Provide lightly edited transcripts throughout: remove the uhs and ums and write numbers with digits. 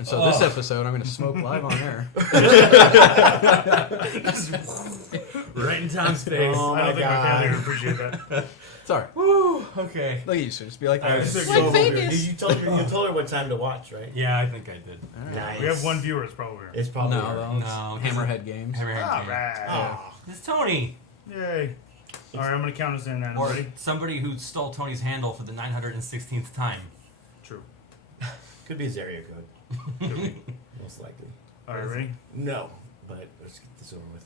And so this episode, I'm going to smoke live on air. Right in Tom's face. Oh I my don't think my god. family would appreciate that. Sorry. Woo, okay. Look at you, sir. Just be like that. This is So so weird. Vegas. You told her what time to watch, right? Yeah, I think I did. Nice. We have one viewer. It's probably her. It's probably No, her. those No, Hammerhead games. Hammerhead All game. right. Oh. It's Tony. Yay. All right, I'm going to count us in then. Or Ready? somebody who stole Tony's handle for the 916th time. True. Could be his area code. Most likely. All right, ready? No, but let's get this over with.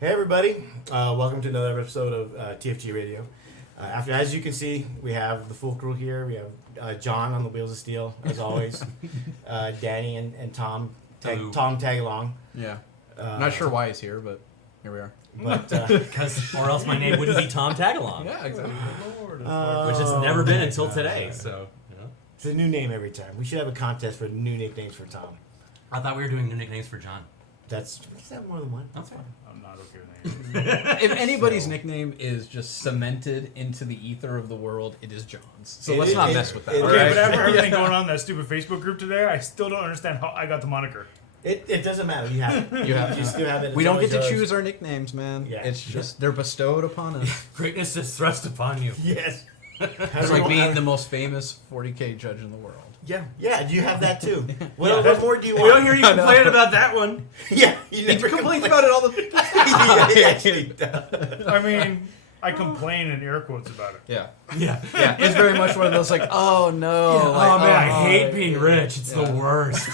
Hey everybody, welcome to another episode of TFG Radio. As you can see, we have the full crew here. We have John on the wheels of steel, as always. Danny and Tom. Tom tag along. Yeah. I'm not sure why he's here, but here we are. But Or else my name wouldn't be Tom Tagalong. Yeah, exactly. Which it's never been until today. So, you know. it's a new name every time. We should have a contest for new nicknames for Tom. I thought we were doing new nicknames for John. We can have more than one. That's fine. I'm not okay with that. If anybody's nickname is just cemented into the ether of the world, it is John's. So It let's is- not it- mess with that. it- all Okay, right? but after everything going on in that stupid Facebook group today, I still don't understand how I got the moniker. It doesn't matter. You have it. You have You still have it. We It's don't always get to yours. choose our nicknames, man. Yeah. It's just they're bestowed upon us. Greatness is thrust upon you. Yes. It's like being the most famous 40K judge in the world. Yeah. Yeah, you have that too. Yeah, What more do you We want? don't hear you complain about that one. Yeah, you never Complains about it all the yeah, he actually does. I mean, I complain in air quotes about it. Yeah. Yeah. Yeah. It's very much one of those like, oh no. Oh like, man, I oh, hate being rich. It's the worst.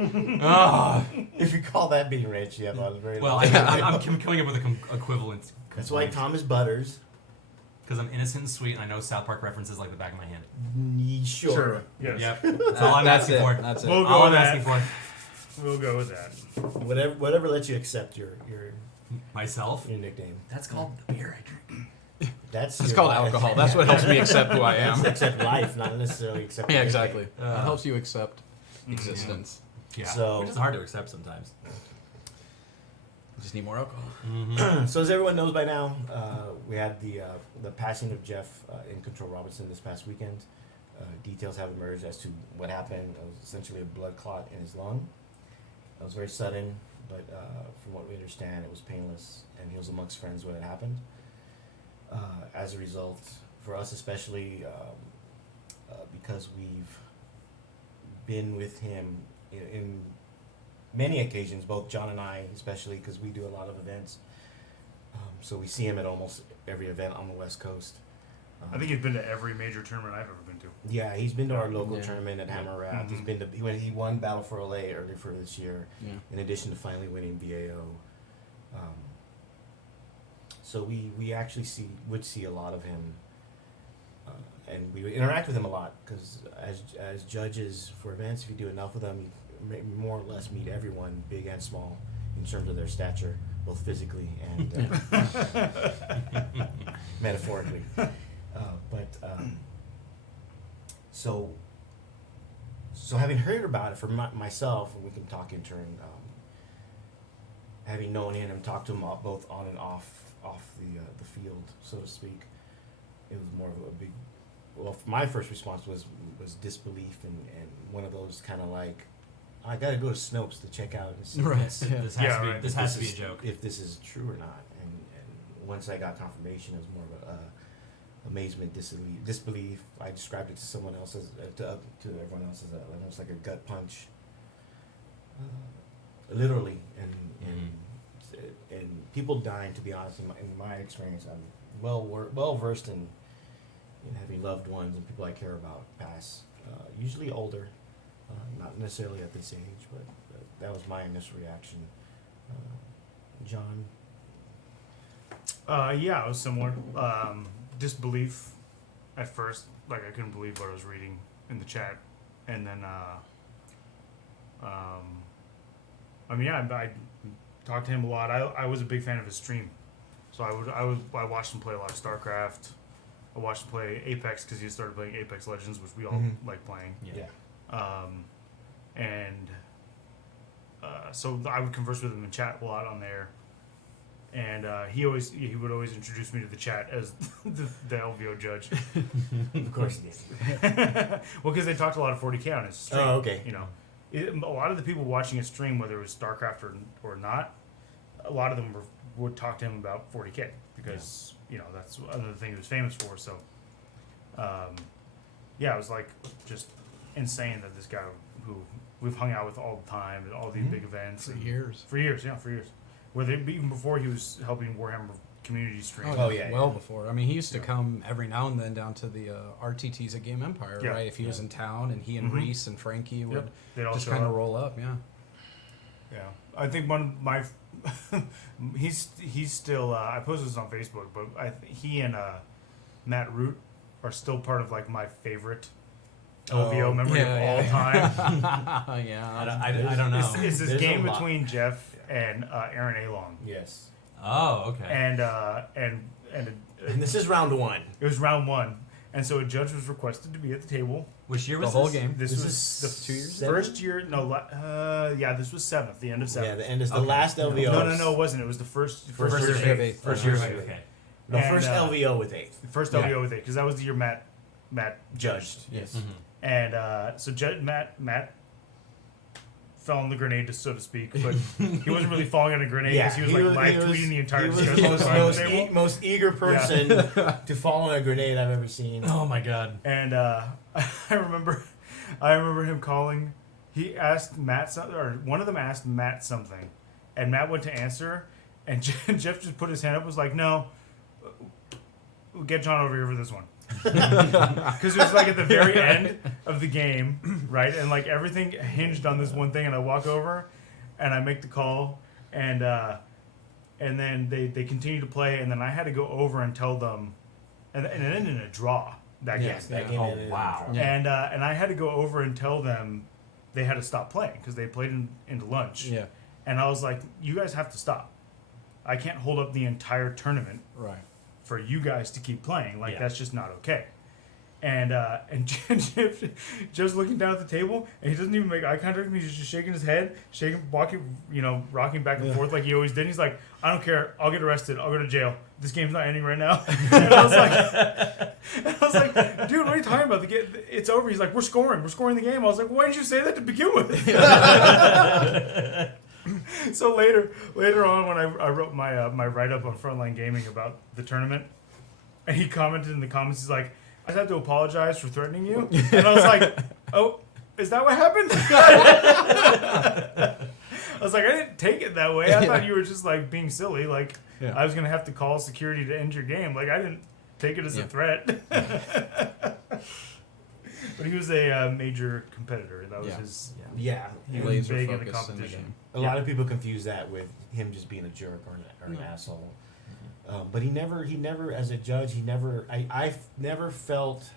Oh. If you call that being rich, yeah, that was very. Well, low. I'm coming up with an equivalent. That's why Tom is Butters. Because I'm innocent and sweet, and I know South Park references like the back of my hand. Sure. Sure. Yes. Yep. That's all I'm That's asking it. for. That's it. We'll go All I'm with asking that. for. We'll go with that. Whatever lets you accept your Myself. nickname. That's called the beer I drink. That's It's your called life. alcohol. That's what helps me accept who I am. Accept life, not necessarily accept. Yeah, your exactly. nickname. It helps you accept existence. Yeah. So- Which is hard to accept sometimes. You just need more alcohol. So as everyone knows by now, we had the passing of Geoff iNcontrol Robinson this past weekend. Details have emerged as to what happened. It was essentially a blood clot in his lung. It was very sudden, but from what we understand, it was painless, and he was amongst friends when it happened. As a result, for us especially, because we've been with him in many occasions, both John and I, especially because we do a lot of events. So we see him at almost every event on the West Coast. I think he's been to every major tournament I've ever been to. Yeah, he's been to our local Yeah. tournament at Hammer Rat. Mhm. He's been to he won Battle for LA earlier for this year, Yeah. in addition to finally winning BAO. So we actually would see a lot of him, and we would interact with him a lot because as judges for events, if you do enough of them, you more or less meet everyone, big and small, in terms of their stature, both physically and metaphorically. So having heard about it for myself, and we can talk in turn, having known him and talked to him both on and off the field, so to speak, it was more of a big. Well, my first response was disbelief and one of those kind of like, I gotta go to Snopes to check out and see Right. This has Yeah, to be right. this if has to this be a is- joke. if this is true or not. And once I got confirmation, it was more of a amazement, disbelief. I described it to someone else as to everyone else as almost like a gut punch, literally. And people dying. To be honest, in my experience, I'm well versed in having loved ones and people I care about pass. Usually older, not necessarily at this age, but that was my initial reaction. John. Yeah, it was similar. Disbelief at first, like I couldn't believe what I was reading in the chat, and then I mean, yeah, I talked to him a lot. I was a big fan of his stream, so I watched him play a lot of StarCraft. I watched him play Apex because he started playing Apex Legends, which we all like playing. Yeah. And so I would converse with him and chat a lot on there. and he would always introduce me to the chat as the LVO judge. Of course he did. Well, because they talked a lot of 40K on his stream. Oh, okay. You know, a lot of the people watching his stream, whether it was StarCraft or not, a lot of them would talk to him about 40K because that's another thing he was famous for. So, it was like just insane that this guy who we've hung out with all the time at all these big events For years. For years. Whether even before he was helping Warhammer community stream. Well before. I mean, he used to come every now and then down to the RTTs at Game Empire, Yeah. right? If he was in town, and he and Reese and Frankie would They'd all just show kind of up. roll up, yeah. Yeah, I think one of my he's still I posted this on Facebook, but he and Matt Root are still part of like my favorite LVO memory of all time. Yeah. I don't know. It's this There's game a lot. between Geoff and Aaron Along, Yes. Oh, okay. and And this is round one. it was round one, and so a judge was requested to be at the table. Which year The was whole this? game. This This was is the 2 years? first year. No, this was seventh. The end of Yeah, seventh. the end is the Okay. last LVO. No, it wasn't. It was the first First year year of of eighth. eighth. First Oh, year right, of eighth. Okay. The And, first LVO with eighth. First Yeah. LVO with it, because that was the year Matt Judged. Yes. Mhm. and so Matt fell on the grenade, so to speak, but he wasn't really falling on a grenade because he was live tweeting the entire he was discussion the on the most, table. most eager person to fall on a grenade I've ever seen. Oh my god. And I remember him calling. He asked Matt something, or one of them asked Matt something, and Matt went to answer, and Geoff just put his hand up, was like, "No, we'll get John over here for this one." Because it was like at the very end of the game, right? And like everything hinged on this one thing, and I walk over and I make the call, and then they continue to play, and then I had to go over and tell them, and it ended in a draw that Yes, game. that game Oh, ended in a wow. draw. Yeah. And I had to go over and tell them they had to stop playing because they played into lunch. Yeah. And I was like, you guys have to stop. I can't hold up the entire tournament Right. for you guys to keep playing. Like, Yeah. that's just not okay. And Jeff's looking down at the table, and he doesn't even make eye contact with me. He's just shaking his head, rocking back and forth like he always did. He's like, I don't care. I'll get arrested. I'll go to jail. This game's not ending right now. And I was like, dude, what are you talking about? The game, it's over. He's like, we're scoring the game. I was like, why didn't you say that to begin with? So later on, when I wrote my write up on Frontline Gaming about the tournament, and he commented in the comments, he's like, I just have to apologize for threatening you. And I was like, oh, is that what happened? I was like, I didn't take it that way. I thought you were just like being silly. Like, Yeah. I was going to have to call security to end your game. Like, I didn't take it as a threat. But he was a major competitor. That was his. Yeah. He was Laser big in the focus in the competition. game. A lot of people confuse that with him just being a jerk or an asshole. But he never, as a judge, I've never felt.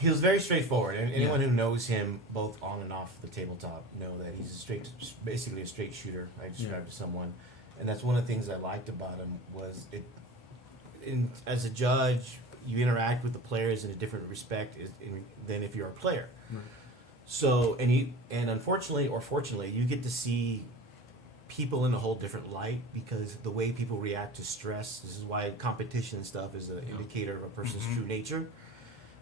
He was very straightforward, and anyone who knows him both on and off the tabletop know that he's basically a straight shooter. I described to someone, and that's one of the things I liked about him was as a judge, you interact with the players in a different respect than if you're a player. Right. So and unfortunately or fortunately, you get to see people in a whole different light because the way people react to stress. This is why competition and stuff is an indicator of a person's true nature,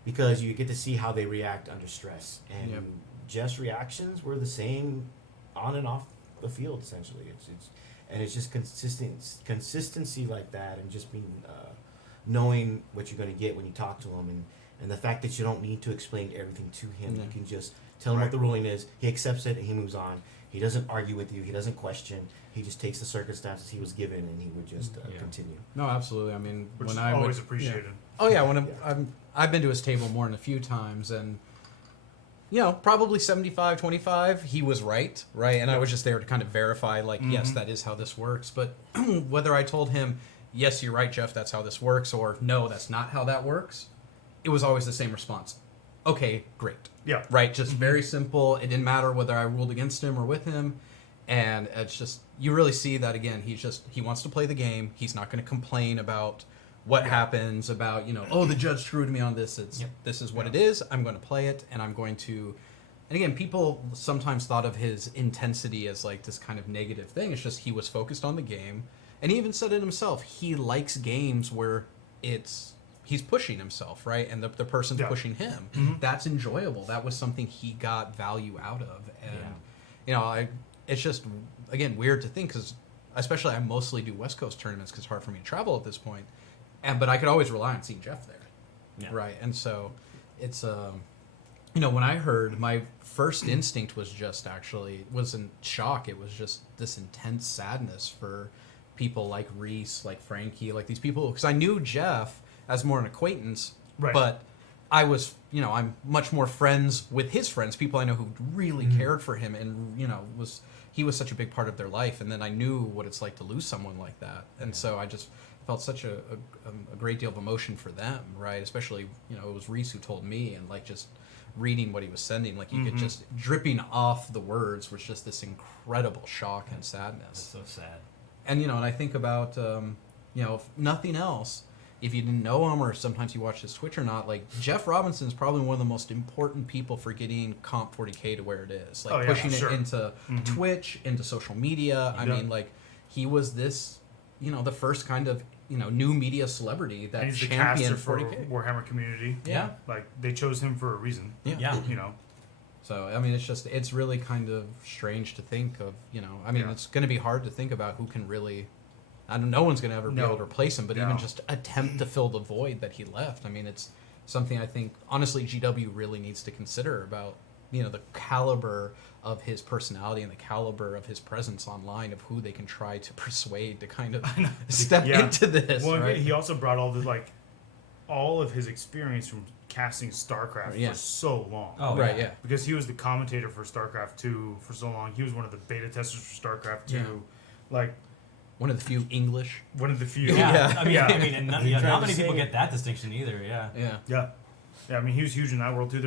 because you get to see how they react under stress. And Jeff's reactions were the same on and off the field essentially. It's just consistency like that, and just being knowing what you're going to get when you talk to him, and the fact that you don't need to explain everything to him. You can just tell him what the ruling is. He accepts it and he moves on. He doesn't argue with you. He doesn't question. He just takes the circumstances he was given and he would just continue. No, absolutely. I mean, Which when is I always would, appreciated. Oh yeah, when I've been to his table more than a few times, and probably 75-25, he was right, and I was just there to kind of verify, like, yes, that is how this works. But whether I told him, yes, you're right, Geoff, that's how this works, or no, that's not how that works, it was always the same response. Okay, great. Yeah. Right, just very simple. It didn't matter whether I ruled against him or with him. And it's just, you really see that again. He wants to play the game. He's not going to complain about what happens, about, oh, the judge screwed me on this. This is what it is. I'm going to play it, and I'm going to And again, people sometimes thought of his intensity as like this kind of negative thing. It's just he was focused on the game. And he even said it himself. He likes games where he's pushing himself, right? And the person's pushing him. Mm-hmm. That's enjoyable. That was something he got value out of. And, it's just, again, weird to think because, especially I mostly do West Coast tournaments because it's hard for me to travel at this point. But I could always rely on seeing Geoff there, right? And so it's, when I heard, my first instinct was wasn't shock. It was just this intense sadness for people like Reese, like Frankie, like these people. Because I knew Geoff as more an acquaintance, Right. but I was, I'm much more friends with his friends, people I know who really cared for him and, he was such a big part of their life. And then I knew what it's like to lose someone like that. And so I just felt such a great deal of emotion for them, right? Especially, it was Reese who told me, and like just reading what he was sending, like you could just dripping off the words was just this incredible shock and sadness. That's so sad. And, and I think about, if nothing else, if you didn't know him or sometimes you watch his Twitch or not, like Geoff Robinson is probably one of the most important people for getting Comp 40K to where it is. Like pushing it into Twitch, into social media. I mean, like he was this, the first kind of, new media celebrity that he's championed the caster 40K. for Warhammer community. Yeah. Like they chose him for a reason. Yeah. So, I mean, it's really kind of strange to think of, it's going to be hard to think about who can really, no one's going to ever be able to replace him, but even just attempt to fill the void that he left. I mean, it's something I think, honestly, GW really needs to consider about, the caliber of his personality and the caliber of his presence online of who they can try to persuade to kind of step into this. Well, right? he also brought all of his experience from casting StarCraft for so long. Oh, right, yeah. Because he was the commentator for StarCraft 2 for so long. He was one of the beta testers for StarCraft 2. Yeah. Like One of the few English. one of the few. Yeah. I mean, and not many people say- get that distinction either. Yeah. Yeah. Yeah. I mean, he was huge in that world too.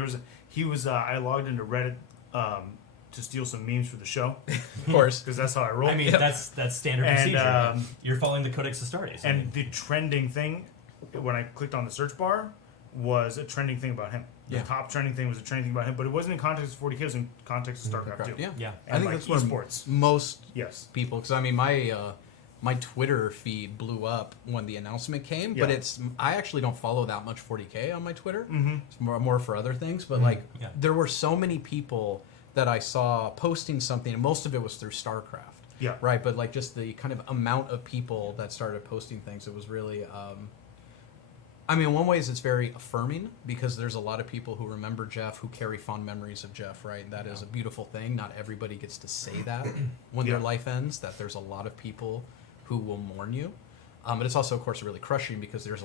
I logged into Reddit to steal some memes for the show Of course. because that's how I roll. I mean, that's standard And, procedure. You're following the Codex Astartes. and the trending thing when I clicked on the search bar was a trending thing about him. The Yeah. top trending thing was a trending thing about him, but it wasn't in context of 40K. It was in context of StarCraft 2. Yeah. yeah. And I think like that's where esports. most Yes. people, because I mean my Twitter feed blew up when the announcement came, but Yeah. I actually don't follow that much 40K on my Twitter. Mm-hmm. It's more for other things, but like Yeah. there were so many people that I saw posting something, and most of it was through StarCraft. Yeah. Right, but like just the kind of amount of people that started posting things, it was really I mean, in one ways it's very affirming because there's a lot of people who remember Geoff, who carry fond memories of Geoff, right? That is a beautiful thing. Not everybody gets to say that when their life ends, that there's a lot of people who will mourn you. But it's also, of course, really crushing because there's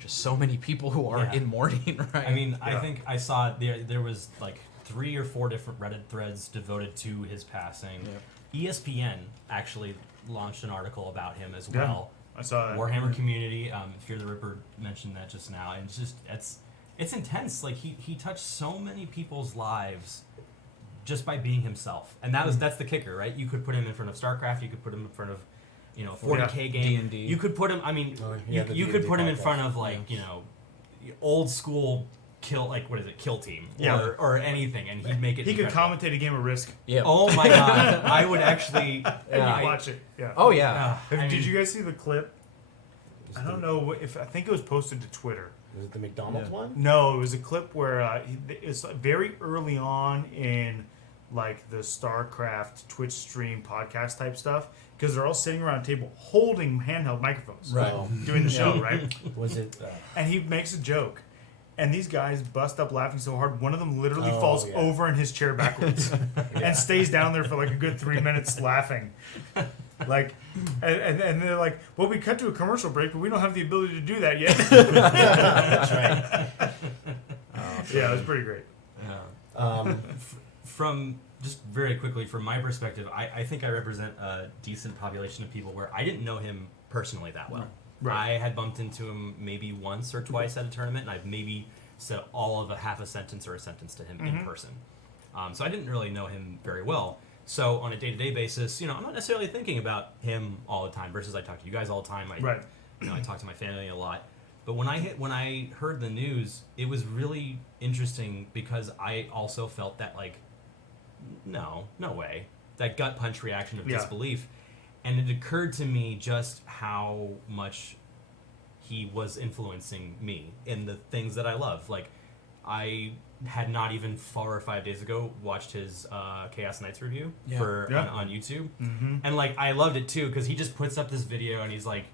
just so many people who are in mourning, right? I mean, I think I saw there was like 3 or 4 different Reddit threads devoted to his passing. Yep. ESPN actually launched an article about him as Yeah. well. I saw that. Warhammer community, Fear the Ripper mentioned that just now, and it's intense. Like he touched so many people's lives just by being himself, and that's the kicker, right? You could put him in front of StarCraft, you could put him in front of 40K game. D&D. You could put him. I mean, the you could D&D put him in podcast. front of old school kill team or anything, and he'd make it. He could incredible. commentate a game of Risk. Yeah. Oh my god, I would actually. And I- you'd watch it. Yeah. Oh yeah. Did you guys see the clip? I don't know if I think it was posted to Twitter. Was it the McDonald's one? No, it was a clip where it's very early on in like the StarCraft Twitch stream podcast type stuff because they're all sitting around a table holding handheld microphones, Right. doing the show, right? Was it? And he makes a joke. And these guys bust up laughing so hard, one of them literally Oh, falls yeah. over in his chair backwards and stays down there for like a good 3 minutes laughing. Like, and they're like, well, we cut to a commercial break, but we don't have the ability to do that yet. That's right. Yeah, it was pretty great. From just very quickly from my perspective, I think I represent a decent population of people where I didn't know him personally that well. Right. I had bumped into him maybe once or twice at a tournament, and I've maybe said all of a half a sentence or a sentence to him in person. So I didn't really know him very well. So on a day-to-day basis, I'm not necessarily thinking about him all the time. Versus I talk to you guys all the time. I talk to my family a lot. But when I heard the news, it was really interesting because I also felt that like no way. That gut punch reaction of Yeah. disbelief. And it occurred to me just how much he was influencing me in the things that I love. Like, I had not even 4 or 5 days ago watched his Chaos Knights review on YouTube. Mm-hmm. And, like, I loved it, too, because he just puts up this video and he's like,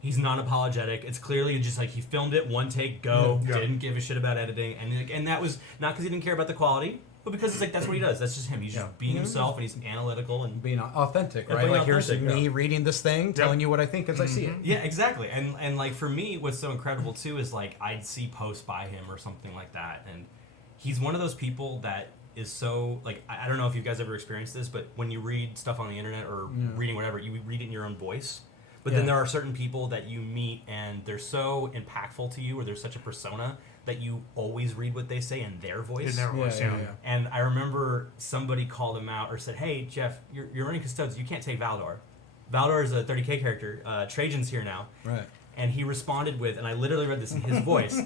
he's non-apologetic. It's clearly just like he filmed it, one take, go, didn't give a shit about editing. And that was not because he didn't care about the quality, but because it's like that's what he does. That's just him. He's just being himself, and he's analytical and Being authentic, right? being Like here's authentic, me reading this thing, telling you what I think as I see it. yeah, exactly. And like for me, what's so incredible too is like I'd see posts by him or something like that, and he's one of those people that is so like I don't know if you guys ever experienced this, but when you read stuff on the internet or reading whatever, you read it in your own voice. But then there are certain people that you meet and they're so impactful to you, or they're such a persona that you always read what they say in their voice. In their voice, yeah. And I remember somebody called him out or said, "Hey, Geoff, you're running Custodes. You can't take Valdor. Valdor is a 30K character. Trajan's here now." Right. And he responded with, and I literally read this in his voice.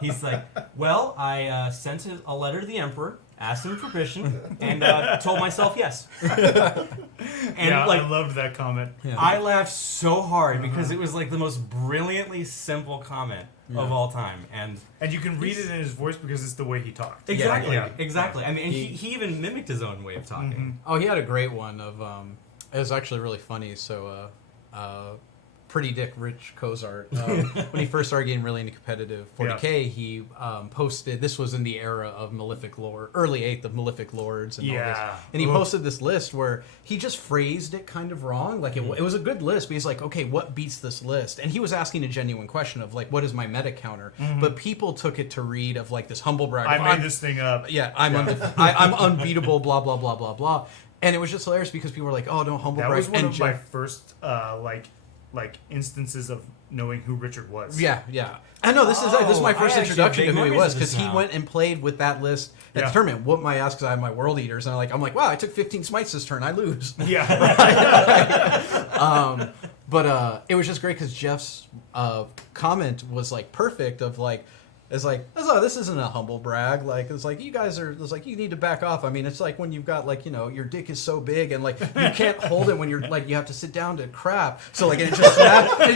He's like, "Well, I sent a letter to the Emperor, asked him for permission, and told myself yes." And I loved that comment. Yeah. I laughed so hard because it was like the most brilliantly simple comment of all time. And you can read it in his voice because it's the way he talked. exactly. Yeah. I mean, and he even mimicked his own way of talking. Oh, he had a great one of. It was actually really funny. So, Pretty Dick Rich Cozart, when he first started getting really into competitive 40K, he posted. This was in the era of Malefic Lord, early 8th of Malefic Lords, and all this. And he posted this list where he just phrased it kind of wrong. Like it was a good list, but he's like, okay, what beats this list? And he was asking a genuine question of like, what is my meta counter? But people took it to read of like this humble brag. I made this thing up. Yeah, I'm unbeatable. Blah blah blah blah blah. And it was just hilarious because people were like, oh, don't humble brag. That was one and of my first like instances of knowing who Richard was. Yeah. I know this is my first I actually introduction to have who he big was memories of because he this went and played with that list at the tournament. Whoop my ass because I have my World Eaters, and I'm like, wow, I took 15 smites this turn, I lose. Yeah. But it was just great because Geoff's comment was like perfect. Of like, it's like, oh, this isn't a humble brag. Like it's like you guys are. It's like you need to back off. I mean, it's like when you've got like your dick is so big and like you can't hold it when you're like you have to sit down to crap. So like it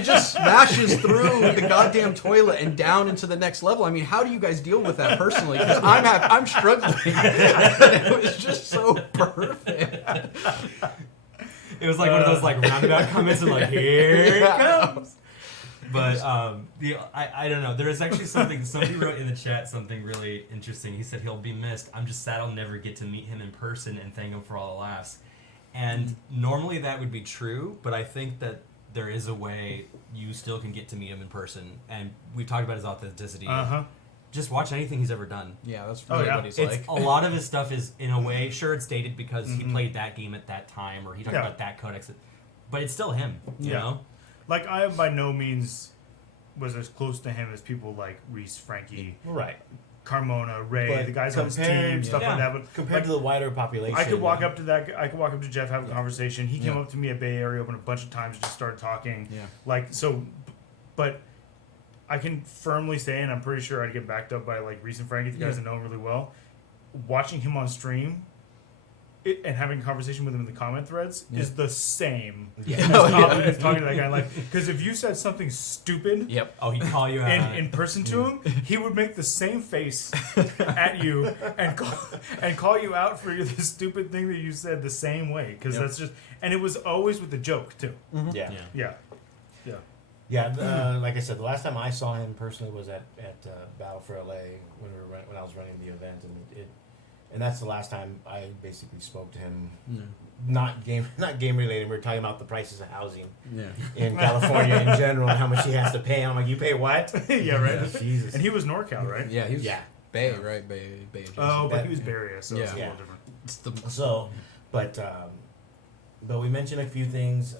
just smashes through the goddamn toilet and down into the next level. I mean, how do you guys deal with that personally? Because I'm struggling. It was just so perfect. It was like one of those like roundabout comments and like here it comes. But I don't know. There is actually somebody wrote in the chat something really interesting. He said he'll be missed. I'm just sad I'll never get to meet him in person and thank him for all the laughs. And normally that would be true, but I think that there is a way you still can get to meet him in person. And we've talked about his authenticity. Just watch anything he's ever done. Yeah, that's really what he's like. A lot of his stuff is, in a way, sure, it's dated because he played that game at that time, or he talked about that codex, but it's still him, you know? Like, I by no means was as close to him as people like Reese, Frankie, Right. Carmona, Ray, But the guys on his team, stuff like that. But Compared to the wider population, I could walk up to Geoff, have a conversation. He came up to me at Bay Area Open a bunch of times, just started talking. Yeah. Like, so, but I can firmly say, and I'm pretty sure I'd get backed up by like Reese and Frankie, the guys that know him really well, watching him on stream and having a conversation with him in the comment threads is the same as talking to that guy. Like, because if you said something stupid, he'd call you out in person to him, he would make the same face at you and call you out for the stupid thing that you said the same way. Because that's just, and it was always with a joke too. Like I said, the last time I saw him personally was at Battle for LA when I was running the event, and that's the last time I basically spoke to him. Not game related. We were talking about the prices of housing in California in general and how much he has to pay. I'm like, you pay what? Jesus. And he was NorCal, right? Yeah, he was Bay, right? Bay. Oh, but he was Bay Area, so it's a little different. But we mentioned a few things.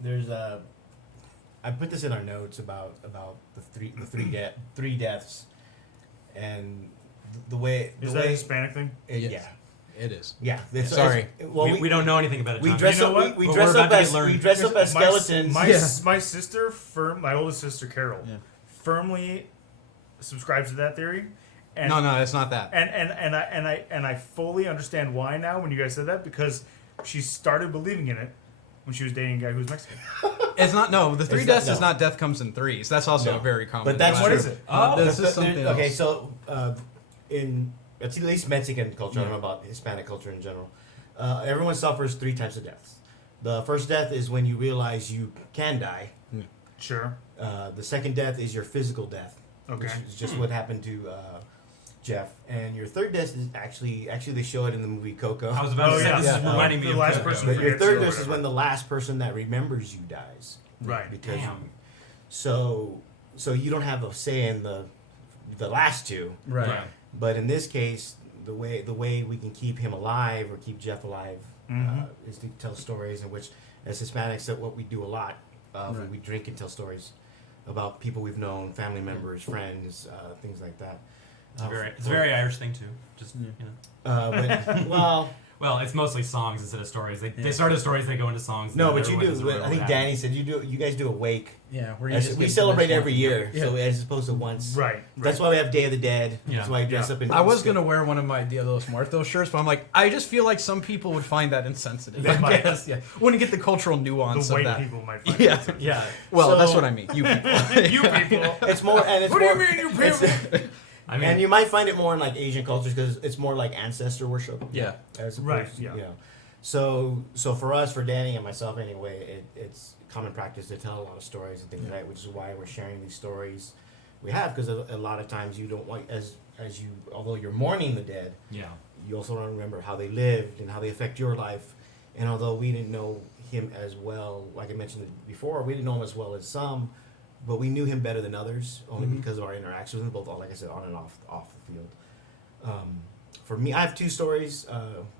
There's I put this in our notes about the three deaths, and the way is that a Hispanic thing? It is. Yeah. Sorry. We don't know anything about it. We dress up. We dress up as skeletons. My sister, my oldest sister Carol, firmly subscribes to that theory, And, No, it's not that. And I fully understand why now when you guys said that, because she started believing in it when she was dating a guy who was Mexican. It's not. No, the three It's deaths not- is no. not death comes in threes. That's also No. a very common. But that's What true. is it? This But is something okay, else. so in at least Mexican culture, I don't know about Hispanic culture in general. Everyone suffers 3 types of deaths. The first death is when you realize you can die. Sure. The second death is your physical death. Okay. Which is just what happened to Geoff. And your third death is actually they show it in the movie Coco. I was about to Oh, say yeah. this is Yeah. reminding The me of last Coco. person But your forgets third you or death is whatever. when the last person that remembers you dies. Right. Because Damn. so you don't have a say in the last two. Right. Right. But in this case, the way we can keep him alive or keep Geoff alive is to tell stories in which, as Hispanics, that what we do a lot. Right. We drink and tell stories about people we've known, family members, friends, things like that. It's a very Irish thing too. Just you know. But well, Well, it's mostly songs instead of stories. They start as stories, they go into songs. no, and but you everyone do. doesn't But really I think have Danny said you guys do a wake. Yeah, where you As- just we get celebrate this every one. year, Yeah. so as opposed to once. Right. That's why we have Day of the Dead. Yeah. That's why I dress Yeah. up in. I was gonna wear one of my Dia de los Muertos shirts, but I'm like, I just feel like some people would find that insensitive. They I might. guess, yeah. Wouldn't get the cultural nuance The of white that. people might find Yeah, it. yeah. Well, So- that's what I mean. You people. You people. It's more, and it's What do more, you mean, you it's- people? I mean, and you might find it more in like Asian cultures because it's more like ancestor worship. Yeah. As opposed, Right, yeah. You know. So for us, for Danny and myself anyway, it's common practice to tell a lot of stories and things like that, which is why we're sharing these stories we have, because a lot of times you don't want, as you, although you're mourning the dead, yeah. you also want to remember how they lived and how they affect your life. And although we didn't know him as well, like I mentioned before, we didn't know him as well as some, but we knew him better than others, only because of our interactions with him, both, like I said, on and off the field. For me, I have 2 stories.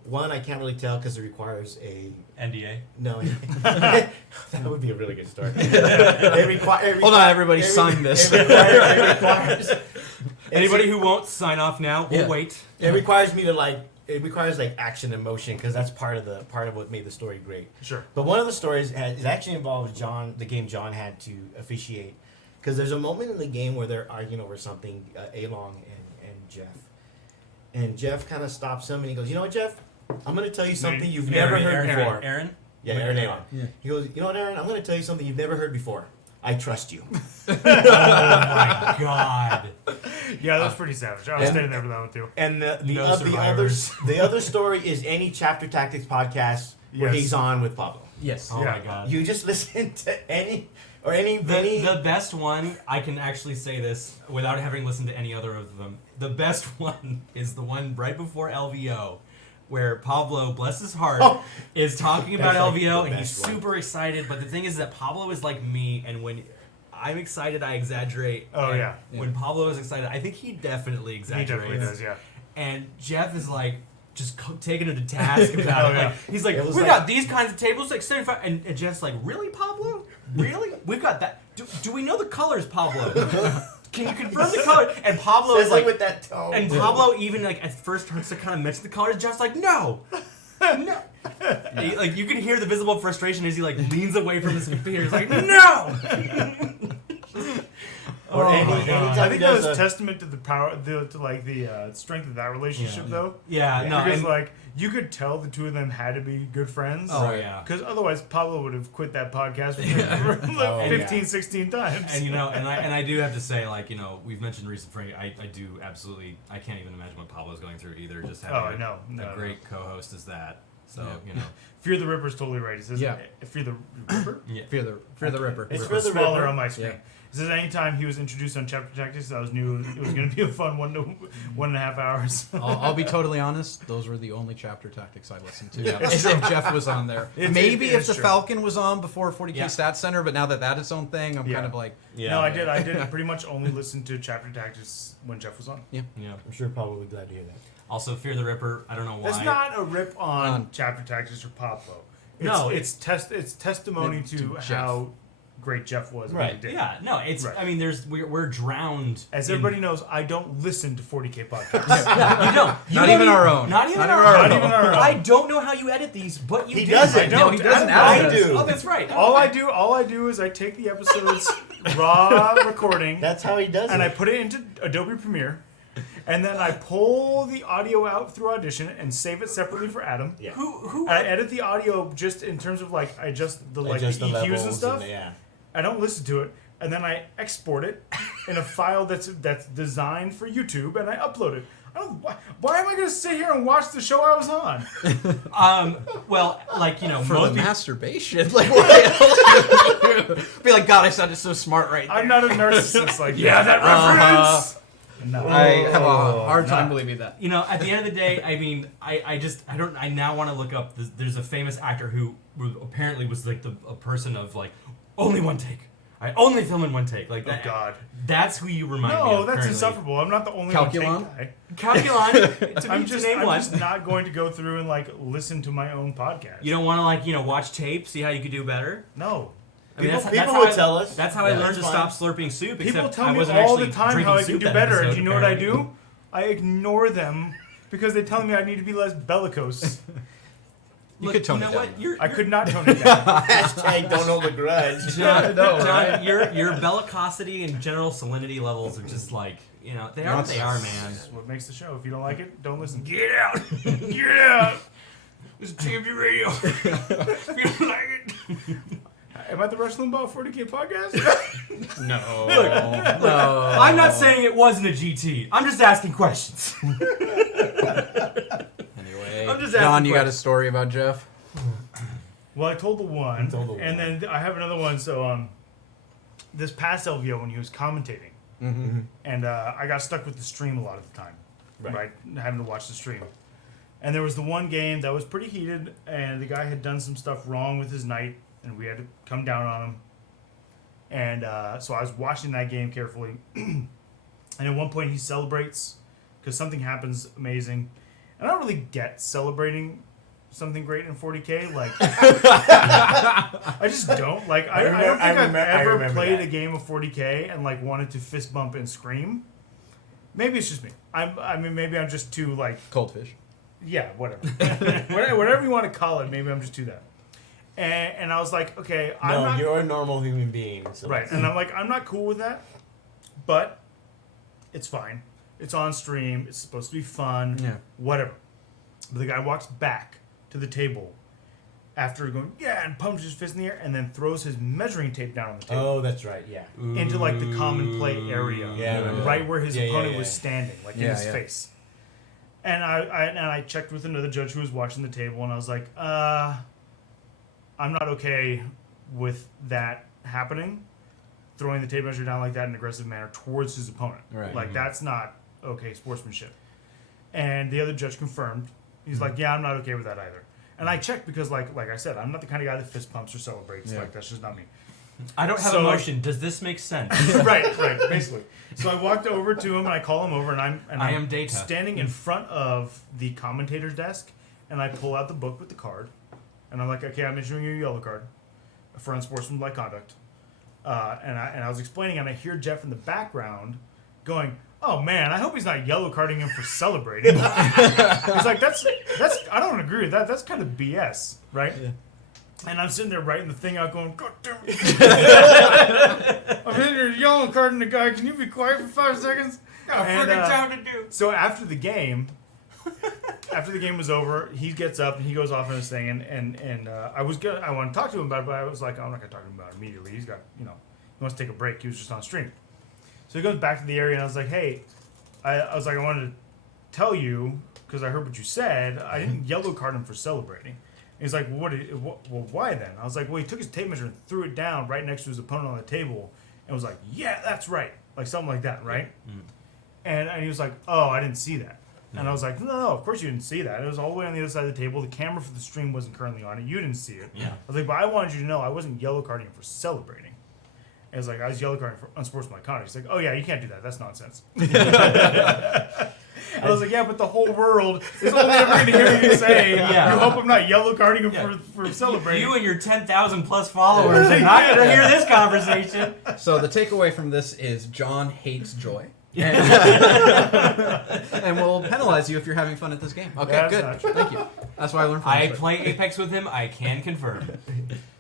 One I can't really tell because it requires a NDA. no. That would be a really good story. Hold on, everybody, sign this. It requires, Anybody who won't sign off now, we'll Yeah. wait. it requires me to like. It requires like action and motion because that's part of what made the story great. Sure. But one of the stories it actually involves the game John had to officiate, because there's a moment in the game where they're arguing over something, Along and Geoff. And Geoff kind of stops him and he goes, "You know what, Geoff? I'm going to tell you something you've never heard before." Aaron? Yeah, Aaron Along. Yeah. He goes, "You know what, Aaron? I'm going to tell you something you've never heard before. I trust you." Oh my god. Yeah, that was pretty savage. I was and- standing there for that one too. And No survivors. the other story is any Chapter Tactics podcast where Yes. he's on with Pablo. Yes. Oh Yeah. my god. You just listen to any. The best one, I can actually say this without having listened to any other of them. The best one is the one right before LVO, where Pablo, bless his heart, is talking about That's like LVO the and he's best one. super excited. But the thing is that Pablo is like me, and when I'm excited, I exaggerate. Oh, and yeah. When Pablo is excited, I think he definitely He exaggerates. definitely does, yeah. And Geoff is like just taking him to task about Oh, it. yeah. Like, he's like, It was we like- got these kinds of tables, like 75. And Jeff's like, really, Pablo? Really? We've got that. Do we know the colors, Pablo? Can you confirm the color? And Pablo Says is it like, with that tone. and Pablo even like at first starts to kind of mention the colors. Jeff's like, no. No. Like you can hear the visible frustration as he like leans away from his computer. He's like, no. Or anytime I think he that does was a- testament to the power, the strength of that relationship, though. Yeah, no. Because and- like you could tell the two of them had to be good friends. oh yeah. Because otherwise, Pablo would have quit that podcast for like Oh, 15, yeah. 16 times. And I do have to say, like, we've mentioned recent friend. I do absolutely. I can't even imagine what Pablo's going through either. Just having I know. a great co-host as that. So Yeah. Fear the Ripper's totally right. He says, Yeah. Fear the Ripper? yeah. Fear the Ripper. It's Ripper. for the Smaller Ripper. on my screen. Yeah. He says anytime he was introduced on Chapter Tactics, I was knew it was going to be a fun 1.5 hours. I'll be totally honest. Those were the only Chapter Tactics I listened to. Yeah. If Geoff was on there, maybe if it's the true. Falcon was on before 40K Yeah. Stats Center, but now that its own thing, I'm Yeah. kind of like, Yeah. No, I did pretty much only listen to Chapter Tactics when Geoff was on. Yeah. I'm sure Pablo would be glad to hear that. Also, Fear the Ripper. I don't know why. It's not a rip on On- Chapter Tactics or Pablo. It's, No, it's testimony To to Geoff. how great Geoff was. when Right. he did. Yeah. No. It's. Right. I mean, we're drowned. As in- everybody knows, I don't listen to 40K podcasts. You don't. You Not don't even our own. Not even Not our even our own. own. Not even our own. I don't know how you edit these, but you He do. doesn't. I no, don't. he doesn't. I Alex. do. Oh, that's right. all I do is I take the episode's raw recording That's how he does and it. I put it into Adobe Premiere, And then I pull the audio out through Audition and save it separately for Adam. Yeah. Who? I edit the audio just in terms of like I adjust the Adjust the EQs levels and stuff. yeah. I don't listen to it, and then I export it in a file that's designed for YouTube, and I upload it. I don't. Why am I going to sit here and watch the show I was on? Well, like, you know, For most the people, masturbation. Like, what else? Be like, God, I sounded so smart right there. I'm not a narcissist like Yeah, that. reference. No. I have a hard time believing that. You know, at the end of the day, I mean, I now want to look up. There's a famous actor who apparently was like a person of like only one take. I only film in one take. Like that. Oh God. That's who you remind me of. No, that's currently. insufferable. I'm not the only Calculon? one take guy. Calculon. to I'm be just to name I'm one. just not going to go through and like listen to my own podcast. You don't want to like, you know, watch tape, see how you could do better. No. I mean, People how would I- tell us. That's how I Yeah, learned to that's stop fine. slurping soup. People except tell I me wasn't all the actually time drinking how I can soup do that better, and episode, do you know what I apparently. do? I ignore them because they tell me I need to be less bellicose. You Look, could tone you it know down. what? You're, I could not tone it down. Hashtag don't hold a grudge. John, No, John, right? your bellicosity and general salinity levels are just like, you know, they are what they are, man. That's what makes the show. If you don't like it, don't listen. Get out! Get out! This is TFG Radio. If you don't like it. Am I the Rush Limbaugh 40K podcast? No. I'm not saying it wasn't a GT. I'm just asking questions. Anyway, I'm just John, asking you got a questions. story about Geoff? Well, I told the one, told the and one. then I have another one. So, this past LVO when he was commentating, and I got stuck with the stream a lot of the time, right? Having to watch the stream. And there was the one game that was pretty heated, and the guy had done some stuff wrong with his knight, and we had to come down on him. And so I was watching that game carefully, and at one point he celebrates because something happens amazing, and I don't really get celebrating something great in 40K. Like, I just don't. Like, I don't think I've ever played a game of 40K and like wanted to fist bump and scream. Maybe it's just me. I mean, maybe I'm just too like. Coldfish. Yeah, whatever. Whatever you want to call it. Maybe I'm just too that. And I was like, okay, I'm not. You're a normal human being. So Right, and I'm like, I'm not cool with that, but it's fine. It's on stream. It's supposed to be fun. Yeah. Whatever. But the guy walks back to the table after going, yeah, and pumps his fist in the air, and then throws his measuring tape down on the table Oh, that's right. Yeah. into like the common play area, Yeah, I remember right that. where his Yeah, opponent yeah, was yeah. standing, like in Yeah, his yeah. face. And I checked with another judge who was watching the table, and I was like, I'm not okay with that happening, throwing the tape measure down like that in an aggressive manner towards his opponent. Right. Like, that's not okay sportsmanship. And the other judge confirmed. He's like, yeah, I'm not okay with that either. And I checked because, like I said, I'm not the kind of guy that fist pumps or celebrates. Yeah. Like, that's just not me. I don't have So, emotion. Does this make sense? right, basically. So I walked over to him and I call him over and I I'm am data. standing in front of the commentator's desk and I pull out the book with the card and I'm like, okay, I'm issuing you a yellow card for unsportsmanlike conduct. And I was explaining and I hear Geoff in the background going, oh man, I hope he's not yellow carding him for celebrating. He's like, that's I don't agree with that. That's kind of BS, right? Yeah. And I'm sitting there writing the thing out going, God damn it. I'm in here yelling carding the guy. Can you be quiet for 5 seconds? Got And, freaking time to do. So after the game was over, he gets up and he goes off on his thing. And I want to talk to him about it, but I was like, I'm not going to talk to him about it immediately. He's got, he wants to take a break. He was just on stream. So he goes back to the area and I was like, hey, I was like, I wanted to tell you, because I heard what you said, I didn't yellow card him for celebrating. He's like, well, why then? I was like, well, he took his tape measure and threw it down right next to his opponent on the table and was like, yeah, that's right. Like something like that, right? Mm-hmm. And he was like, oh, I didn't see that. Mm-hmm. And I was like, no, of course you didn't see that. It was all the way on the other side of the table. The camera for the stream wasn't currently on it. You didn't see it. Yeah. I was like, but I wanted you to know I wasn't yellow carding him for celebrating. And it's like, I was yellow carding for unsportsmanlike conduct. He's like, oh, yeah, you can't do that. That's nonsense. I was like, yeah, but the whole world is only ever going to hear you say, Yeah. you hope I'm not yellow carding him for celebrating. You and your 10,000 plus followers are not going to hear this conversation. So the takeaway from this is John hates joy. And, and will penalize you if you're having fun at this game. Okay, That's good. not true. Thank you. That's why I learned from I this. play Apex with him. I can confirm.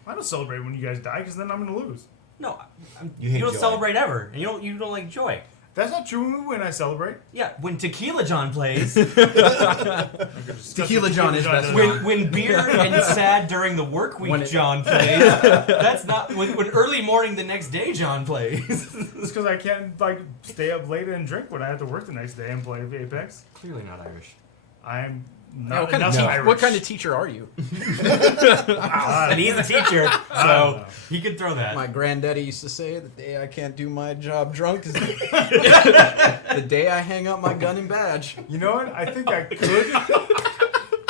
I don't celebrate when you guys die because then I'm going to lose. No, You you hate don't joy. celebrate ever, and you don't like joy. That's not true when I celebrate. Yeah, when Tequila John plays, Tequila John is best. when beer and sad during the work week John plays, that's not when early morning the next day John plays. It's because I can't stay up late and drink when I have to work the next day and play Apex. Clearly not Irish. I'm Yeah, not enough Irish. what kind of teacher are you? And he's a teacher, so he could throw that. My granddaddy used to say, the day I can't do my job drunk is the day I hang up my gun and badge. You know what? I think I could.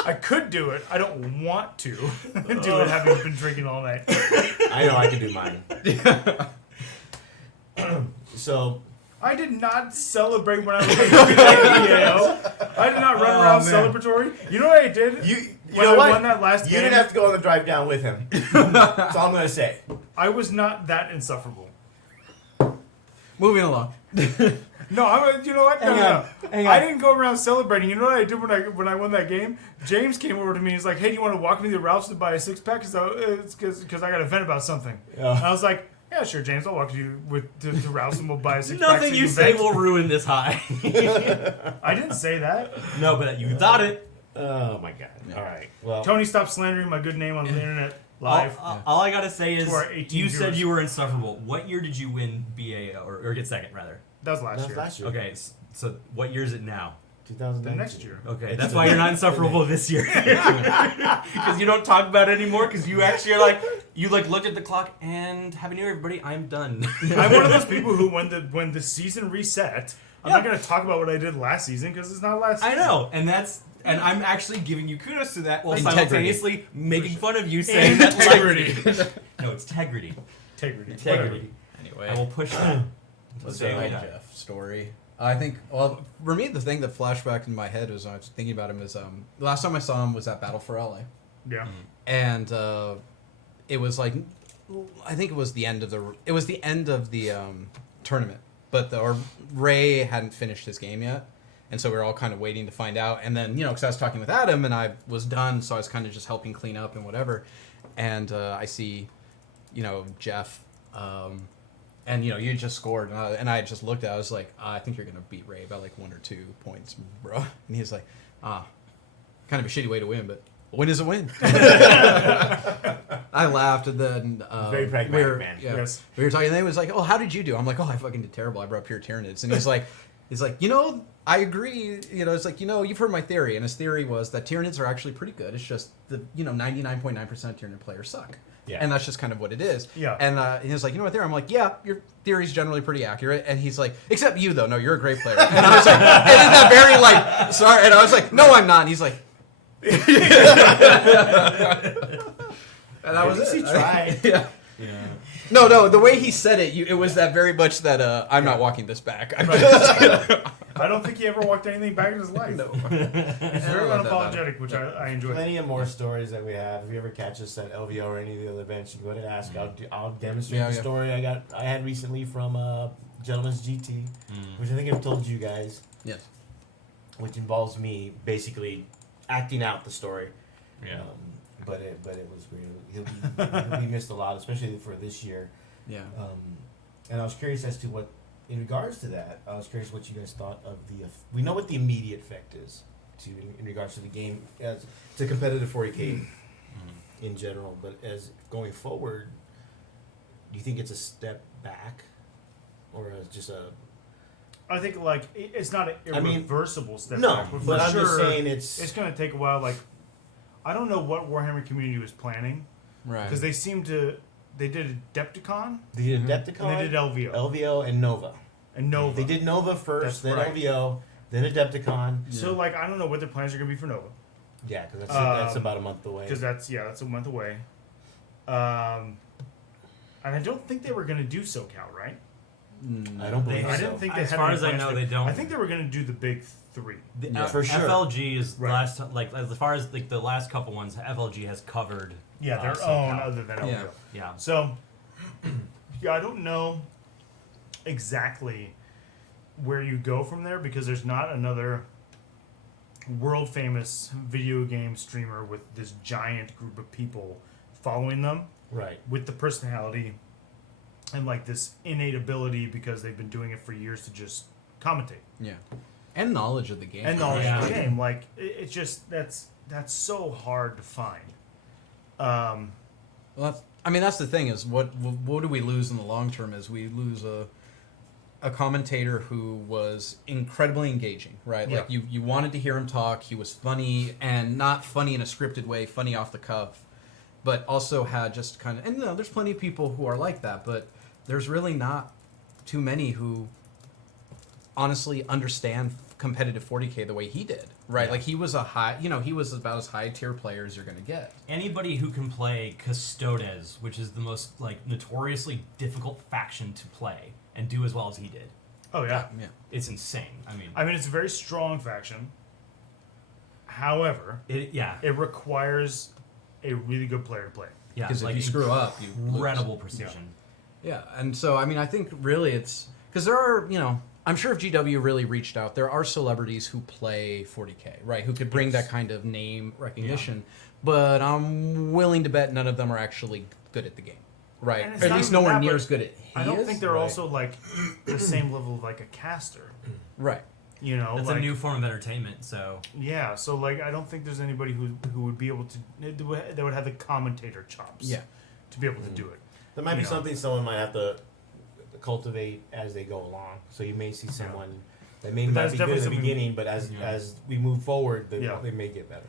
I could do it. I don't want to do it having been drinking all night. I know I can do mine. So I did not celebrate when I was in PAO. I did not run around celebratory. You know what I did? you when know I what? won that last You game, didn't have to go on the drive down with him. That's all I'm gonna say. I was not that insufferable. Moving along. No, you know what? No, no. I didn't go around celebrating. You know what I did when I won that game? James came over to me and he's like, "Hey, do you want to walk me to the Ralph's to buy a 6-pack? Because I got a vent about something." And I was like, "Yeah, sure, James. I'll walk you to Ralph's and we'll buy a 6-pack." Nothing you say will ruin this high. I didn't say that. No, but you thought it. Oh my god. All right. Well, Tony, stop slandering my good name on the internet live. All I gotta say is, To our 18 you said viewers. you were insufferable. What year did you win BAO or get second rather? That was last that's year. last year. Okay, so what year is it now? 2019. The next year. Okay, that's why you're not insufferable this year. Because you don't talk about it anymore. Because you actually are like, you looked at the clock and Happy New Year, everybody. I'm done. I'm one of those people who, when the season reset, I'm not going to talk about what I did last season because it's not last season. I know, and I'm actually giving you kudos to that while Integrity. simultaneously making fun of you saying that. Integrity. No, it's integrity. Integrity. Anyway. I will push that. What's Say the it. Geoff story? I think, well, for me, the thing that flashed back in my head was I was thinking about him is the last time I saw him was at Battle for LA. Yeah. And it was like, I think it was the end of the tournament, but Ray hadn't finished his game yet. And so we were all kind of waiting to find out. And then, because I was talking with Adam and I was done, so I was kind of just helping clean up and whatever. And I see, Geoff, and you just scored. And I just looked at it. I was like, I think you're going to beat Ray by like 1 or 2 points, bro. And he was like, kind of a shitty way to win, but a win is a win. I laughed and then Very pragmatic man. Yeah, Yes. we were talking and then he was like, "Oh, how did you do?" I'm like, "Oh, I fucking did terrible. I brought pure Tyranids." And he's like, I agree. It's like, you've heard my theory, and his theory was that Tyranids are actually pretty good. It's just the 99.9% Tyranid players suck. Yeah. And that's just kind of what it is. Yeah. And he was like, what theory? I'm like, yeah, your theory's generally pretty accurate. And he's like, except you though. No, you're a great player. And I was like, and in that very sorry. And I was like, no, I'm not. And he's like, and that was it. He tried. Yeah. Yeah. No, the way he said it, it was that very much that I'm not walking this back. I don't think he ever walked anything back in his life. No. He's very unapologetic, which I enjoy. Plenty of more stories that we have. If you ever catch us at LVO or any of the other events, you can go ahead and ask. I'll demonstrate the story I had recently from Gentleman's GT, which I think I've told you guys. Yes. Which involves me basically acting out the story. Yeah. But it was real. He'll be missed a lot, especially for this year. Yeah. And I was curious as to what, in regards to that, I was curious what you guys thought of we know what the immediate effect is in regards to the game, as to competitive 40K in general, but as going forward, do you think it's a step back, or just a? I think it's not an irreversible step No, back, but for I'm sure, just saying it's going to take a while. I don't know what Warhammer community was planning Right. because they did Adepticon they did Adepticon, and they did LVO LVO, and Nova. and Nova. They did Nova first, That's then right. LVO, then Adepticon. So I don't know what their plans are going to be for Nova Yeah, because that's about a month away. because that's a month away. And I don't think they were going to do SoCal, right? I don't believe I so. didn't think they As had far any as I plans know, to- they don't. I think they were going to do the big 3. Yeah, for sure. FLG is Right. last as far as the last couple ones. FLG has covered. Yeah, their SoCal. own other than LVO. Yeah. Yeah. So, I don't know exactly where you go from there because there's not another world famous video game streamer with this giant group of people following them Right. with the personality and this innate ability because they've been doing it for years to just commentate Yeah. And knowledge of the game. and knowledge Yeah. of the game. Like it's just that's so hard to find. Well, that's the thing is what do we lose in the long term is we lose a commentator who was incredibly engaging, right? Yeah. Like you wanted to hear him talk. He was funny and not funny in a scripted way, funny off the cuff, but also had just kind of, and there's plenty of people who are like that, but there's really not too many who honestly understand competitive 40K the way he did, right? Yeah. Like he was he was about as high tier player as you're going to get. Anybody who can play Custodes, which is the most like notoriously difficult faction to play and do as well as he did, Oh yeah. Yeah. it's insane. I mean, it's a very strong faction. However, it requires a really good player to play. yeah, Because like if you screw up, you lose. incredible precision. Yeah, and so I think really it's because there are I'm sure if GW really reached out, there are celebrities who play 40K, right? Who could bring that kind of name recognition, but I'm willing to bet none of them are actually good at the game, right? And it's Or at not least even nowhere that, near but as good at. I don't think they're Right. also like the same level of like a caster. Right. You know, That's like, a new form of entertainment. So Yeah, so like I don't think there's anybody who would be able to that would have the commentator chops. Yeah. To be able to do it. There might be You know. something someone might have to cultivate as they go along. So you may see someone that may But not that's be good definitely at the something- beginning, but as we move forward, Yeah. they may get better.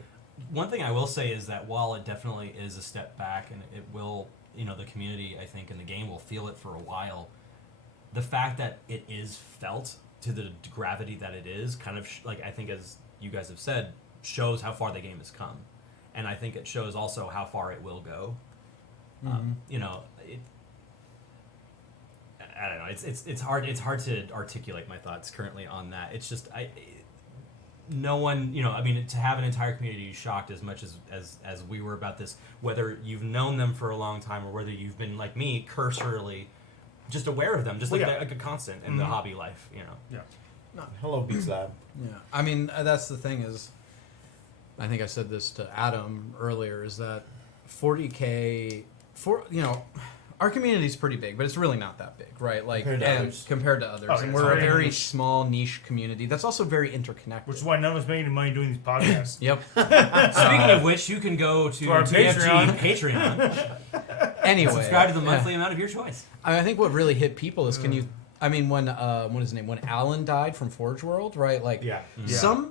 one thing I will say is that while it definitely is a step back, and it will, the community, I think, in the game will feel it for a while. The fact that it is felt to the gravity that it is, kind of I think, as you guys have said, shows how far the game has come, and I think it shows also how far it will go. I don't know. It's hard to articulate my thoughts currently on that. It's just no one, to have an entire community shocked as much as we were about this, whether you've known them for a long time or whether you've been like me, cursorily just aware of them, just like a constant in the hobby life, Yeah. Hello, Beats Lab. Yeah. That's the thing is, I think I said this to Adam earlier, is that 40K our community is pretty big, but it's really not that big, right? Like compared to others. Oh, And it's we're a very very niche. small niche community that's also very interconnected. Which is why none of us make any money doing these podcasts. Yep. Speaking of which, you can go to our TFG Patreon. Anyway, Subscribe to the monthly amount of your choice. I think what really hit people is when what is his name? When Alan died from Forge World, right? Like Yeah.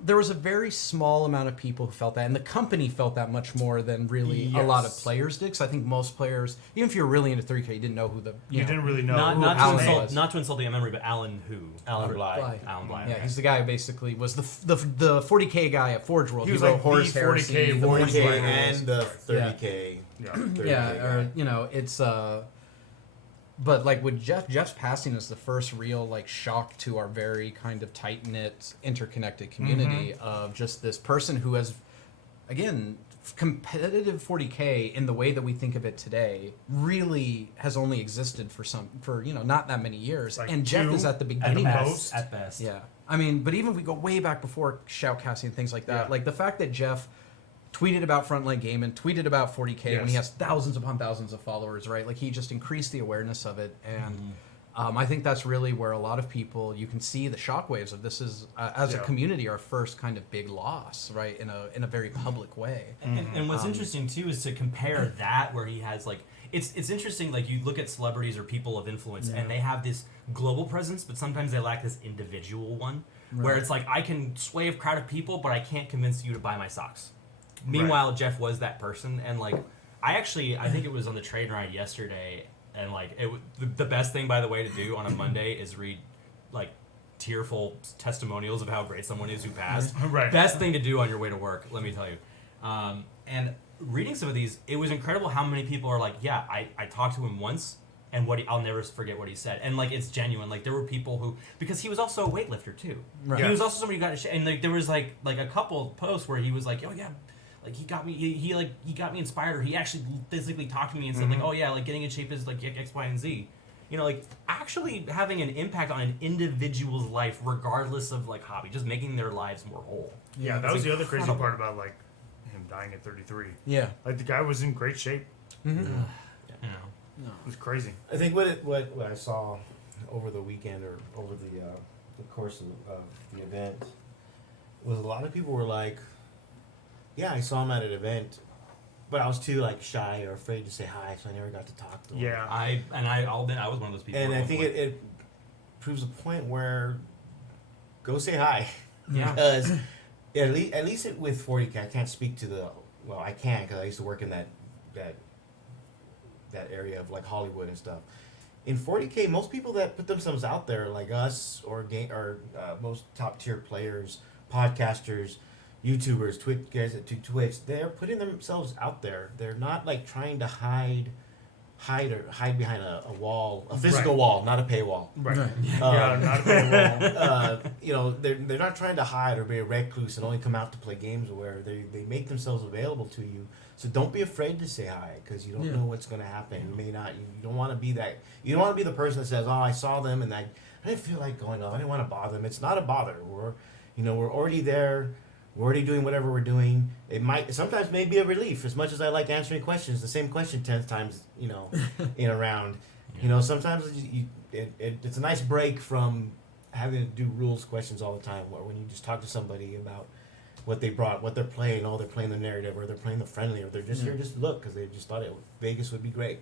there was a very small amount of people who felt that, and the company felt that much more than really a lot of Yes. players did. Because I think most players, even if you're really into 3K, you didn't know who You didn't really know. Not, who not, Alan to insult, was. not to insult the memory, but Alan who? Alan Bly. Alan Bly. Yeah, okay. he's the guy who basically was the 40K guy at Forge World. He was wrote like the Horus 40K Heresy, the 40K 40K and the 30K. Yeah. 30K yeah, guy. or it's but like with Jeff's passing is the first real like shock to our very kind of tight knit, interconnected community of just this person who has, again, competitive 40K in the way that we think of it today really has only existed for not that many years, Like and Jeff two is at the at beginning. the of most. At best. Yeah, but even if we go way back before shoutcasting and things like that, Yeah. like the fact that Jeff tweeted about Frontline Game and tweeted about 40K when he has thousands upon thousands of followers, right? Like he just increased the awareness of it, and I think that's really where a lot of people, you can see the shockwaves of this is as a community our first kind of big loss, right? In a very public way. And what's interesting too is to compare that where he has like it's interesting, like you look at celebrities or people of influence and they have this global presence, but sometimes they lack this individual one where it's like I can sway a crowd of people, but I can't convince you to buy my socks. Meanwhile, Jeff was that person, and like I think it was on the trade ride yesterday, and like the best thing, by the way, to do on a Monday is read like tearful testimonials of how great someone is who passed. Right. Best thing to do on your way to work, let me tell you. And reading some of these, it was incredible how many people are like, yeah, I talked to him once, and I'll never forget what he said, and like it's genuine. Like there were people who, because he was also a weightlifter too. Right. He was also somebody who got and like there was like a couple posts where he was like, oh yeah. Like he got me, he got me inspired, or he actually physically talked to me and said like, oh yeah, like getting in shape is like X, Y, and Z. Like actually having an impact on an individual's life, regardless of like hobby, just making their lives more whole. Yeah, that It's was the other crazy incredible. part about like him dying at 33. Yeah. Like the guy was in great shape. You know. It was crazy. I think what I saw over the weekend or over the the course of the event was a lot of people were like, yeah, I saw him at an event, but I was too like shy or afraid to say hi, so I never got to talk to him. Yeah. I'll admit I was one of those people. And at I one think point. it proves a point where go say hi. Yeah. Because at least with 40K, I can't speak to I can because I used to work in that area of like Hollywood and stuff. In 40K, most people that put themselves out there, like us or most top tier players, podcasters, YouTubers, Twitch guys that do Twitch, they're putting themselves out there. They're not like trying to hide behind a wall, a physical Right. wall, not a paywall. Right. Yeah, not a big wall. They're not trying to hide or be a recluse and only come out to play games where they make themselves available to you. So don't be afraid to say hi because you don't know what's going to happen. You may not. You don't want to be that. You don't want to be the person that says, "Oh, I saw them and I didn't feel like going up. I didn't want to bother them." It's not a bother. We're already there. We're already doing whatever we're doing. It might sometimes may be a relief. As much as I like answering questions, the same question 10 times, in a round. Sometimes it's a nice break from having to do rules questions all the time. Or when you just talk to somebody about what they brought, what they're playing. Oh, they're playing the narrative, or they're playing the friendly, or they're just here just to look because they just thought Vegas would be great.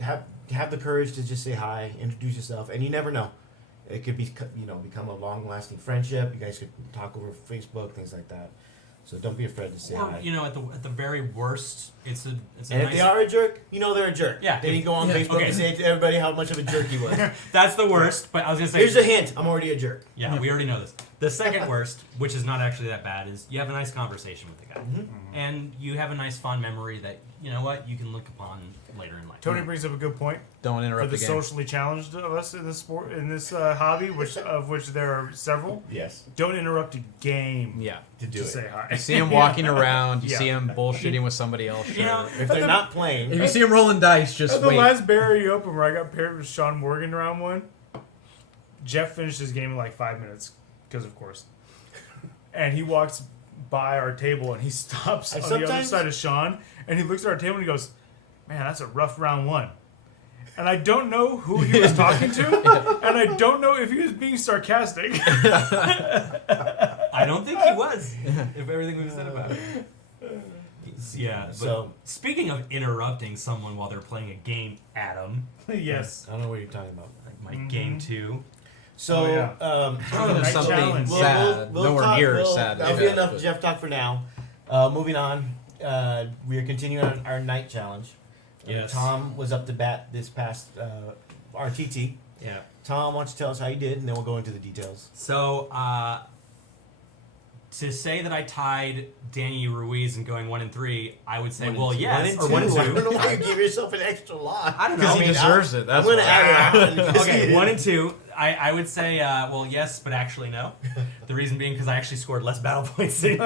Have the courage to just say hi, introduce yourself, and you never know. It could be, become a long-lasting friendship. You guys could talk over Facebook, things like that. So don't be afraid to say Or, hi. at the very worst, it's a And nice. if they are a jerk, they're a jerk. Yeah. Then you go on Facebook and say to everybody how much of a jerk he was. That's the worst. But I was gonna say. Here's a hint. I'm already a jerk. Yeah, we already know this. The second worst, which is not actually that bad, is you have a nice conversation with the guy, and you have a nice fond memory that you can look upon later in life. Tony brings up a good point. Don't For interrupt the the game. socially challenged of us in this sport, in this hobby, which there are several. Yes. Don't interrupt a game Yeah. To do to it. say hi. You see him walking around. You Yeah. see him bullshitting with somebody else. Sure. If they're not playing, If you see him rolling dice, just At the wait. last Barry Open where I got paired with Sean Morgan round one, Geoff finished his game in like 5 minutes, because of course. And he walks by our table and he stops on the other sometimes- side of Sean and he looks at our table and he goes, "Man, that's a rough round one." And I don't know who he was talking to, and I don't know if he was being sarcastic. I don't think he was. If everything we've said about it. Yeah. But So- speaking of interrupting someone while they're playing a game, Adam, Yes. I don't know what you're talking about. like my game 2. So, Oh, yeah. There's Night something challenge. sad. Nowhere near as sad. That'll as be that, enough but- Jeff talk for now. Moving on, we are continuing our night challenge. Yes. Tom was up to bat this past RTT. Yeah. Tom, why don't you tell us how you did, and then we'll go into the details. So, to say that I tied Danny Ruiz and going 1-3, I would say, well, yes, or 1-2. I don't know why you give yourself an extra lot. I don't know. Because he I mean, deserves it. That's I'm going to why. add it on. Okay, 1-2. I would say, well, yes, but actually no. The reason being because I actually scored less battle points than you.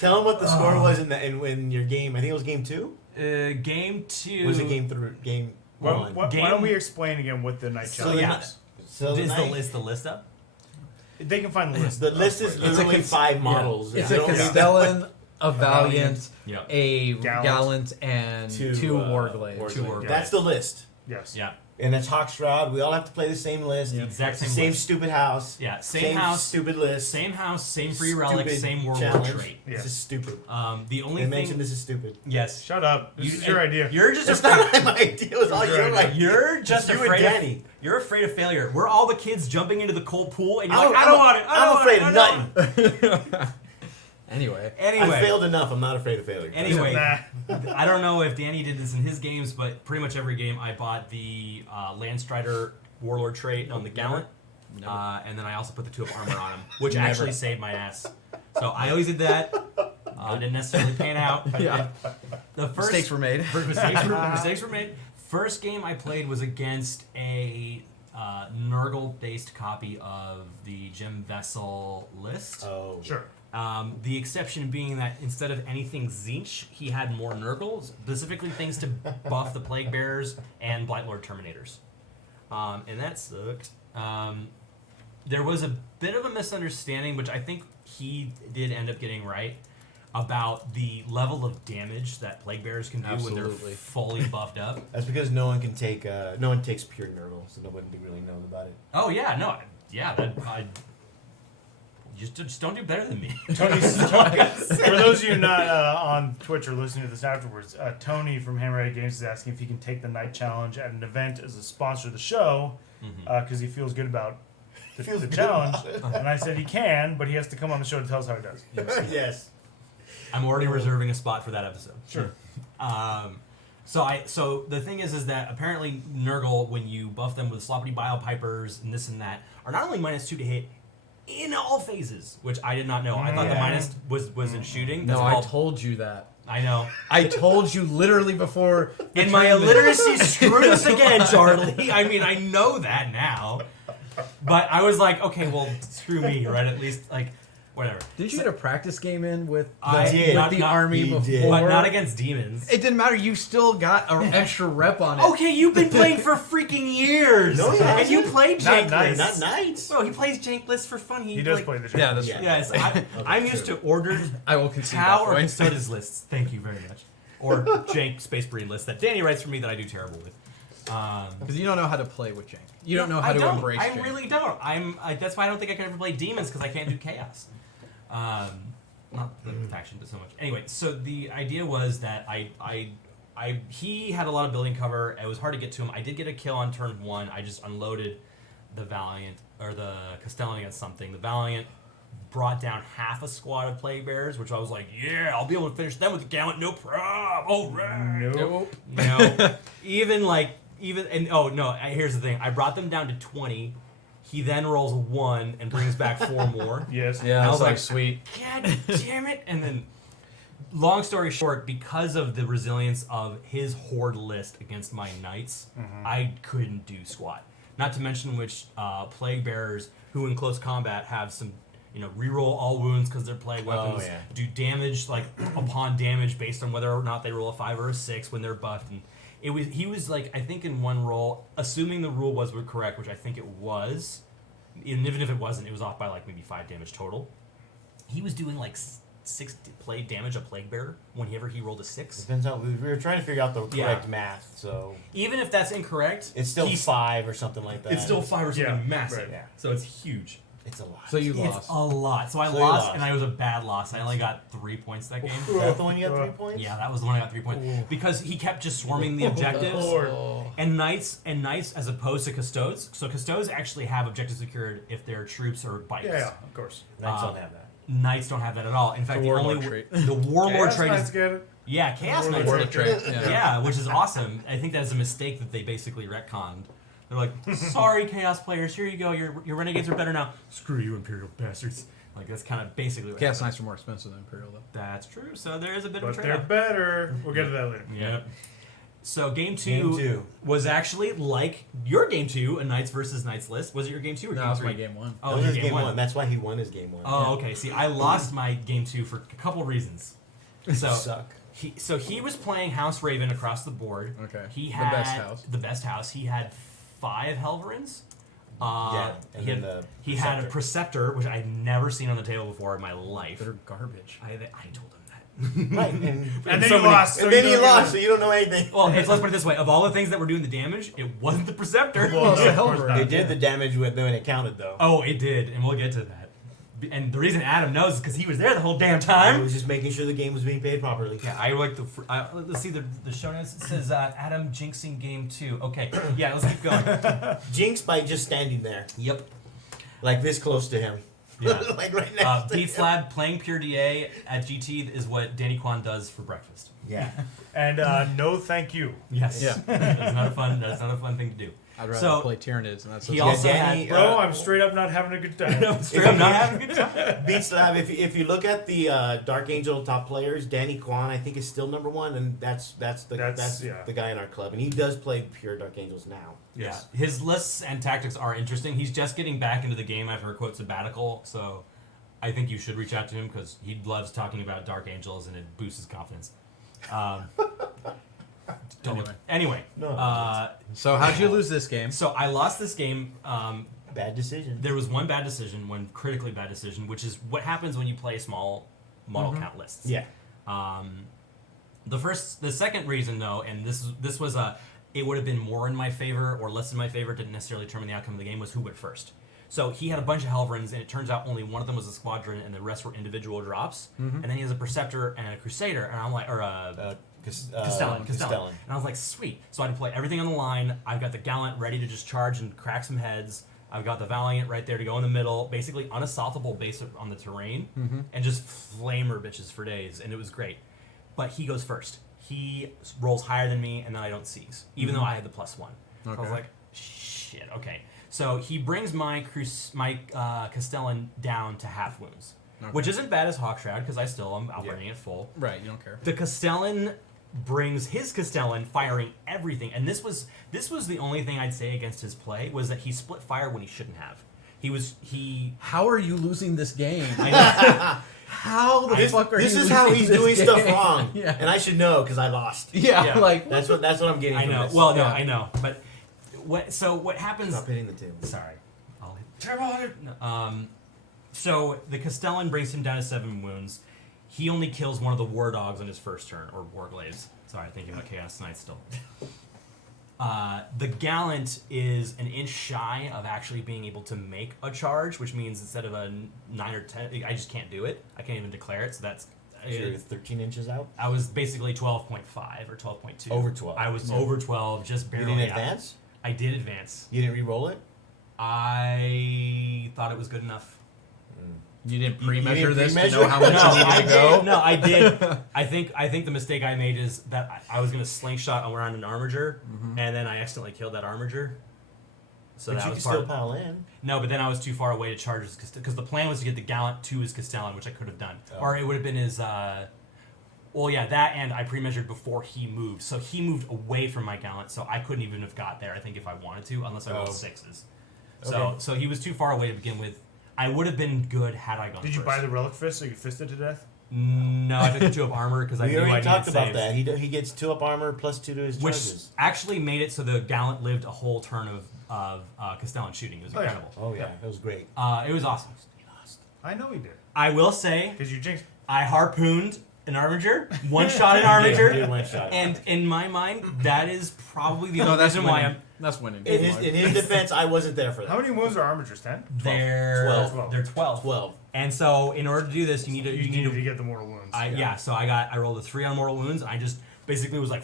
Tell him what the score was in your game. I think it was game 2. Game 2. Was it game 3? Game 1. Why don't we explain again what the night So challenge yeah. is? So Is night- the list up? They can find the list. the list is It's a literally cons- 5 models. It's They a don't need that- Castellan, a Valiant, Yeah. a Gallant. Gallant, and two Warglaives. Warglaives. Two Warglaives. That's the list. Yes. Yeah. And it's Hawk Shroud. We all have to play the same list. The exact Same, same list. stupid house. Yeah, same house, Stupid list. Same house, same free relic, Stupid same World War challenge. trait. Yeah. This is stupid. The only They thing. mentioned this is stupid. Yes. Shut up. This is your idea. You're just It's afraid. not my idea. It was all Your your idea. idea. You're just You and afraid. Danny. You're afraid of failure. We're all the kids jumping into the cold pool, and you're I'm- like, I don't want it. I don't I'm want afraid it, of I don't want nothing. Anyway. it." Anyway. I failed enough. I'm not afraid of failure. Anyway, Nah. I don't know if Danny did this in his games, but pretty much every game I bought the Landstrider Warlord trait on the Gallant, and then I also put the 2 of armor on him, which Never. actually saved my ass. So I always did that. Didn't necessarily pan out. Yeah. The first Mistakes were made. mistakes were made. First game I played was against a Nurgle-based copy of the Jim Vessel list. Oh. Sure. The exception being that instead of anything Zinch, he had more Nurgle, specifically things to buff the Plague Bearers and Blightlord Terminators. And that sucked. There was a bit of a misunderstanding, which I think he did end up getting right. about the level of damage that plague bearers can do when they're Absolutely. fully buffed up. That's because no one takes pure Nurgle, so nobody really knows about it. Oh yeah, no, yeah, that I just don't do better than me. Tony's for those of you not on Twitch or listening to this afterwards, Tony from Hammerhead Games is asking if he can take the night challenge at an event as a sponsor of the show because he feels good about the challenge. And I said he can, but he has to come on the show to tell us how he does. Yes. I'm already reserving a spot for that episode. Sure. So the thing is that apparently Nurgle, when you buff them with sloppy bile pipers and this and that, are not only -2 to hit in all phases, which I did not know. I thought the minus was in shooting. That's No, I called- told you that. I know. I told you literally before. And my illiteracy screwed us again, Charlie. I mean, I know that now. But I was like, okay, well, screw me, right? At least, like, whatever. Did you get a practice game in with I the, did. with the Not- army he before? did. But not against demons. It didn't matter. You still got an extra rep on it. Okay, you've been playing for freaking years. No, he and you hasn't. played Not Jankless. nice. Not nice. Well, he plays Jankless for fun. He does like, play the show. Yeah, that's Yeah. right. Yes, I'm used to ordered I will concede Tau that or point. Custodes lists. Thank you very much. Or Jank Space Marine lists that Danny writes for me that I do terrible with. Because you don't know how to play with Jank. You don't know how to embrace I Jank. really don't. That's why I don't think I can ever play demons because I can't do chaos. Not the faction, but so much. Anyway, so the idea was that he had a lot of building cover. It was hard to get to him. I did get a kill on turn 1. I just unloaded the Valiant or the Castellan against something. The Valiant brought down half a squad of plague bearers, which I was like, yeah, I'll be able to finish them with the Gallant, no problem. All right. Nope. No, here's the thing. I brought them down to 20. He then rolls a 1 and brings back 4 more. Yes. Yeah, I I was was like, like, sweet. God damn it! And then, long story short, because of the resilience of his horde list against my knights, I couldn't do squat. Not to mention which plague bearers who in close combat have some, reroll all wounds because they're plague weapons, yeah. do damage like upon damage based on whether or not they roll a 5 or a 6 when they're buffed. And he was like, I think in one roll, assuming the rule was correct, which I think it was, and even if it wasn't, it was off by like maybe 5 damage total. He was doing like 6 plague damage a plague bearer whenever he rolled a 6. Depends on. We were trying to figure out the correct math, so Even if that's incorrect, it's still 5 or something like that. It's still 5 or something Yeah, massive. right. Yeah. So it's huge. It's a lot. So you It's lost. a lot. So I So you lost, lost. and I was a bad loss. I only got 3 points that game. Is that the one you got 3 points? Yeah, that was the one I got 3 points because he kept just swarming the objectives. And knights as opposed to custodes. So custodes actually have objectives secured if their troops are bites. Yeah, of course. Knights don't have that. Knights don't have that at all. In fact, the Warlord only trait. the warlord Chaos trait Knights is get it. yeah, chaos knights. Warlord trait. Yeah. Yeah. which is awesome. I think that's a mistake that they basically retconned. They're like, sorry, chaos players, here you go. Your renegades are better now. Screw you, imperial bastards. Like that's kind of basically what Chaos happened. Knights are more expensive than Imperial, though. That's true. So there is a bit of But a they're trade-off. better. We'll get to that later. Yep. So game Game 2 was actually like your game 2, a knights versus knights list. Was it your game 2 or No, game that was 3? my game 1. Oh, That it was was his your game 1. That's why he won his game 1. Oh, okay. See, I lost my game 2 for a couple reasons. So Suck. he was playing House Raven across the board. Okay. He The had best house. The best house. He had 5 Helverins. Yeah, and he then had, the he had a Preceptor, which I'd never seen on the table before in my life. They're garbage. I told him that. Right, and And then so you many- lost. so and then you he don't lost, get so you don't know anything. Well, let's put it this way: of all the things that were doing the damage, it wasn't the Preceptor. Well, it's the of course Helver. not. They did the damage when it counted, though. Oh, it did, and we'll get to that. And the reason Adam knows is because he was there the whole damn I time. was just making sure the game was being paid properly. Yeah, I like the. Let's see the show notes. It says Adam jinxing game 2. Okay, yeah, let's keep going. Jinx by just standing there, Yep. like this close to him. Yeah. Like right next to Pete him. Slab playing pure DA at GT is what Danny Kwan does for breakfast. Yeah. And no, thank you. Yes. Yeah. That's not a fun thing to do. I'd rather So, play Tyranids, and that's he what's- also Danny, had. Bro, I'm straight up not having a good time. Straight up not having a good time. Beat Slab. If you look at the Dark Angel top players, Danny Kwan I think is still number 1, and that's the guy in our club, and he does play pure Dark Angels now. Yeah, his lists and tactics are interesting. He's just getting back into the game after a quote sabbatical, so I think you should reach out to him because he loves talking about Dark Angels and it boosts his confidence. Anyway, No. So how'd you lose this game? so I lost this game. Bad decision. There was one bad decision, one critically bad decision, which is what happens when you play small model count lists. Yeah. The second reason though, and this was it would have been more in my favor or less in my favor, didn't necessarily determine the outcome of the game, was who went first. So he had a bunch of Helverins, and it turns out only one of them was a squadron, and the rest were individual drops. And then he has a Preceptor and a Crusader, and I'm like, or Castellan. And I was like, sweet. So I had to play everything on the line. I've got the Gallant ready to just charge and crack some heads. I've got the Valiant right there to go in the middle, basically unassaultable base on the terrain, and just flamer bitches for days, and it was great. But he goes first. He rolls higher than me, and then I don't seize, even though I had the +1. Okay. So I was like, shit, okay. So he brings my Castellan down to half wounds, which isn't bad as Hawkshroud, because I still am outrunning it full. Right, you don't care. The Castellan brings his Castellan firing everything, and this was the only thing I'd say against his play, was that he split fire when he shouldn't have. How are you losing this game? I know. How the fuck are you This is losing how he's this doing game? stuff wrong, Yeah. and I should know because I lost. Yeah, like That's what I'm getting. I from know. This. Well, no, Yeah. I know, but what happens? Stop hitting the table. Sorry, I'll hit. So the Castellan brings him down to 7 wounds. He only kills one of the War Dogs on his first turn, or Warglaives. Sorry, thinking about Chaos Knight still. The Gallant is an inch shy of actually being able to make a charge, which means instead of a 9 or 10, I just can't do it. I can't even declare it, so that's... You're 13 inches out. I was basically 12.5 or 12.2. Over 12. I was over 12, just You barely. didn't advance. I did advance. You didn't re-roll it. I thought it was good enough. you didn't You pre-measure didn't this pre-measure? to know how much you need to go. No, I did. I think the mistake I made is that I was going to slingshot around an armiger, and then I accidentally killed that armiger. So But that you was can part still pile in. No, but then I was too far away to charge his because the plan was to get the Gallant to his Castellan, which I could have done, or it would have been his. Well, yeah, that and I pre-measured before he moved, so he moved away from my Gallant, so I couldn't even have got there. I think if I wanted to, unless I rolled 6s. So he was too far away to begin with. I would have been good had I gone. Did you first. buy the Relic Fist so you fisted to death? No, I took 2 up armor because I We knew I already needed talked about saves. that. He gets 2 up armor plus 2 to his Which charges. actually made it so the Gallant lived a whole turn of Castellan shooting. It was incredible. Oh yeah, that was great. It was awesome. I know he did. I will say, Because you jinxed. I harpooned an armiger, one-shot an armiger, Yeah, one-shot. and in my mind, that is probably the No, only that's reason why winning. I'm That's winning. In his defense, I wasn't there for that. How many wounds are armatures? 10? there. 12. They're 12. 12. And so, in order to do this, you need to. You needed to get the mortal wounds. So I rolled a 3 on mortal wounds, and I just basically was like,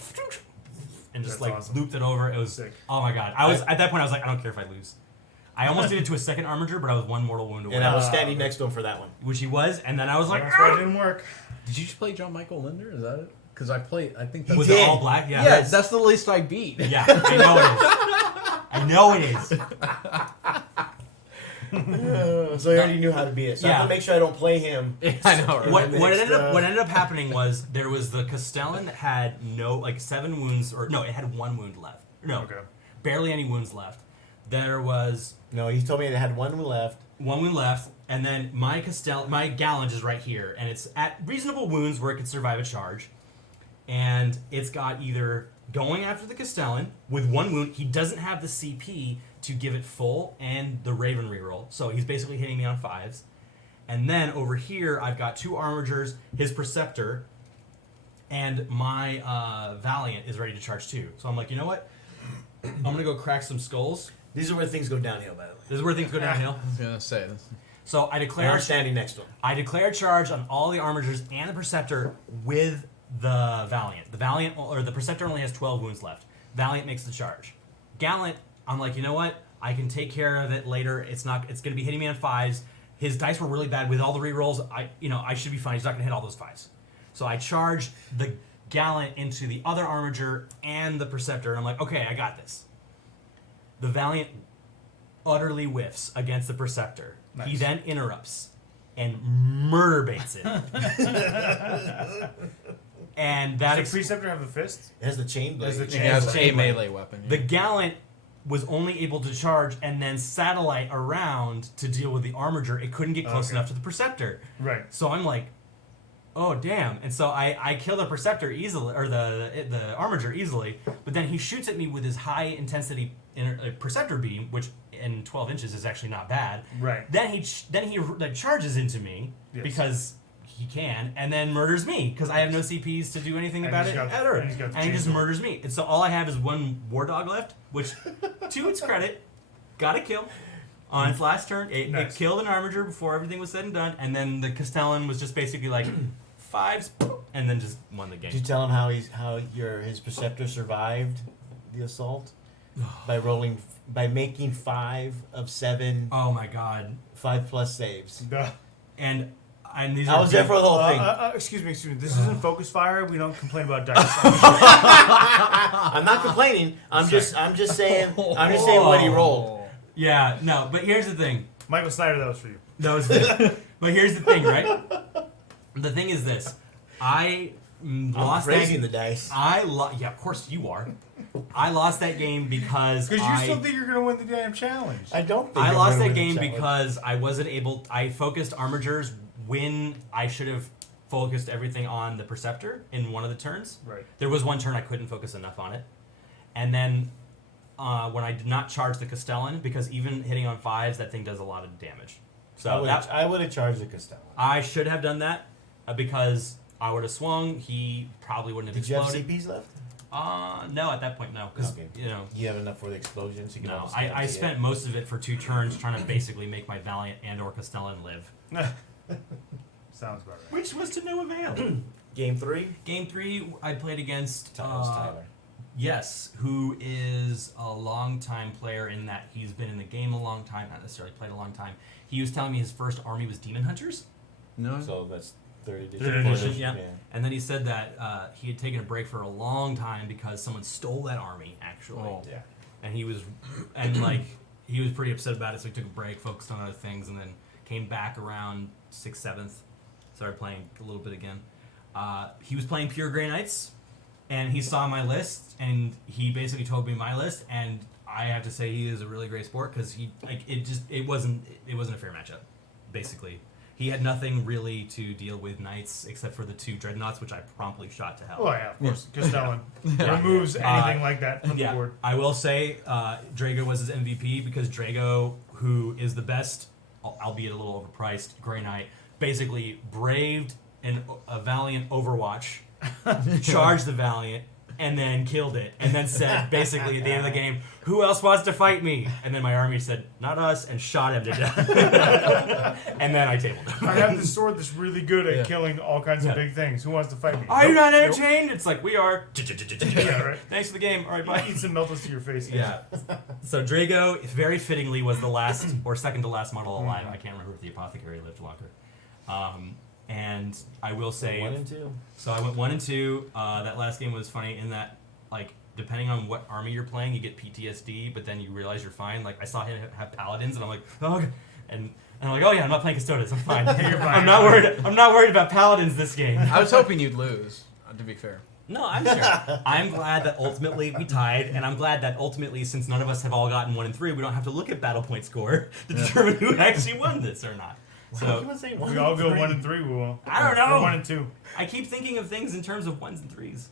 and just That's like awesome. looped it over. It was Sick. Oh my god! I was at that point. I was like, I don't care if I lose. I almost did it to a second armiger, but I was 1 mortal wound away, And I was standing next to him for that one. which he was. And then I was like, That's why it didn't work. Did you just play John Michael Linder? Is that it? Because I think that's was did. it all black? Yeah, yeah, that's the list I beat. yeah. I know it is. So he already knew how to beat it. So I Yeah. want to make sure I don't play him. I know. Right? What ended up happening was there was the Castellan that had 7 wounds, or no, it had 1 wound left. No, Okay. barely any wounds left. There was No, he told me they had 1 left. 1 wound left, and then my Gallant is right here, and it's at reasonable wounds where it could survive a charge. And it's got either going after the Castellan with 1 wound. He doesn't have the CP to give it full and the Raven reroll, so he's basically hitting me on 5s. And then over here, I've got 2 armigers, his Preceptor, and my Valiant is ready to charge too. So I'm like, you know what? I'm gonna go crack some skulls. These are where things go downhill, by the way. This is where things go downhill. I was gonna say this. So I And declare I'm standing next to him. I declare charge on all the armigers and the Preceptor with the Valiant. The Valiant, or the Preceptor only has 12 wounds left. Valiant makes the charge. Gallant, I'm like, you know what? I can take care of it later. It's going to be hitting me on 5s. His dice were really bad with all the rerolls. I should be fine. He's not going to hit all those 5s. So I charge the Gallant into the other armiger and the Preceptor, and I'm like, okay, I got this. The Valiant utterly whiffs against the Preceptor. Nice. He then interrupts and murder baits it. And that Does the Preceptor have the fist? It has the chain blade. Has the It chain has blade. a melee weapon. Yeah. the Gallant was only able to charge and then satellite around to deal with the armiger. It couldn't get close Okay. enough to the Preceptor. Right. So I'm like, oh damn! And so I kill the Preceptor easily, or the armiger easily. But then he shoots at me with his high intensity Preceptor beam, which in 12 inches is actually not bad. Right. Then he like charges into me Yes. because he can, and then murders me because I have no CPs to do anything And about he's it got the- ever. and he's got the And he just chainsaw. murders me. And so all I have is one War Dog left, which, to its credit, got a kill on its last turn. It Nice. killed an Armiger before everything was said and done, and then the Castellan was just basically like 5s, and then just won the game. Did you tell him how his Preceptor survived the assault by making 5 of 7 Oh my god. 5+ saves? Duh. And these I are was there for the whole thing. Excuse me. This isn't Focus Fire. We don't complain about dice. I'm not complaining. I'm just saying what he rolled. Yeah, no, but here's the thing. Michael Snyder, that was for you. That was it. But here's the thing, right? The thing is this. I I'm lost raising that. the dice. Yeah, of course you are. I lost that game because Because you still think you're going to win the damn challenge. I don't think I I'm lost gonna that win the game challenge. because I wasn't able. I focused Armigers when I should have focused everything on the Preceptor in one of the turns. Right. There was one turn I couldn't focus enough on it, and then when I did not charge the Castellan, because even hitting on 5s, that thing does a lot of damage. So I would have charged the Castellan. I should have done that because I would have swung. He probably wouldn't have Did you have exploded. CPs left? No, at that point, no, because Okay. you know. You have enough for the explosions? You can No, almost I guarantee spent it. most of it for 2 turns trying to basically make my Valiant and or Castellan live, Sounds about right. which was to no avail. Game 3? Game 3, I played against Tyler. yes, who is a long-time player in that he's been in the game a long time, not necessarily played a long time. He was telling me his first army was Demon Hunters, No. So that's 3rd edition. Third 4th edition, yeah. yeah. and then he said that he had taken a break for a long time because someone stole that army, actually. Oh. Yeah. And he was he was pretty upset about it, so he took a break, focused on other things, and then came back around 6th, 7th, started playing a little bit again. He was playing Pure Grey Knights, and he saw my list, and he basically told me my list, and I have to say he is a really great sport because it wasn't a fair matchup, basically. He had nothing really to deal with knights except for the 2 dreadnoughts, which I promptly shot to hell. Oh, yeah, of course. Castellan Yeah. removes anything like that from the Yeah, board. I will say Drago was his MVP because Drago, who is the best, albeit a little overpriced, Grey Knight, basically braved a Valiant Overwatch, charged the Valiant, and then killed it, and then said basically at the end of the game, "Who else wants to fight me?" And then my army said, "Not us," and shot him to death. And then I tabled him. I have this sword that's really good at Yeah. killing all kinds Yeah. of big things. Who wants to fight me? Are you not Nope. entertained? It's like we are. Yeah, right. Thanks for the game. All right, bye. Eat some Meltas to your face. Yeah. So Drago, very fittingly, was the last or second to last model alive. I can't remember if the apothecary lived longer. And I will say, 1 and 2. so I went 1 and 2. That last game was funny in that, like, depending on what army you're playing, you get PTSD, but then you realize you're fine. Like, I saw him have paladins, and I'm like, oh, okay. And I'm like, oh yeah, I'm not playing Custodes. I'm fine. You're fine, I'm not you're worried. I'm not worried about paladins this game. I was hoping you'd lose, to be fair. No, I'm sure. I'm glad that ultimately we tied, and I'm glad that ultimately, since none of us have all gotten 1 and 3, we don't have to look at battle point score to determine who actually won this or not. So If we all go 1 and 3, we will. I don't know. Or 1 and 2. I keep thinking of things in terms of 1s and 3s.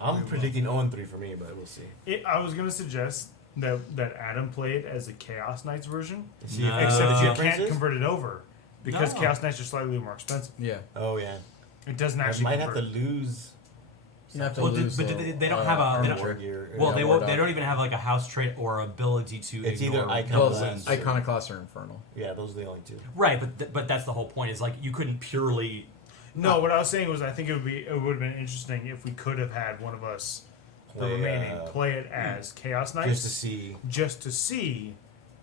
I'm predicting 0 and 3 for me, but we'll see. I was gonna suggest that Adam played as a Chaos Knights version, See No. if except the you difference can't is? convert it over because No. Chaos Knights are slightly more expensive. Yeah. Oh, yeah. It doesn't I actually might have convert. to lose. You have to Well, lose. but they don't have a. They don't, War gear. well, Yeah, they War won't. They Dog. don't even have like a house trait or ability to It's ignore. either icon Well, blends. Iconoclast or Infernal. Yeah, those are the only 2. Right, but that's the whole point. Is like you couldn't purely. No, what I was saying was I think it would have been interesting if we could have had one of us, the Play, remaining, play it as Chaos Knights Just to see.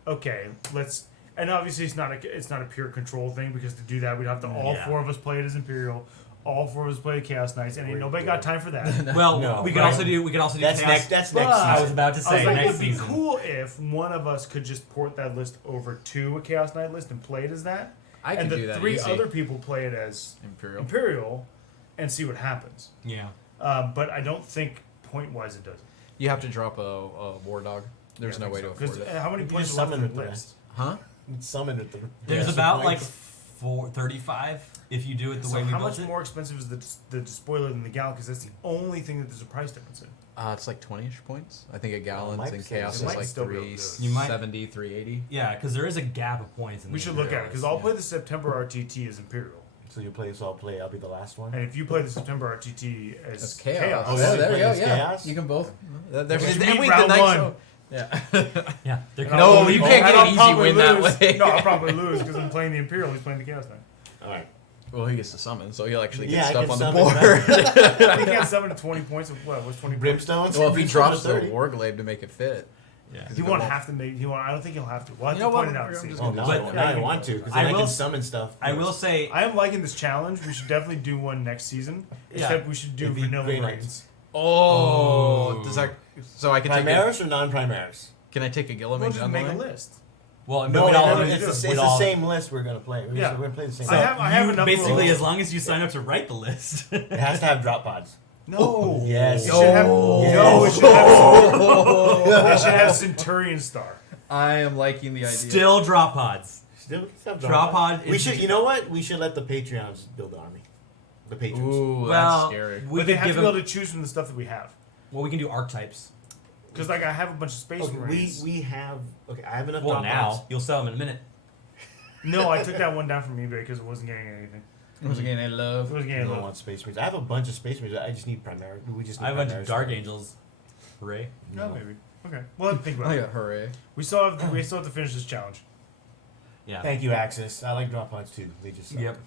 Okay, let's. And obviously it's not a pure control thing because to do that we'd have to all Yeah. 4 of us play it as Imperial, all 4 of us play Chaos Knights, and ain't nobody got time for that. Well, No, we could right. also do. We could also do. That's chaos. next. That's But- next. I was Season. about to I was say like, next it'd be season. cool if one of us could just port that list over to a Chaos Knight list and play it as that, I and can the do that 3 easy. other people play it as Imperial. Imperial, and see what happens. Yeah. But I don't think point wise it doesn't. You have to drop a War Dog. There's Yeah, I no way think to so. afford 'Cause it. how many You points just are left summon in the it, list? Huh? Summon it. There's Yeah. about like Points. 35 if you do it the So way we how built much it. more expensive is the Despoiler than the Gal? Because that's the only thing that there's a price difference in. It's like 20-ish points. I think a Gallons might and say- Chaos it is might like still be able to do it. You might- 370, 380. Yeah, because there is a gap of points. In We the should look at it Imperial because list, I'll play the September RTT as Imperial. So you play, so I'll play. I'll be the last one. And if you play the September RTT as That's chaos. Oh, yeah, yeah, there we go. it's Yeah, chaos? you can both. Which There's means and wait, round the night one. show. Yeah. Yeah. There And could No, only you be- can't get and an I'll easy probably win that lose. way. No, I'll probably lose because I'm playing the Imperial. He's playing the Chaos Knight. All right. Well, he gets to summon, so he'll actually Yeah, I get can stuff on the summon board. He can't summon to 20 points of what? What's 20 points? Brimstones. Well, if he Brimstones drops are the 30. Warglaive to make it fit. Yeah. He won't have to make. I don't think he'll have to. We'll have You to know what? point it out. I'm and see. just Oh, now, But- now I want to because I then I will can s- summon stuff. I will say, I am liking this challenge. We should definitely do one next season. Yeah. Except we should do It'd be vanilla Grey brains. Oh, does that? So I can take. Primaris or non-Primaris? Can I take a We'll Gilliman just down the make a line? list. well, No, we'd all- no, we'd it's we'd the all- same list we're gonna play. Yeah. We're gonna play the same. I have you enough basically, rules. as long as you sign up to write the list. It has to have drop pods. No. Yes. It should have, no, it should have, it should have Centurion Star. I am liking the idea. Still drop pods. Still have Drop pod We is- should. You know what? We should let the Patreons build the army. The patrons. Ooh, Well, that's scary. we But they could have give to be them. able to choose from the stuff that we have. Well, we can do archetypes. Because like I have a bunch of Space Okay, Marines. we have. Okay, I have enough Well, drop now pods. you'll sell them in a minute. No, I took that one down from eBay because it wasn't getting anything. Once again, I It love. wasn't I getting don't low. want Space Marines. I have a bunch of Space Marines. I just need Primaris. We just. Need I have a bunch of Primaris. Dark Angels. Hooray! No, maybe. Okay. Well, let's think about Oh it. yeah, hooray! We still have to finish this challenge. Yeah. Thank you, Axis. I like drop pods too. They just. Suck. Yep.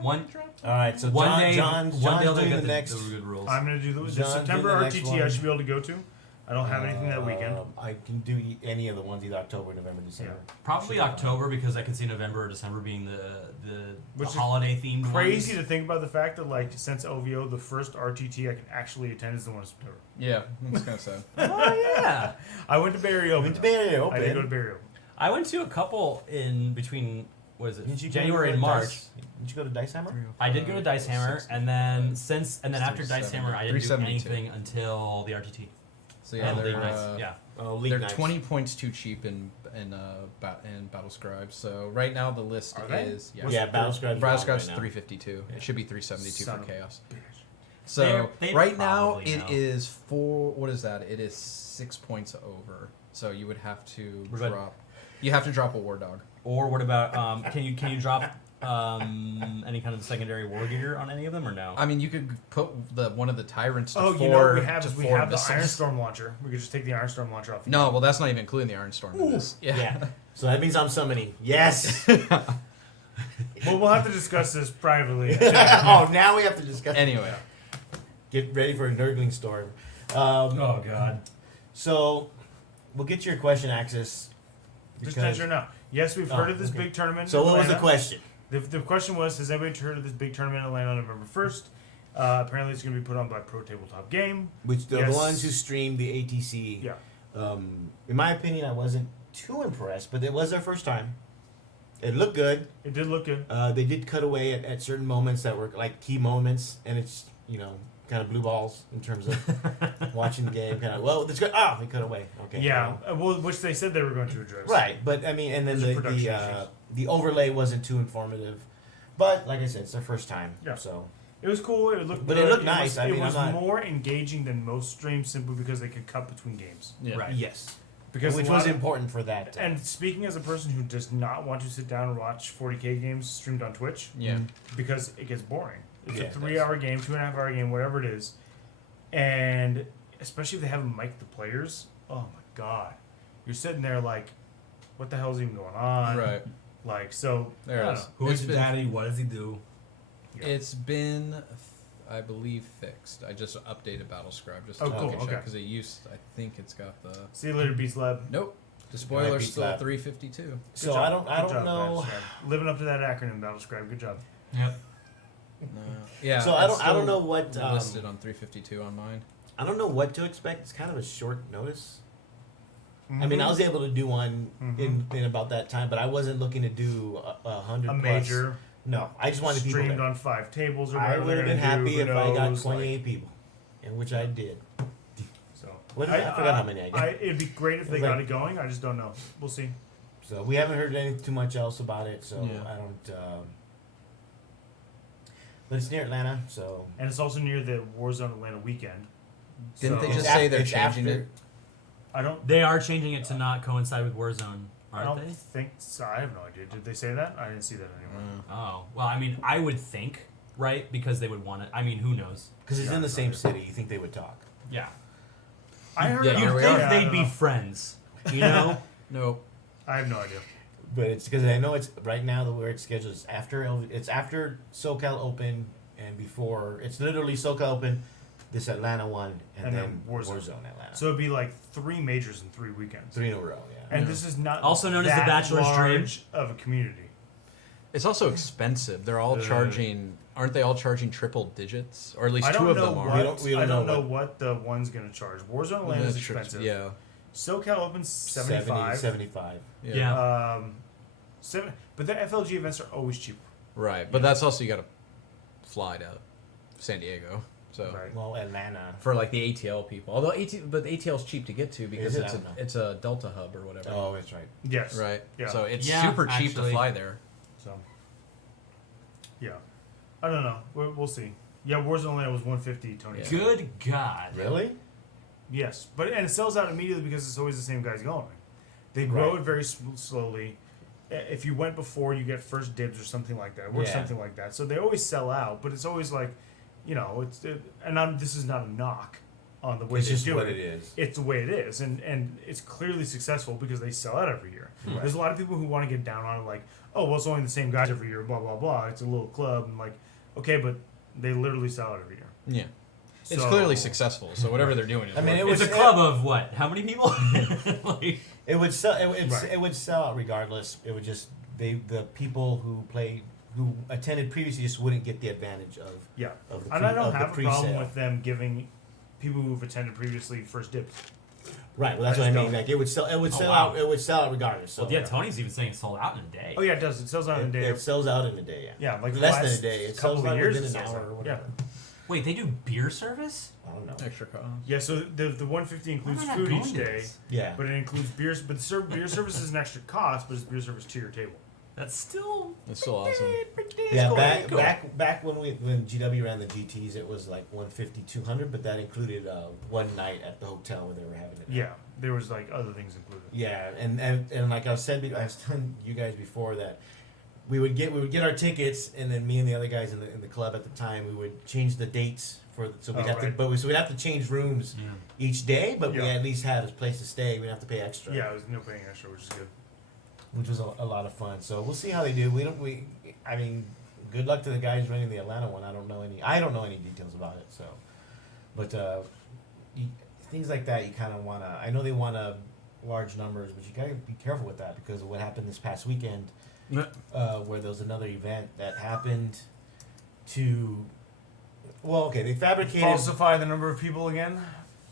One All right, so one John, day, John's one day they'll doing get the the next. good rules. I'm gonna do the John's September doing the next RTT. I one. should be able to go to. I don't have anything that weekend. I can do any of the ones either October, November, December. Probably October because I could see November or December being Which the is holiday themed. Crazy to think about the fact that like since OVO, the first RTT I can actually attend is the one in September. Yeah, that's kind of sad. Oh yeah. I went to Barry Open. Went to Barry though. I did go to Open. Barry Open. I went to a couple in between. What is it? Didn't you go January to and March. Didn't you go to Dice Hammer? I did go to Dice Hammer, and then after Dice 370. Hammer, I didn't do 372. anything until the RTT. So yeah, and they're League Nights. Yeah. Oh, League they're Nights. 20 points too cheap in Battle Scribe. So right now the list Are they? is Yeah, Battlescribe's Battle wrong Scribe's right now. 352. It should be 372 Son for of a Chaos. bitch. So They right now probably it know. is 4. What is that? It is 6 points over. So you would have to What about- drop. You have to drop a War Dog. Or what about can you drop any kind of secondary war gear on any of them or no? I mean, you could put one of the tyrants to Oh, 4. you know what we to have is we 4 have the missiles. Ironstorm launcher. We could just take the Ironstorm launcher off. No, well, that's not even including the Ironstorm in this. Yeah. So that means I'm summoning. Yes. Well, we'll have to discuss this privately. Oh, now we have to discuss. Anyway, Get ready for a Nurgling storm. oh god. So, we'll get to your question, Axis. Just because- answer now. Yes, we've Oh, heard of this okay. big tournament. So, in what was the Atlanta. question? The question was, has anybody heard of this big tournament in Atlanta on November 1st? Apparently, it's going to be put on by Pro Tabletop Game. Which the Yes. ones who streamed the ATC. Yeah. In my opinion, I wasn't too impressed, but it was their first time. It looked good. It did look good. They did cut away at certain moments that were like key moments, and it's kind of blue balls in terms of watching the game. Kind of that's good. Oh, they cut away. Okay. Yeah, well, which they said they were going to address. Right, but I mean, and then Those are production the overlay wasn't too informative, but like I said, it's their first time. Yeah. So It was cool. It looked But good. it looked nice. I It mean, was I'm not- more engaging than most streams simply because they could cut between games. yeah. Right. yes, Because which a lot was of- important for that. And speaking as a person who does not want to sit down and watch 40K games streamed on Twitch, Yeah. because it gets boring. It's Yeah, a it 3-hour game, 2.5-hour game, whatever it is. And especially if they haven't mic'd the players, oh my god. You're sitting there like, what the hell's even going on? Right. Like, so, There I it don't is. know. Who It's is been- daddy? What does he do? Yeah. It's been, I believe, fixed. I just updated Battlescribe just to Oh, cool, check okay. because it used. I think it's got the. See you later, Beast Lab. Nope. The spoiler's Beast still Lab. 352. Good So job. I don't Good job, know. Battlescribe. Living up to that acronym, Battlescribe. Good job. Yep. No. Yeah. So I it's don't know still what listed on 352 on mine. I don't know what to expect. It's kind of a short notice. I mean, Mhm. I was able to do one Mhm. in about that time, but I wasn't looking to do 100 a plus. major No, I just wanted people. streamed there. on 5 tables or I whatever. would have they're been gonna do, happy who if I got knows, 28 people, and which I did. So What is it? I forgot how many I got. It'd be great if It they was got like- it going. I just don't know. We'll see. So we haven't heard anything too much else about it. So Yeah. I don't. But it's near Atlanta, so And it's also near the Warzone Atlanta weekend. Didn't So- they just It's say af- they're it's changing after- it? I don't. They are changing it to not coincide with Warzone Aren't they? think so. I have no idea. Did they say that? I didn't see that anywhere. Oh, well, I mean, I would think, right? Because they would want it. I mean, who knows? Because it's Yeah, in the it's same not city. You think they would talk? Yeah. I heard. Yeah, You'd here we think are. they'd be friends, you know? Nope. I have no idea. But it's because I know it's right now the way it's scheduled is after SoCal Open and before it's literally SoCal Open, this Atlanta one, and then Warzone Atlanta. So it'd be like 3 majors in 3 weekends. 3 in a row, yeah. And this is not Also known as the that Bachelor's Dream. large of a community. It's also expensive. They're all charging. Aren't they all charging triple digits? Or at least I two don't of know them are. what We don't I don't know know what the one's gonna charge. Warzone Atlanta is That's true. expensive. Yeah. SoCal Open's 75. 75. Yeah. But the FLG events are always cheaper. Right, but that's also you got to fly to San Diego. So Right. Well, Atlanta. for like the ATL people, although but the ATL is cheap to get to because Is it? it's I don't know. it's a Delta hub or whatever. Oh, that's right. Yes. Right. Yeah. So it's Yeah, super cheap to actually. fly there. So. Yeah. I don't know. We'll see. Yeah, Warzone Atlanta was 150. Tony. Yeah. said. Good God. Really? Yes, but and it sells out immediately because it's always the same guys going. They grow Right. it very slowly. If you went before, you get first dibs or something like that. It works Yeah. something like that. So they always sell out, but it's always like, this is not a knock on the way It's they just do what it. it is. It's the way it is, and it's clearly successful because they sell out every year. Right. There's a lot of people who want to get down on it, like, oh, well, it's only the same guys every year, blah blah blah. It's a little club, and like, okay, but they literally sell out every year. Yeah. It's So- clearly successful. So whatever they're doing is I mean, it working. was It's a club of what? How many people? Like, It would sell. Right. It would sell out regardless. It would just the people who attended previously just wouldn't get the advantage of. Yeah, Of the and I pre- don't of the have a problem pre-sale. with them giving people who've attended previously first dibs. Right. Well, that's I what I just mean. don't- Like it would sell. It would Oh, sell wow. out. It would sell out regardless. So well, yeah, Tony's even saying it sold out in a day. Oh yeah, it does. It sells out in a day. It sells out in a day. Yeah. Yeah, like the less than last a day. It couple sells of out years within it an sells hour out. or whatever. Wait, they do beer service? I don't know. extra cost. Yeah, so the 150 includes Why am I not food going each to day, this? Yeah. but it includes beers. But beer service is an extra cost, but it's beer service to your table. That's still It's still awesome. Yeah, cool, cool. back when GW ran the GTs, it was like 150, 200, but that included one night at the hotel where they were having it. Yeah, there was like other things included. Yeah, and like I was telling you guys before that we would get our tickets, and then me and the other guys in the club at the time, we would change the dates so we'd Oh, have right. so we'd have to change rooms yeah. each day, but we Yeah. at least had a place to stay. We'd have to pay extra. Yeah, it was no paying extra, which is good. Which was a lot of fun. So we'll see how they do. I mean, good luck to the guys running the Atlanta one. I don't know any details about it. So, but things like that, you kind of wanna. I know they want large numbers, but you gotta be careful with that because of what happened this past weekend, where there was another event that happened to. Well, okay, they fabricated Falsify the number of people again,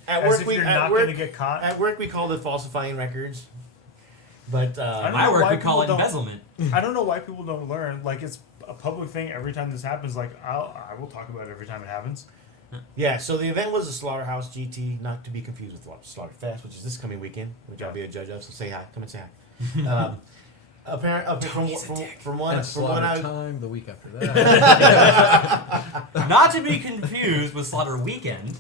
at as work. if We you're at not work, going to get caught. at work we called it falsifying records, but I don't My know work, why we call it people don't- embezzlement. I don't know why people don't learn. Like it's a public thing. Every time this happens, like I will talk about it every time it happens. yeah, so the event was a Slaughterhouse GT, not to be confused with Slaughterfest, which is this coming weekend, which I'll be a judge of. So say hi, come and say hi. From what And slaughter I time the week after that. Not to be confused with Slaughter Weekend.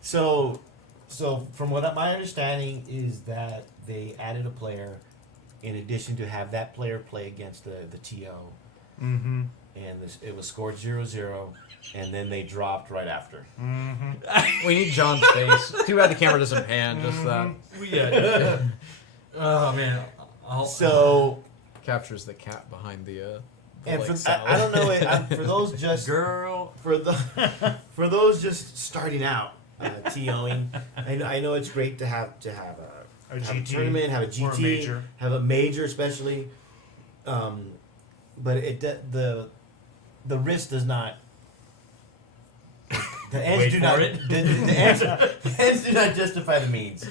so from what my understanding is that they added a player in addition to have that player play against the TO, Mm-hmm. and it was scored 0-0, and then they dropped right after. Mm-hmm. We need John's face. Too bad the camera doesn't pan. Just that Yeah. Oh man. So captures the cat behind the and like, I don't know for those just girl. for those just starting out TOing, I know it's great to have A have GT a tournament, have a or a GT, major. have a major especially, but the wrist does not. The ends Wait do for not. it. The ends do not justify the means.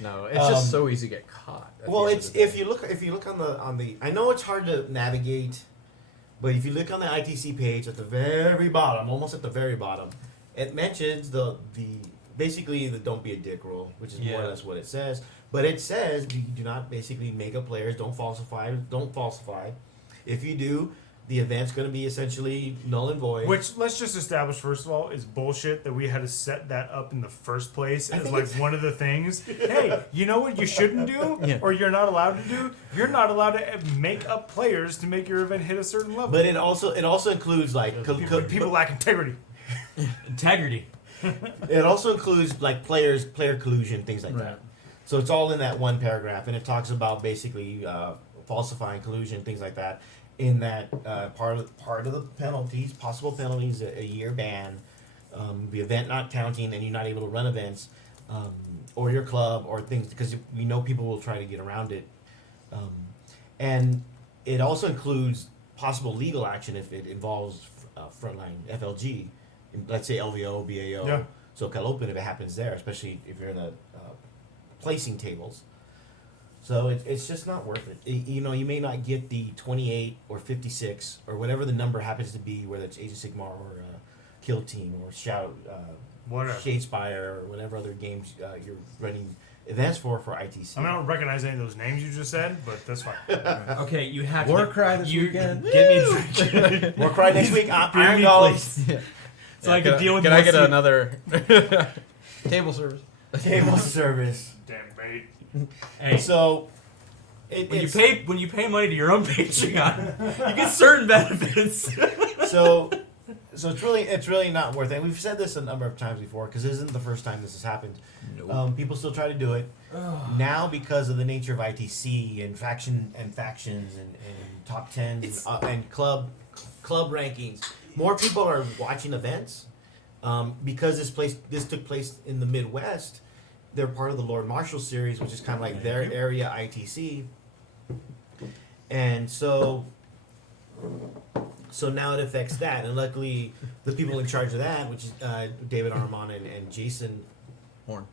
No, it's just so easy to get caught. at the Well, end it's of the day. if you look on the I know it's hard to navigate, but if you look on the ITC page at the very bottom, almost at the very bottom, it mentions the basically the don't be a dick rule, which is more or Yeah. less what it says. But it says you do not basically make up players, don't falsify. If you do, the event's going to be essentially null and void. Which, let's just establish, first of all, is bullshit that we had to set that up in the first place as think like it's- one of the things. Hey, you know what you shouldn't do? Yeah. Or you're not allowed to do? You're not allowed to make up players to make your event hit a certain level. But it also includes like people lack integrity. Integrity. it also includes like player collusion, things like Right. that. So it's all in that one paragraph, and it talks about basically falsifying, collusion, things like that. In that part of the penalties, possible penalties, a year ban, the event not counting, and you're not able to run events, or your club or things, because we know people will try to get around it. And it also includes possible legal action if it involves frontline FLG, let's say LVO, BAO, Yeah. SoCal Open, if it happens there, especially if you're in the placing tables. So it's just not worth it. You know, you may not get the 28 or 56 or whatever the number happens to be, whether it's Age of Sigmar or Kill Team or Whatever. Shadespire or whatever other games you're running events for ITC. I mean, I don't recognize any of those names you just said, but that's fine. Okay, you have Warcry to this you weekend. Get me a drink. Warcry next week. Bring Iron me, Dollars. please. So I can deal with Can I more get soup. another table service? Table service. Damn bait. Hey, So when you pay money to your own Patreon, you get certain benefits. so it's really not worth it. And we've said this a number of times before because this isn't the first time this has happened. Nope. People still try to do it now because of the nature of ITC and factions and top tens and club rankings. More people are watching events because this took place in the Midwest. They're part of the Lord Marshall series, which is kind of like their area ITC, and so now it affects that. And luckily, the people in charge of that, which is David Armand and Jason Horn,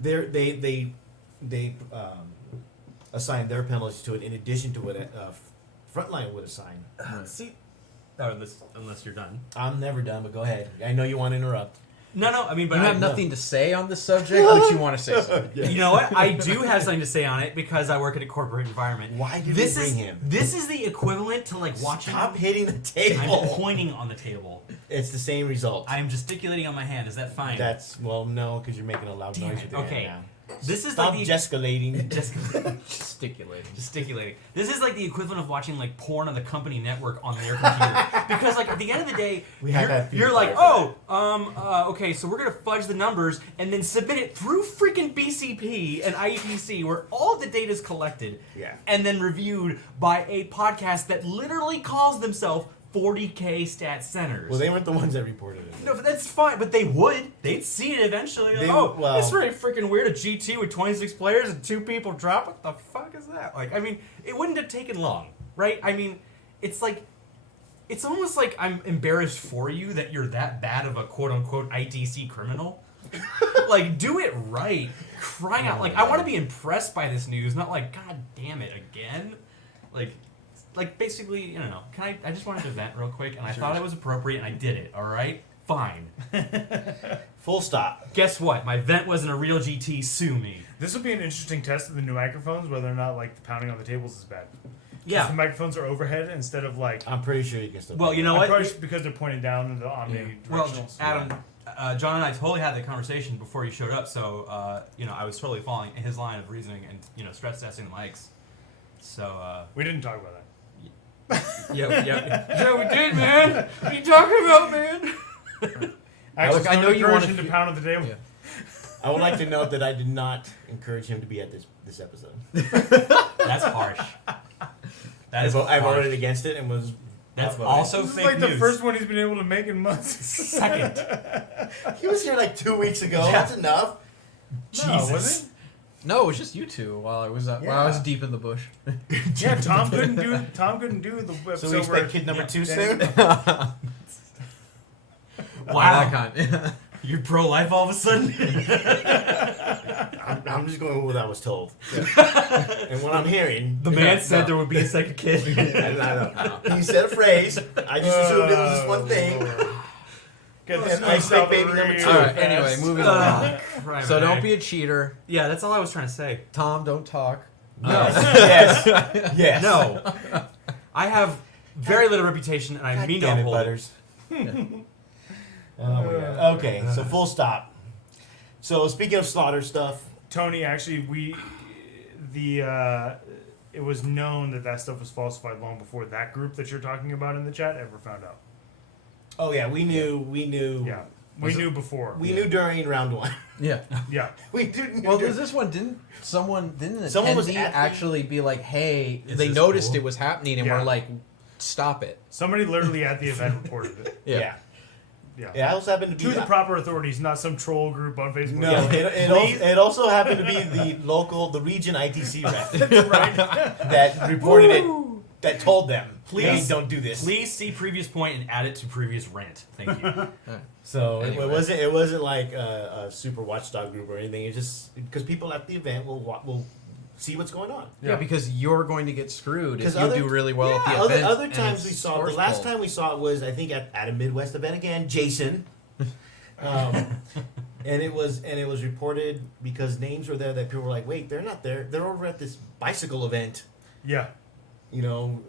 they assign their penalties to it in addition to what Frontline would assign. See, unless you're done. I'm never done, but go ahead. I know you want to interrupt. No, I mean, but You I have nothing to say on this subject, but you want to say something. You know what? I do have something to say on it because I work in a corporate environment. Why did this we bring is him? This is the equivalent to like watching. Stop hitting the table. I'm pointing on the table. It's the same result. I am gesticulating on my hand. Is that fine? No, because you're making a loud Damn noise it. with your Okay. hand now. This is Stop like the gesticulating. gesticulating. This is like the equivalent of watching like porn on the company network on their computer. Because like at the end of the day, you're like, okay, so we're gonna fudge the numbers and then submit it through freaking BCP and IEPC where all the data is collected, and then reviewed by a podcast that literally calls themselves 40K Stat Centers. Well, they weren't the ones that reported it. No, but that's fine. But they would. They'd see it eventually. Like, it's very freaking weird. A GT with 26 players and 2 people drop. What the fuck is that? Like, I mean, it wouldn't have taken long, right? I mean, it's like, it's almost like I'm embarrassed for you that you're that bad of a quote-unquote ITC criminal. Like, do it right. Crying out. Like, I want to be impressed by this news, not like, God damn it, again? Like basically, I don't know. I just wanted to vent real quick, and I thought it was appropriate, and I did it. All right, fine. Full stop. Guess what? My vent wasn't a real GT. Sue me. This will be an interesting test of the new microphones, whether or not like the pounding on the tables is bad. Yeah. The microphones are overhead instead of like. I'm pretty sure you can still. Well, you know what? Probably because they're pointing down in the omnidirectional. Well, Adam, John and I totally had that conversation before you showed up, so I was totally following his line of reasoning and stress testing the mics. So we didn't talk about that. Yeah, we did, man. What are you talking about, man? Actually, I know you want him to pound on the table. Yeah. I would like to note that I did not encourage him to be at this episode. That's harsh. That is I voted harsh. against it and was. That's outvoted. also This is fake like the news. first one he's been able to make in months. Second. He was here like 2 weeks ago. Yeah. That's enough. No, was it? No, it was just you two while I was deep in the bush. Yeah, Tom couldn't do the episode So we expect kid number 2 soon. Wow. That kind. You're pro-life all of a sudden? I'm just going with what I was told. And what I'm hearing. The man said there would be a second kid. He said a phrase. I just assumed it was just one thing. And I expect baby number 2. All right. Anyway, moving on. Right, So man. don't be a cheater. Yeah, that's all I was trying to say. Tom, don't talk. Yes. Yes. No. I have very little reputation, and I God mean to damn it, uphold it. Butters. Oh my god. Okay, so full stop. So speaking of slaughter stuff, Tony, actually, it was known that stuff was falsified long before that group that you're talking about in the chat ever found out. oh yeah, we knew. Yeah, we knew before. We knew during round one. Yeah. Yeah, We didn't. Well, there's this one. Didn't an Someone was attendee at the- actually be like, "Hey, Is they this noticed cool? it was happening, and Yeah. we're like, stop it." somebody literally at the event reported it. Yeah. Yeah. Yeah, I also happened to be To the proper authorities, not some troll group on Facebook. No, Yeah. it also happened to be the region ITC rep right. that reported it, that told them, please Please. don't do this. Please see previous point and add it to previous rant. Thank you. So Anyway. it wasn't like a super watchdog group or anything. It's just because people at the event will see what's going on. Yeah, because you're going to get screwed if 'Cause you other- do really well at the other, event. other and times it's we saw, the source last pulled. time we saw it was, I think, at a Midwest event again, Jason. And it was reported because names were there that people were like, wait, they're not there. They're over at this bicycle event, Yeah.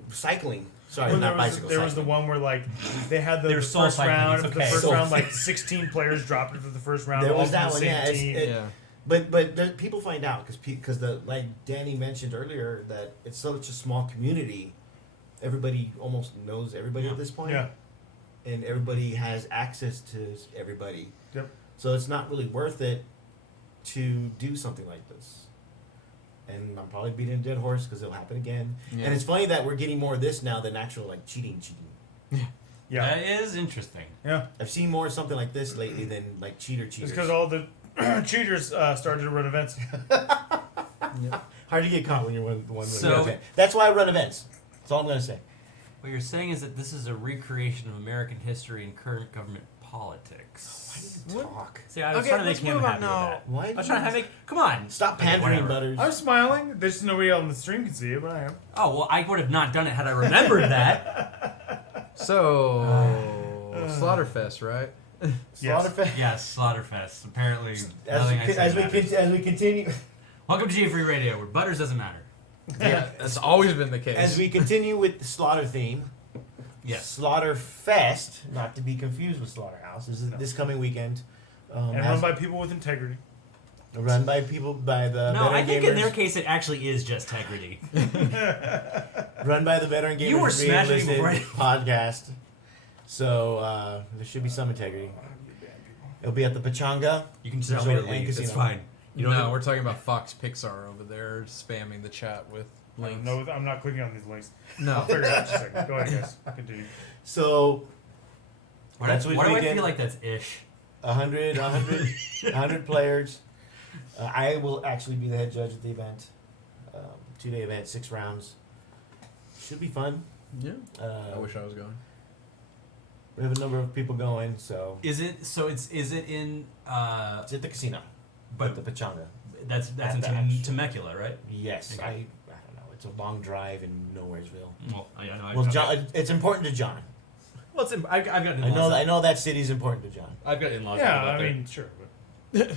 cycling. Sorry, Well, not there was, bicycle. there was the cycling. one where like they had They're the soul first cycling, round. it's The okay. first Soul round, cycling. like 16 players dropped into the first round. There all was from that the one, same yeah. team. Yeah. But people find out because like Danny mentioned earlier that it's such a small community. Everybody almost knows everybody at this point. Yeah. And everybody has access to everybody. Yep. So it's not really worth it to do something like this. And I'm probably beating a dead horse because it'll happen again. Yeah. And it's funny that we're getting more of this now than actual like cheating. Yeah. That is interesting. Yeah. I've seen more something like this lately than like cheaters. It's because all the cheaters started to run events. Hard to get caught when you're one. So- That's why I run events. That's all I'm gonna say. What you're saying is that this is a recreation of American history and current government politics. Talk. See, I was Okay, trying to make let's him move on happy with now. that. Why? I was trying to make. Come on. Stop Okay, pandering, whatever. Butters. I'm smiling. There's nobody on the stream can see it, but I am. Oh well, I would have not done it had I remembered that. So, Slaughterfest, right? Yes. Slaughterfest. Yes, Slaughterfest. Apparently, nothing I said matters. as we continue Welcome to TFG Radio, where butters doesn't matter. Yeah, that's always been the case. as we continue with the slaughter theme. Yes. Slaughterfest, not to be confused with Slaughterhouse. This is this coming weekend. And run by people with integrity. run by people by the No, I veteran think gamers, in their case it actually is just integrity. run by the veteran gamers. You were smashing Re-Enlisted before podcast. So there should be some integrity. It'll be at the Pachanga. You can just tell me to Resort and leave. It's casino. fine. You don't no, we're talking about Fox Pixar over there spamming the chat with links. No, I'm not clicking on these links. I'll No. figure it out in just a second. Go ahead, guys. Continue. So Why, That's do, what why do I weekend. feel like that's ish? 100 players. I will actually be the head judge at the event. 2-day event, 6 rounds. Should be fun. Yeah. I wish I was going. We have a number of people going, so Is it so? Is it in? it's at the casino, But at the Pachanga. that's at in the actual- Temecula, right? Yes, Okay. I don't know. It's a long drive in Nowheresville. Well, I know. Well, John, it's important to John. Well, I've got I know that city's important to John. I've got in-laws. Yeah, out I there. mean, sure. But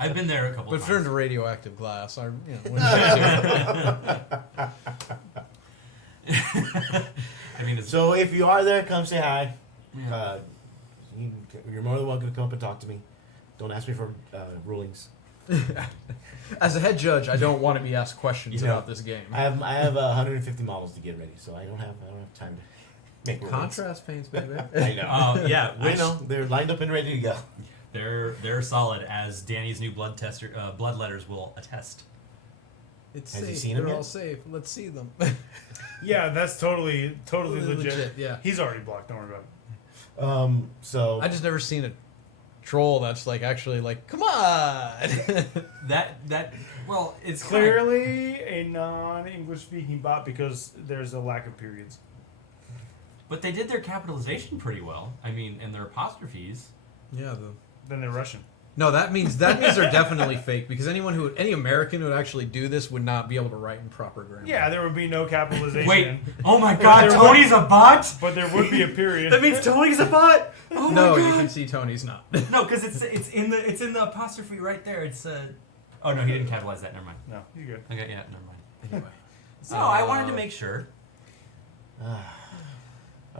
I've been there a couple But if you're times. into radioactive glass, I wouldn't I mean, it's So if you are there, come say hi. yeah. You're more than welcome to come up and talk to me. Don't ask me for rulings. As a head judge, I don't want to be asked questions Yeah. about this game. I have 150 models to get ready, so I don't have time to make rulings. Contrast paints, baby. I know. Yeah, I know. They're lined up and ready to go. They're solid, as Danny's new blood letters will attest. It's Has he safe. seen 'em They're yet? all safe. Let's see them. yeah, that's totally legit. Legit, yeah. He's already blocked. Don't worry about it. So I just never seen a troll that's like actually like, come on. That well, it's Clearly a non-English speaking bot because there's a lack of periods. But they did their capitalization pretty well. I mean, and their apostrophes. Yeah. Then they're Russian. No, that means they're definitely fake because any American who would actually do this would not be able to write in proper grammar. Yeah, there would be no capitalization. Wait! Oh my God! There Tony's a bot. But there would be a period. That means Tony's a bot. Oh my No, God. you can see Tony's not. No, because it's in the apostrophe right there. It's Oh no, he didn't capitalize that. Never mind. No, you're good. Okay, yeah, never mind. Anyway. So I wanted to make sure.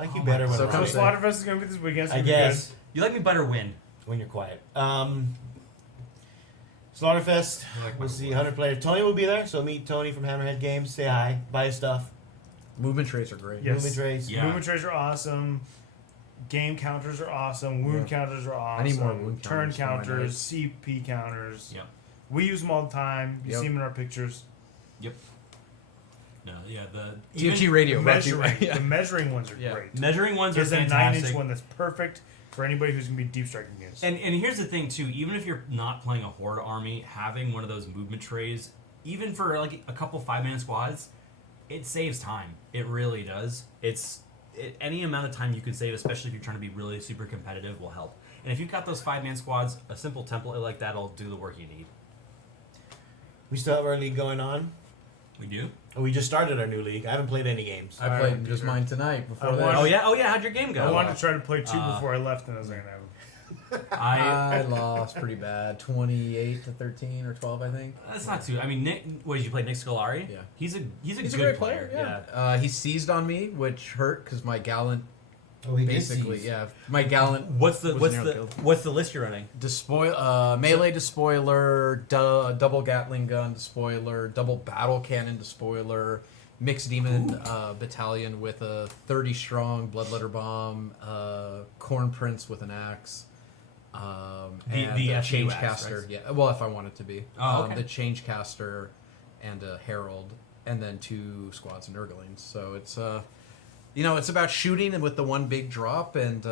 I like you Oh better my when So I'm So come quiet. say- Slaughterfest is gonna be this weekend. It's I gonna be guess You like me better when? when you're quiet. Slaughterfest. I like We'll my see. voice. 100 players. Tony will be there, so meet Tony from Hammerhead Games. Say hi. Buy his stuff. Movement trays are great. Yes. Movement trays. good. Yeah. Movement trays are awesome. Game counters are awesome. Wound counters are awesome. I need more wound Turn counters for my counters, CP counters. Yep. We use them all the time. You Yep. see them in our pictures. No, yeah, the TFG even Radio. The brought to you- measuring, yeah. the measuring ones are Yeah. great. measuring ones are There's a fantastic. 9-inch one that's perfect for anybody who's gonna be deep striking games. And here's the thing too, even if you're not playing a horde army, having one of those movement trays, even for like a couple 5-man squads, it saves time. It really does. Any amount of time you can save, especially if you're trying to be really super competitive, will help. And if you've got those 5-man squads, a simple template like that'll do the work you need. We still have our league going on. We do. We just started our new league. I haven't played any games. I played just mine tonight before I that. won. Oh yeah. How'd your game go? I wanted to try to play 2 Uh, before I left, and I was like, no. I lost pretty bad, 28 to 13 or 12, I think. That's not too. I mean, Nick. What did you play? Nick Scolari. Yeah. He's a He's good a great player. Yeah. He seized on me, which hurt because my gallant, Oh, he basically, yeah, my gallant What's the was nearly killed. what's the list you're running? Melee despoiler, double Gatling gun despoiler, double battle cannon despoiler, mixed demon battalion with a 30 strong bloodletter bomb, corn prince with an axe, and the a FU change axe, caster. right? Yeah, well, if I want it to be, Oh, okay. the change caster and a herald, and then 2 squads of Nurglings. So it's it's about shooting and with the one big drop, and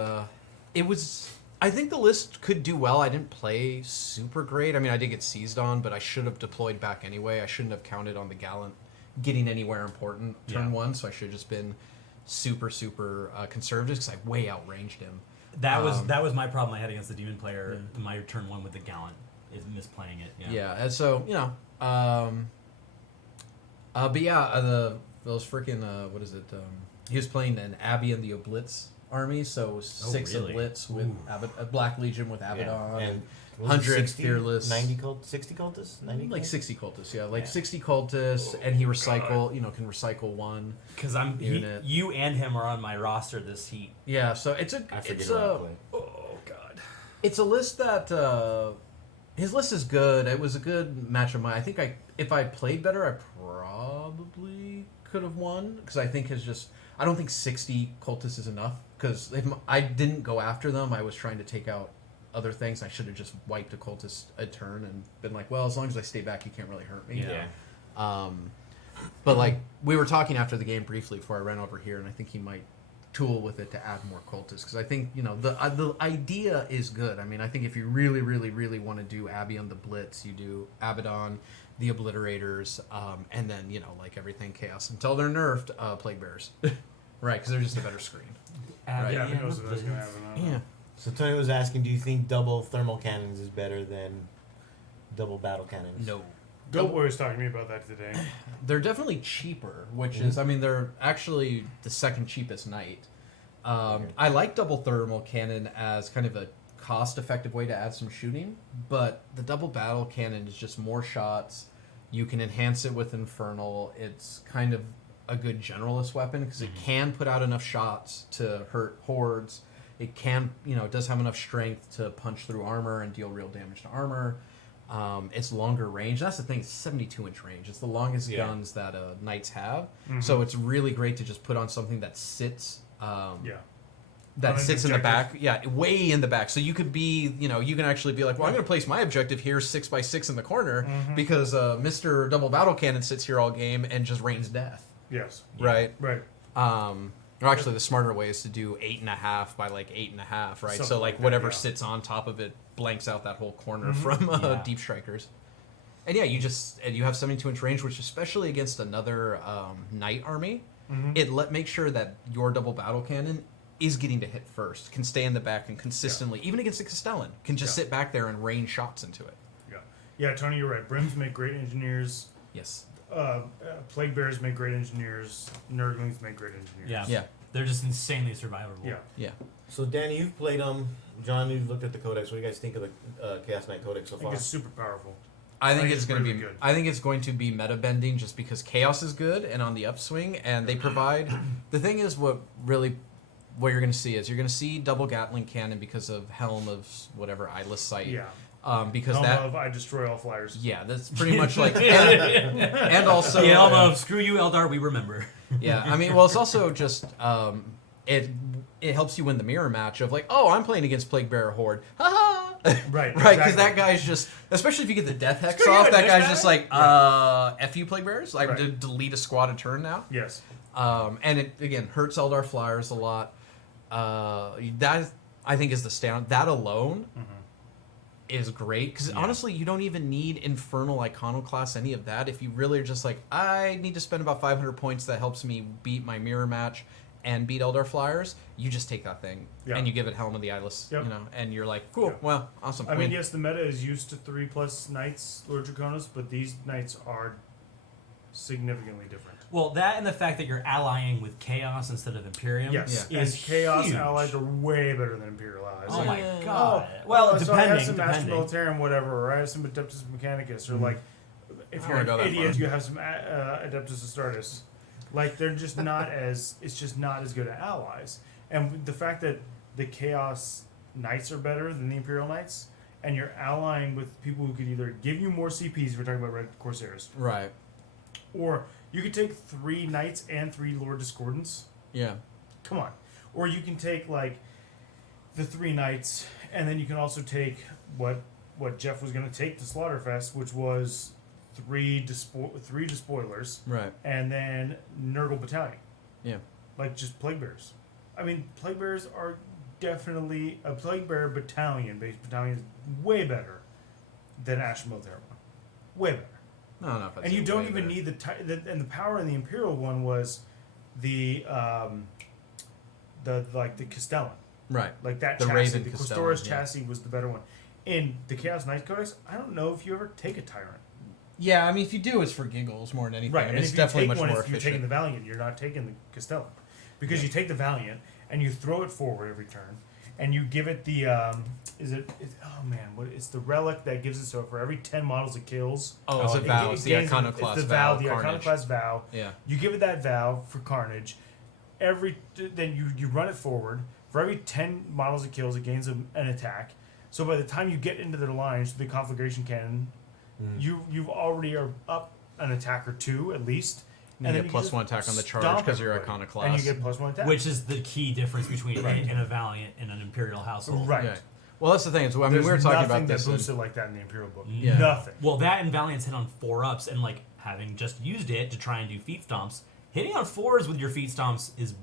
it was. I think the list could do well. I didn't play super great. I mean, I did get seized on, but I should have deployed back anyway. I shouldn't have counted on the gallant getting anywhere important turn 1, so I should have just been super conservative because I way outranged him. That was my problem I had against the demon player in my turn 1 with the gallant, is misplaying it. Yeah, and so but yeah, those freaking what is it? He was playing an Abbey and the Oblitz army, so 6 really? Oblitz with a Black Legion with Abaddon And and 100 60, fearless, 60 cultists? 90 like cultists? 60 cultists, yeah, like Yeah. 60 cultists, and he can recycle 1. Because Unit. you and him are on my roster this heat. Yeah, so it's a I forget it's who I a play. Oh god. it's a list that his list is good. It was a good match of mine. I think if I played better, I probably could have won because I think I don't think 60 cultists is enough because if I didn't go after them, I was trying to take out other things. I should have just wiped a cultist a turn and been like, well, as long as I stay back, you can't really hurt me. Yeah. But like we were talking after the game briefly before I ran over here, and I think he might tool with it to add more cultists because I think the idea is good. I mean, I think if you really, really, really want to do Abbey on the Blitz, you do Abaddon, the Obliterators, and then like everything Chaos until they're nerfed, Plague Bearers, right? Because they're just a better screen. Right. Yeah, who knows if that's gonna happen. I don't know. Yeah. So Tony was asking, do you think double thermal cannons is better than double battle cannons? No. Goat Boy was talking to me about that today. They're definitely cheaper, which is, I mean, they're actually the second cheapest knight. I like double thermal cannon as kind of a cost-effective way to add some shooting, but the double battle cannon is just more shots. You can enhance it with Infernal. It's kind of a good generalist weapon because it can put out enough shots to hurt hordes. It can, it does have enough strength to punch through armor and deal real damage to armor. It's longer range. That's the thing. It's 72-inch range. It's the longest guns that knights have. So it's really great to just put on something that sits. That On an sits in the objective. back. Yeah, way in the back. So you could be, you can actually be like, well, I'm going to place my objective here 6x6 in the corner because Mr. Double Battle Cannon sits here all game and just rains death. Yes. Right. Right. Or actually, the smarter way is to do 8.5 by like 8.5, right? Something so like that, whatever yeah. sits on top of it blanks out that whole corner from Yeah. deep strikers. And yeah, you have 72-inch range, which especially against another knight army, it makes sure that your double battle cannon is getting to hit first, can stay in the back and consistently, even against a Castellan, can just sit back there and rain shots into it. Yeah, Tony, you're right. Brims make great engineers. Yes. Plague Bears make great engineers. Nurglings make great engineers. Yeah. Yeah. They're just insanely survivable. Yeah. Yeah. So Danny, you've played them. John, you've looked at the codex. What do you guys think of the Chaos Knight codex so I think far? it's super powerful. I think think it's it's going to really be. good. I think it's going to be meta bending just because chaos is good and on the upswing, and they provide. The thing is, what really what you're going to see is you're going to see double Gatling cannon because of Helm of whatever eyeless sight. Yeah. Because Helm that of I destroy all flyers. yeah, that's pretty much like and also The Elm of screw you, Eldar, we remember. yeah. I mean, well, it's also just it helps you win the mirror match of like, oh, I'm playing against Plague Bearer Horde, haha. Right. Right, because exactly. that guy's just, especially if you get the Death Hex Screw you, off, that this guy's guy. just like, F you, Plague Bearers. Like, Right. delete a squad a turn now. Yes. And it, again, hurts Eldar Flyers a lot. That, I think, is the stand. That alone is great. Because, honestly, you don't even need Infernal Iconoclast, any of that. If you really are just like, I need to spend about 500 points that helps me beat my mirror match and beat Eldar Flyers, you just take that thing Yeah. and you give it Helm of the Eyeless, Yep. you know, and you're like, cool, Yeah. well, awesome. I mean, win. yes, the meta is used to 3+ knights, Lord Draconis, but these knights are significantly different. Well, that and the fact that you're allying with Chaos instead of Imperium. Yes, Yeah. and is Chaos huge. allies are way better than Imperial allies. Oh my Yeah. god. Well, so I have depending. some Master depending. Militarium, whatever, or I have some Adeptus Mechanicus, or like, if I you're don't go an that idiot, far. you have some Adeptus Astartes. Like, they're just not as, it's just not as good at allies. And the fact that the Chaos Knights are better than the Imperial Knights, and you're allying with people who could either give you more CPs, if we're talking about Red Corsairs, Right. or you could take 3 Knights and 3 Lord Discordants. Yeah. Come on. Or you can take, like, the 3 Knights, and then you can also take what Geoff was going to take to Slaughterfest, which was 3 Despoilers, Right. and then Nurgle Battalion. Yeah. Like, just Plague Bearers. I mean, Plague Bearers are definitely... A Plague Bearer battalion-based battalion is way better than Asher Military one. Way better. No, no. And you don't even need and the power in the Imperial one was the Castellan. Right. Like that The chassis, Raven the Castellan, Questoris yeah. chassis was the better one. In the Chaos Knight Codex, I don't know if you ever take a Tyrant. Yeah, I mean, if you do, it's for giggles more than anything. Right, I mean, and it's if you definitely take much one, more if you're taking efficient. the Valiant, you're not taking the Castellan. Because you take the Valiant, and you throw it forward every turn, and you give it the, it's the relic that gives it, so for every 10 models it kills. Oh, it's a vow. It's the gains- Iconoclast it's the vow. The Carnage. Iconoclast vow. Yeah. You give it that vow for Carnage. Then you run it forward. For every 10 models it kills, it gains an attack. So by the time you get into their lines, the Conflagration Cannon, you've already are up an attack or 2 at least. And you then get plus just 1 attack on the charge stomp because you're everybody. Iconoclast. And you get plus 1 attack. Which is the key difference between Right. it and a Valiant and an Imperial household. right. Yeah. Well, that's the thing. Is, I mean, There's we were talking nothing about this. that in- boosted like that in the Imperial book. Yeah. Nothing. Well, that and Valiant's hit on 4-ups, and like having just used it to try and do feet stomps, hitting on 4s with your feet stomps is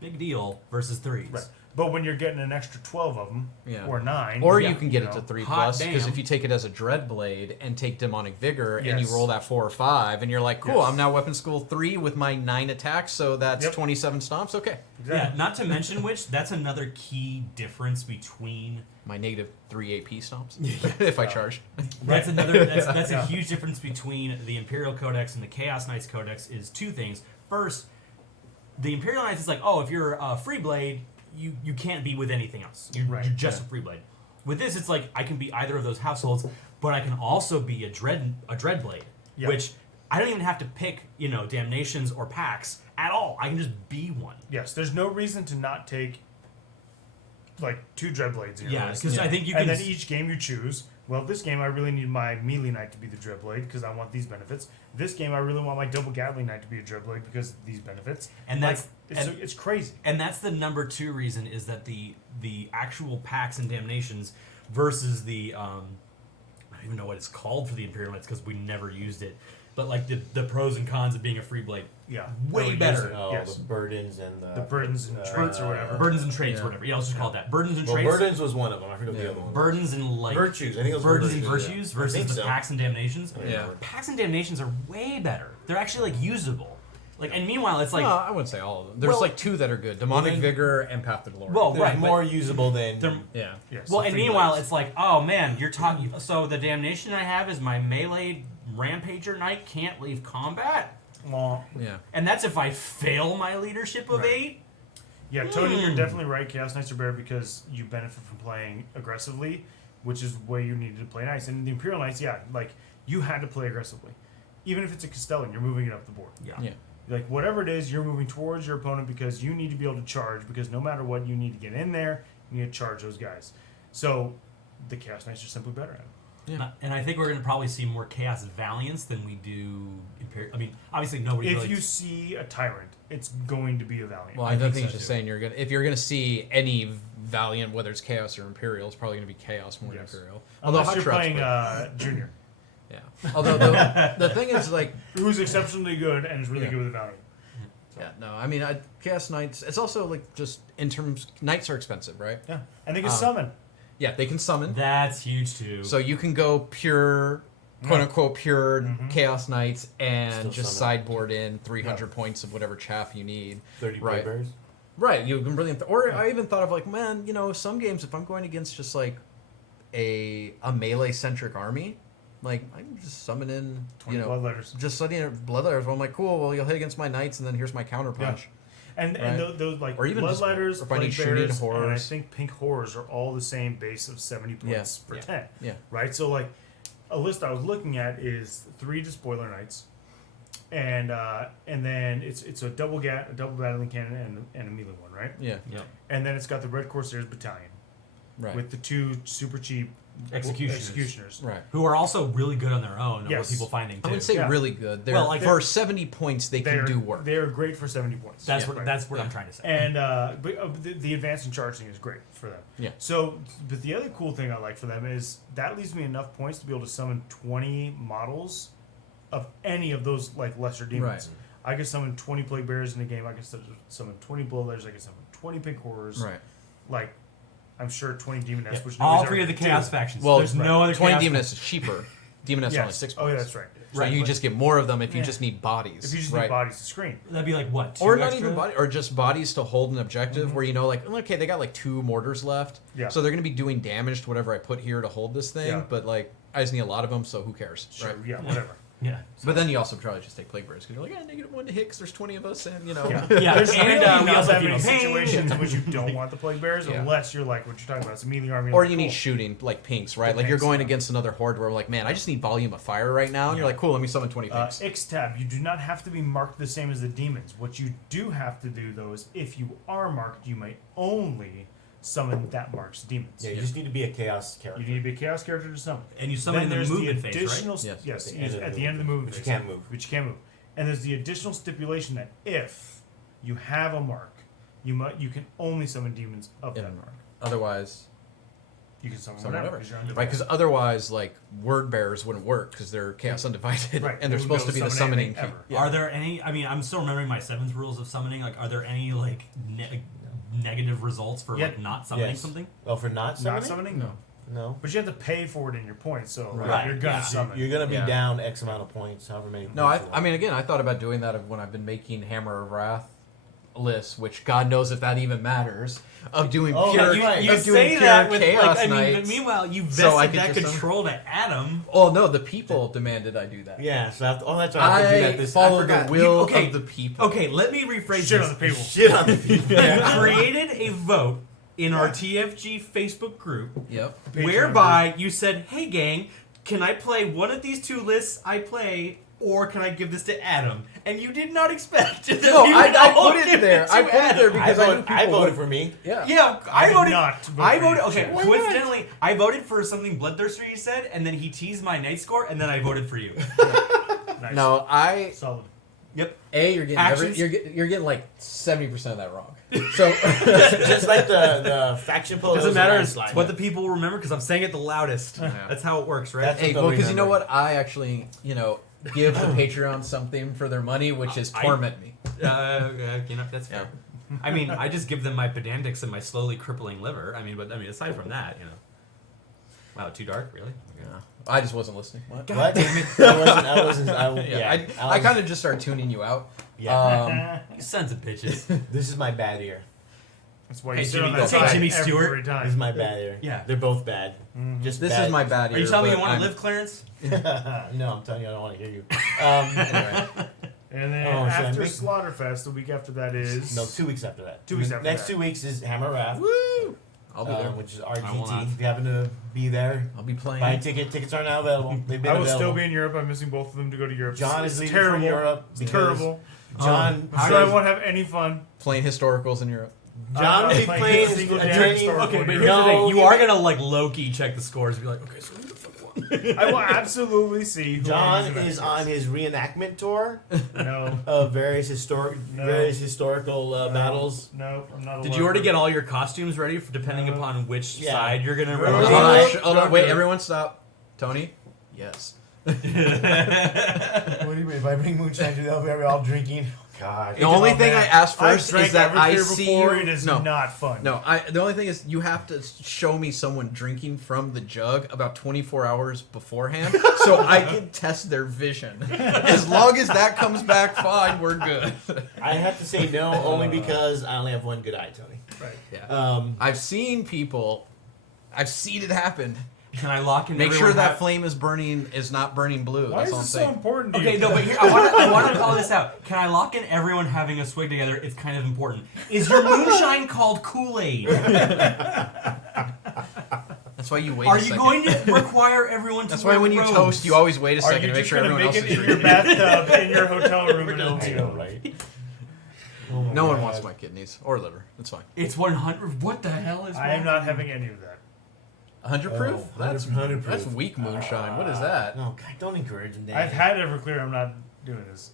big deal versus 3s. Right. But when you're getting an extra 12 of them, Yeah. or 9, Or Yeah. you can get you it to know, 3 hot plus because damn. if you take it as a Dreadblade and take Demonic Vigor and you Yes. roll that 4 or 5 and you're like, cool, Yes. I'm now Weapon School 3 with my 9 attacks, so that's Yep. 27 stomps. Okay, Yeah, not to mention which, that's another key difference between. my negative 3 AP stomps if I charge. That's another. That's Yeah. a huge difference between the Imperial Codex and the Chaos Knights Codex. Is 2 things. First, the Imperial Knights is like, oh, if you're a free blade, you can't be with anything else. You're just a free blade. With this, it's like I can be either of those households, but I can also be a Dreadblade, Yeah. which I don't even have to pick, Damnations or Packs at all. I can just be one. Yes, there's no reason to not take like 2 Dreadblades in your Yeah, list. because I think you can. And then each game you choose. Well, this game I really need my melee knight to be the Dreadblade because I want these benefits. This game I really want my double Gatling knight to be a Dreadblade because of these benefits. And Like, that's- it's crazy. And that's the number 2 reason is that the actual packs and damnations versus the I don't even know what it's called for the Imperial Knights because we never used it, but like the pros and cons of being a free blade, Yeah, way Really better. using it. Oh, Yes. the burdens and The burdens and traits or whatever. Burdens and trades, Yeah. or whatever. Yeah, let's just call it that. Burdens and Well, trades. burdens was one of them. I forget Yeah. the other one. Burdens and like Virtues. I think it was burdens and virtues, virtues yeah. I versus think the so. packs and damnations. Yeah. Packs and damnations are way better. They're actually like usable. Like, and meanwhile, it's like no, I wouldn't say all of them. There's Well- like 2 that are good: Demonic then- Vigor and Path to Glory. Well, They're right, but more usable than. they're- yeah, Yes, well, the and free meanwhile, blades. it's like, oh man, you're talking. So the damnation I have is my melee rampager knight can't leave combat, Well, yeah. and that's if I fail my leadership of Right. 8. yeah, Tony, you're definitely right. Chaos Knights are better because you benefit from playing aggressively, which is where you needed to play nice. And the Imperial Knights, yeah, like you had to play aggressively, even if it's a Castellan, you're moving it up the board. Yeah. Yeah. Like, whatever it is, you're moving towards your opponent because you need to be able to charge, because no matter what, you need to get in there, you need to charge those guys. So the Chaos Knights are simply better at it. Yeah. And I think we're going to probably see more Chaos Valiants than we do Imperial. I mean, obviously nobody If really... you see a Tyrant, it's going to be a Valiant. Well, I don't think so, he's just too. saying if you're gonna see any Valiant, whether it's Chaos or Imperial, it's probably gonna be Chaos more than Yes. Imperial. Unless Hot you're Shroud's playing great. Junior, Yeah. Although the thing is, like, who's exceptionally good and is really Yeah. good with a Valiant. yeah, no, I mean, Chaos Knights. It's also like just in terms, Knights are expensive, right? Yeah, and they can Um, summon. Yeah, they can summon. That's huge, too. So you can go pure, quote unquote, pure Mhm. Chaos Knights and Still just summon. sideboard in 300 points of whatever chaff you need. 30 Right. Bears. Right, you can brilliant. Or I even thought of like, man, some games if I'm going against just like a melee centric army, like I can just summon in 20 blood letters. just studying bloodletters. Well, I'm like, cool. Well, you'll hit against my knights, and then here's my counter punch. And Right. and those like Or even blood just- letters, or if I need plague shooting bears, and I horrors. think pink horrors are all the same base of 70 points for Yeah. 10. Yeah. Right. So like a list I was looking at is 3 Despoiler Knights, and then it's a double battling cannon and a melee one, right? Yeah. Yep. And then it's got the Red Corsairs Battalion Right. with the 2 super cheap executioners. right. Who are also really good on their own, and Yes. what people finding, too. I would say Yeah. really good. They're Well, like- for 70 points, they They're can do work. They're great for 70 points. That's Right. what I'm trying to say. And but the advanced and charging is great for them. Yeah. So, but the other cool thing I like for them is that leaves me enough points to be able to summon 20 models of any of those like lesser demons. I can summon 20 plague bears in a game. I can summon 20 bloodletters. I can summon 20 pink horrors. Right. Like, I'm sure 20 demonests, which All nobody's three of ever the Chaos do. factions. Well, There's no other 20 Chaos Demoness is cheaper. Demoness Yes. only 6 Oh, points. yeah, that's right. So Right, you but- just get more of them if you Yeah. just need bodies. If you just right? need bodies to screen. That'd be like what? Or two not extra? even body, or just bodies to hold an objective Mhm. where like, okay, they got like 2 mortars left, Yeah. so they're going to be doing damage to whatever I put here to hold this thing. Yeah. But like, I just need a lot of them, so who cares, Sure. right? Yeah, whatever. Yeah. But then you also probably just take plague bears because you're like, -1 to hit 'cause there's 20 of us, and Yeah. Yeah, There's and, really we not also that feel many pain. situations in which you don't want the plague bears Yeah. unless you're like what you're talking about. It's a melee army. or like, you need cool. shooting like pinks, right? The Like you're pinks, going yeah. against another horde where like, man, I just need volume of fire right now, and you're Yeah. like, cool, let me summon 20 pinks. X-Tab, you do not have to be marked the same as the demons. What you do have to do, though, is if you are marked, you may only summon that marked demons. Yeah, you just need to be a chaos character. You need to be a chaos character to summon. And you summon Then in the there's movement the phase, additional, right? Yes. at the end of the movement But you phase. can't move. But you can't move. And there's the additional stipulation that if you have a mark, you can only summon demons of In that a mark. Otherwise, You can summon summon whatever. whatever. 'cause you're right? undivided. Because otherwise, like word bearers wouldn't work because they're chaos undivided, Right, and they're they wouldn't supposed to be be able the to summon summoning. anything key. ever. Yeah. Are there any? I mean, I'm still remembering my 7th rules of summoning. Like, are there any like negative results for Yeah. like not summoning Yes. something? Oh, for not summoning? Not summoning? No. No. But you have to pay for it in your points, so Right. you're gonna Yeah. summon. You're gonna be Yeah. down X amount of points, however many. No, points you I want. mean, again, I thought about doing that when I've been making Hammer of Wrath lists, which God knows if that even matters. Of doing Oh, pure, that's right. You of doing say pure that with chaos like, I mean, but knights. meanwhile, you vested So I could that just summon- control to Adam. Oh no, the people demanded I do that. Yeah, so I have to, that's right. I have to do that I this. follow I the forgot. will okay. of the people. Okay, let me rephrase Shit this. on the people. Shit on the people. You created a vote in our TFG Facebook group Yep. Patreon whereby you said, "Hey gang, can I play one of these 2 lists I play, or can I give this to Adam?" And you did not expect that No, we I would all put it give there. to I put it there Adam. because I knew I people voted would. for me. Yeah. Yeah, I did voted. not vote I for voted. you. Okay, Why coincidentally, I voted for something Bloodthirster he said, and then he teased my night score, and then I voted for you. Nice. No, Solid. Yep. you're getting Actions? you're getting like 70% of that wrong. So Just like the faction poll. Doesn't matter. It's what the people will remember because I'm saying it the loudest. Yeah. That's how it works, right? That's- hey, Don't well, because you know remember. what, I actually give the Patreon something for their money, which is torment me. That's fair. I mean, I just give them my pedantics and my slowly crippling liver. I mean, aside from that, Wow, too dark, really? Okay. Yeah. I just wasn't listening. What? What? I wasn't. Yeah, I kind of just started tuning you out. Yeah. You sons of bitches. This is my bad ear. That's why Hey, you sit Jimmy, on that don't say side Jimmy every Stewart. time. This is my bad ear. Yeah. They're both bad. Mhm. Just This bad. is my bad ear. Are you telling me you but want I'm- to live, Clarence? No, I'm telling you, I don't want to hear you. Anyway. And then Oh, should I after make- Slaughterfest, the week after that is... No, 2 weeks after that. 2 weeks after Next that. 2 weeks is Hammer Wrath. Woo! I'll be there. which is I will RGT. not. If you happen to be there, I'll be playing. buy a ticket. Tickets are now available. They've been I will available. still be in Europe. I'm missing both of them to go to Europe. John It's is leaving terrible. for Europe. It's because terrible. John I'm sure I won't have any fun. Playing historicals in Europe. John will be Playing playing a single damn attorney. historical Okay, but You're here's the thing: you he are may- gonna like low-key check the scores and be like, okay, so who the fuck won? I will absolutely see. Who John wins the is next on his reenactment tour No. of various historical No. battles. No, I'm not. Did you already get all your costumes ready for depending No. upon which Yeah. side you're gonna No. Hold rotate? on, Really? hold on, wait, everyone stop. Tony? Yes. What do you mean? If I bring moonshine to the elevator, we're all drinking. God. The only thing I ask I've first drank is that I Everclear see before. you. It is No, not fun. no. The only thing is you have to show me someone drinking from the jug about 24 hours beforehand, so I can test their vision. As long as that comes back fine, we're good. I have to say no only because I only have one good eye, Tony. Right. Yeah. I've seen people. I've seen it happen. Can I lock in? Make sure everyone that have- flame is not burning blue. Why That's is all I'm this so saying. important to Okay, you? no, but here I want to call this out. Can I lock in everyone having a swig together? It's kind of important. Is your moonshine called Kool-Aid? That's why you wait. Are a you second. going to require everyone to That's wear why when you robes? toast, you always wait a Are second you to make just sure gonna everyone make else it is in your drinking. bathtub in your hotel room in I know, LTO? right? No one wants my kidneys or liver. It's fine. It's 100. What the hell is? I am wrong not with having any of that. 100 proof? Oh, That's 100 proof. That's weak moonshine. What is that? No, God, don't encourage him. Dan. I've had Everclear. I'm not doing this.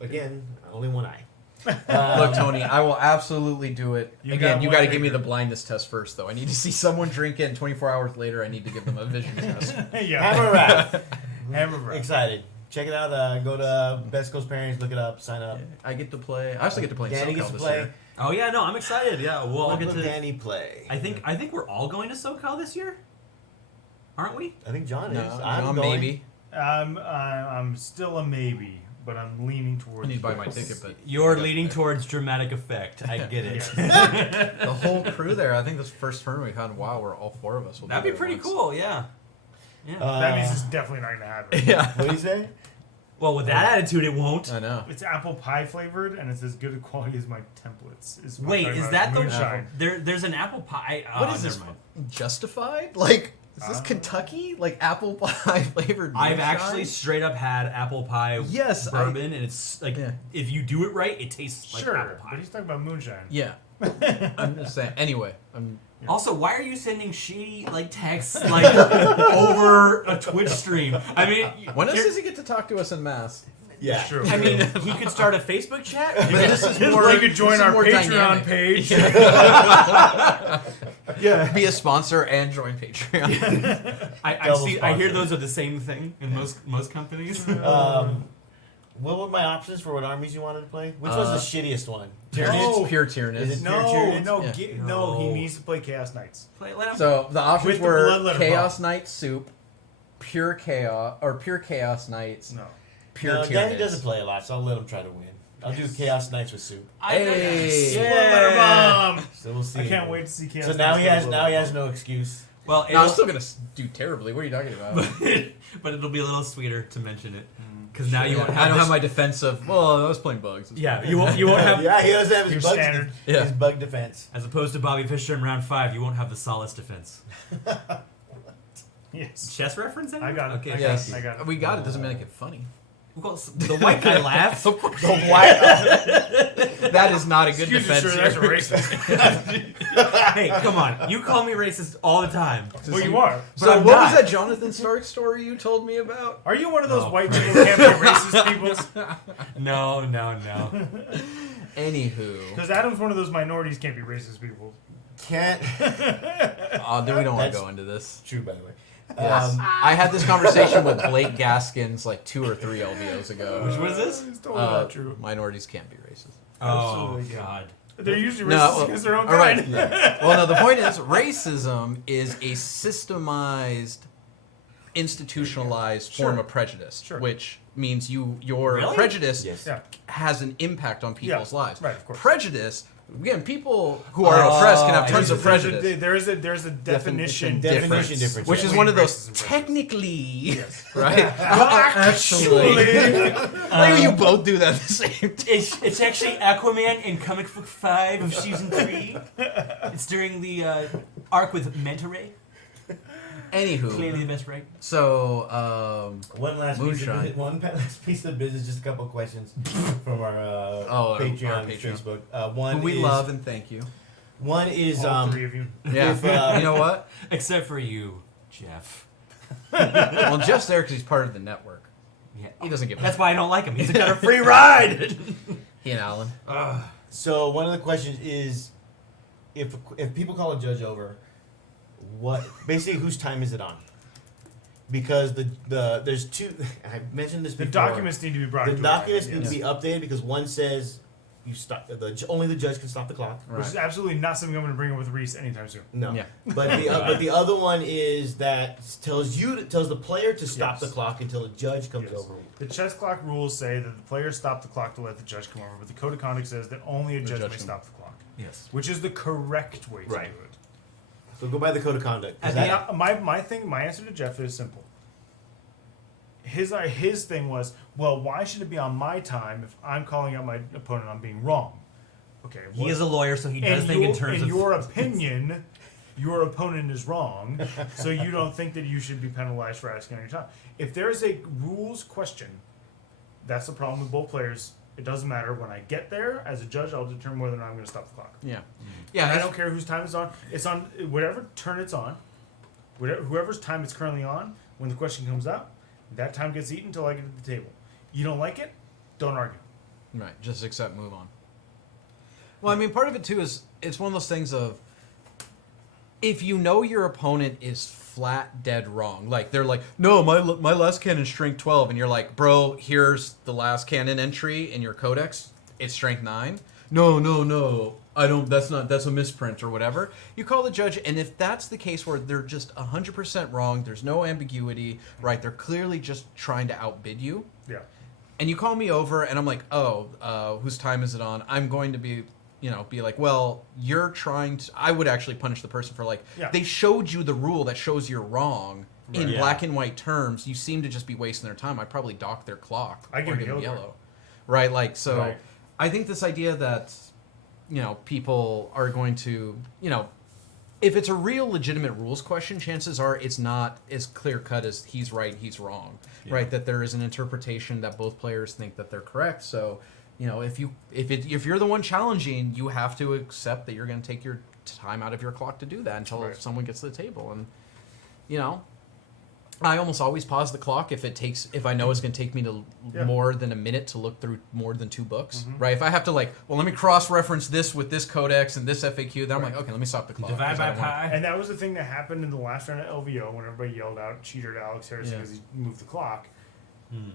Again, only one eye. Look, Tony, I will absolutely do it. You Again, got you one got to give me finger. the blindness test first, though. I need to see someone drink it, and 24 hours later, I need to give them a vision test. Yeah. Hammer Wrap. Hammer Wrap. Excited. Check it out. Go to Best Coast Pairings, look it up, sign up. I get to play. I also get to play in Danny SoCal gets to this play. year. Oh yeah, no, I'm excited. Yeah, we'll all Let get to. Danny play. I think we're all going to SoCal this year, aren't we? I think John No, is. I'm no, going. maybe. I'm still a maybe, but I'm leaning I towards. need to buy my yes. ticket, but You're leaning towards dramatic effect. I get it. Yes. the whole crew there. I think this first tournament we've had in a while where all four of us will. That'd be be there pretty once. cool. Yeah. Yeah. That means it's definitely not going to happen. Yeah, What do you say? well, with that attitude, it won't. I know. It's apple pie flavored, and it's as good a quality as my templates. Is what I'm Wait, talking is about. that the moonshine? There's an apple pie. What Oh, is this? never mind. Justified? Like, is this Uh, Kentucky? Like apple pie flavored? I've moonshine? actually straight up had apple pie Yes, bourbon, and it's like Yeah. if you do it right, it tastes like Sure, apple but pie. he's talking about moonshine. Yeah. I'm just saying. Anyway, Also, why are you sending shitty like texts like over a Twitch stream? I mean, when else you're- does he get to talk to us in mass? Yeah. True. I mean, he could start a Facebook chat. But this is more. you could join this is our more Patreon dynamic. page. Yeah. Be a sponsor and join Patreon. I Double see. I hear sponsor. those are the same thing in most companies. What were my options for what armies you wanted to play? Which was the shittiest one? No. It's pure Tyrannus. Is it- No, no, Yeah. no, he No. needs to play Chaos Knights. Play, let him. So the options With the were Bloodletter Chaos buff. Knight Soup, Pure Chaos, or Pure Chaos Knights, No. Pure No, Tyrannus. Danny doesn't play a lot, so I'll let him try to win. I'll do Chaos Knights with soup. Hey. Bloodletter bomb! So we'll see. I can't wait to see Chaos So Knights. now he go has Bloodletter no excuse. Well, No, I'm it'll- still gonna do terribly. What are you talking about? but it'll be a little sweeter to mention it because now you won't have. I don't this- have my defense of. Well, I was playing bugs. It's Yeah, fine. you won't have. Yeah, he doesn't have his Your bug. standard. Yeah. His bug defense. As opposed to Bobby Fischer in round 5, you won't have the Solace defense. Yes. Chess reference? I got it. Okay. I got Yes, it. I got it. we got it. Doesn't make it funny. Well, the white guy laughs. Of course. The white. That is not a good Excuse me, defense. sir, that's here. racist. Hey, come on. You call me racist all the time. Well, you are. So But I'm what not. was that Jonathan Stark story you told me about? Are you one of those No. white people who can't be racist people? No. Anywho, Because Adam's one of those minorities can't be racist people. Can't. then we don't want to That's- go into this. True, by the way. Yes. I had this conversation with Blake Gaskins like 2 or 3 LVOs ago. Which one is this? It's totally not true. Minorities can't be racist. Oh, Absolutely. God. They're usually No, racist well, against their own all right. kind. Yeah. Well, no, the point is racism is a systemized, institutionalized form Sure. of prejudice, Sure. which means your Really? prejudice Yes. Yeah. has an impact on people's Yeah, lives. right, of course. Prejudice Again, people who are oppressed can have tons of prejudice. There's a definition difference. Which is one of those technically, right? Actually. Like you both do that at the same time. It's actually Aquaman in comic book 5 of season 3. It's during the arc with Manta Ray. Anywho, Clearly the best right. so One last piece of business, just a couple of questions from our Patreon, our Patreon. Facebook. One who we is, love and thank you. One is All three of you. Yeah, If, you know what? Except for you, Geoff. Well, Jeff's there because he's part of the network. Yeah. He doesn't give. That's why I don't like him. He's got a free ride. He and Alan. So one of the questions is, if people call a judge over, what basically whose time is it on? Because the there's two. I mentioned this The before. documents need to be brought. The to documents it, need to be updated because one says you stop. Only the judge can stop the clock. Right. which is absolutely not something I'm going to bring up with Reese anytime soon. No. Yeah. But the other one is that tells the player to stop Yes. the clock until the judge comes Yes. over. The chess clock rules say that the players stop the clock to let the judge come over, but the code of conduct says that only a judge judge may can- stop the clock, Yes. which is the correct way to Right. do it. So go by the code of conduct. 'Cause And that- My answer to Geoff is simple. His thing was, well, why should it be on my time if I'm calling out my opponent on being wrong? Okay, He is a lawyer, so he does think in terms of... your opinion, your opponent is wrong, so you don't think that you should be penalized for asking on your time. If there's a rules question, that's the problem with both players. It doesn't matter. When I get there, as a judge, I'll determine whether or not I'm going to stop the clock. Yeah. And Yeah. I don't care whose time it's on. It's on whatever turn it's on. Whoever's time it's currently on, when the question comes up, that time gets eaten until I get to the table. You don't like it? Don't argue. Right. Just accept, move on. Well, I mean, part of it too is it's one of those things of if you know your opponent is flat dead wrong, like they're like, no, my last cannon's strength 12, and you're like, bro, here's the last cannon entry in your codex, it's strength 9. No, I don't. That's a misprint or whatever. You call the judge, and if that's the case where they're just 100% wrong, there's no ambiguity, right? They're clearly just trying to outbid you. Yeah. And you call me over, and I'm like, whose time is it on? I'm going to be like, well, you're trying to... I would actually punish the person for, like, Yeah. they showed you the rule that shows you're wrong in Yeah. black and white terms. You seem to just be wasting their time. I'd probably dock their clock. I give or it them yellow. Right, like, so... Right. I think this idea that, people are going to, if it's a real legitimate rules question, chances are it's not as clear cut as he's right, he's wrong, right? That there is an interpretation that both players think that they're correct. So, if you're the one challenging, you have to accept that you're going to take your time out of your clock to do that until Right. someone gets to the table. And, I almost always pause the clock if I know it's going to take me to Yeah. more than a minute to look through more than 2 books, right? If I have to let me cross-reference this with this codex and this FAQ, then I'm like, okay, let me stop the clock. Divide 'cause by I don't wanna- pi. And that was the thing that happened in the last round of LVO when everybody yelled out cheater to Alex Harrison Yeah. because he moved the clock.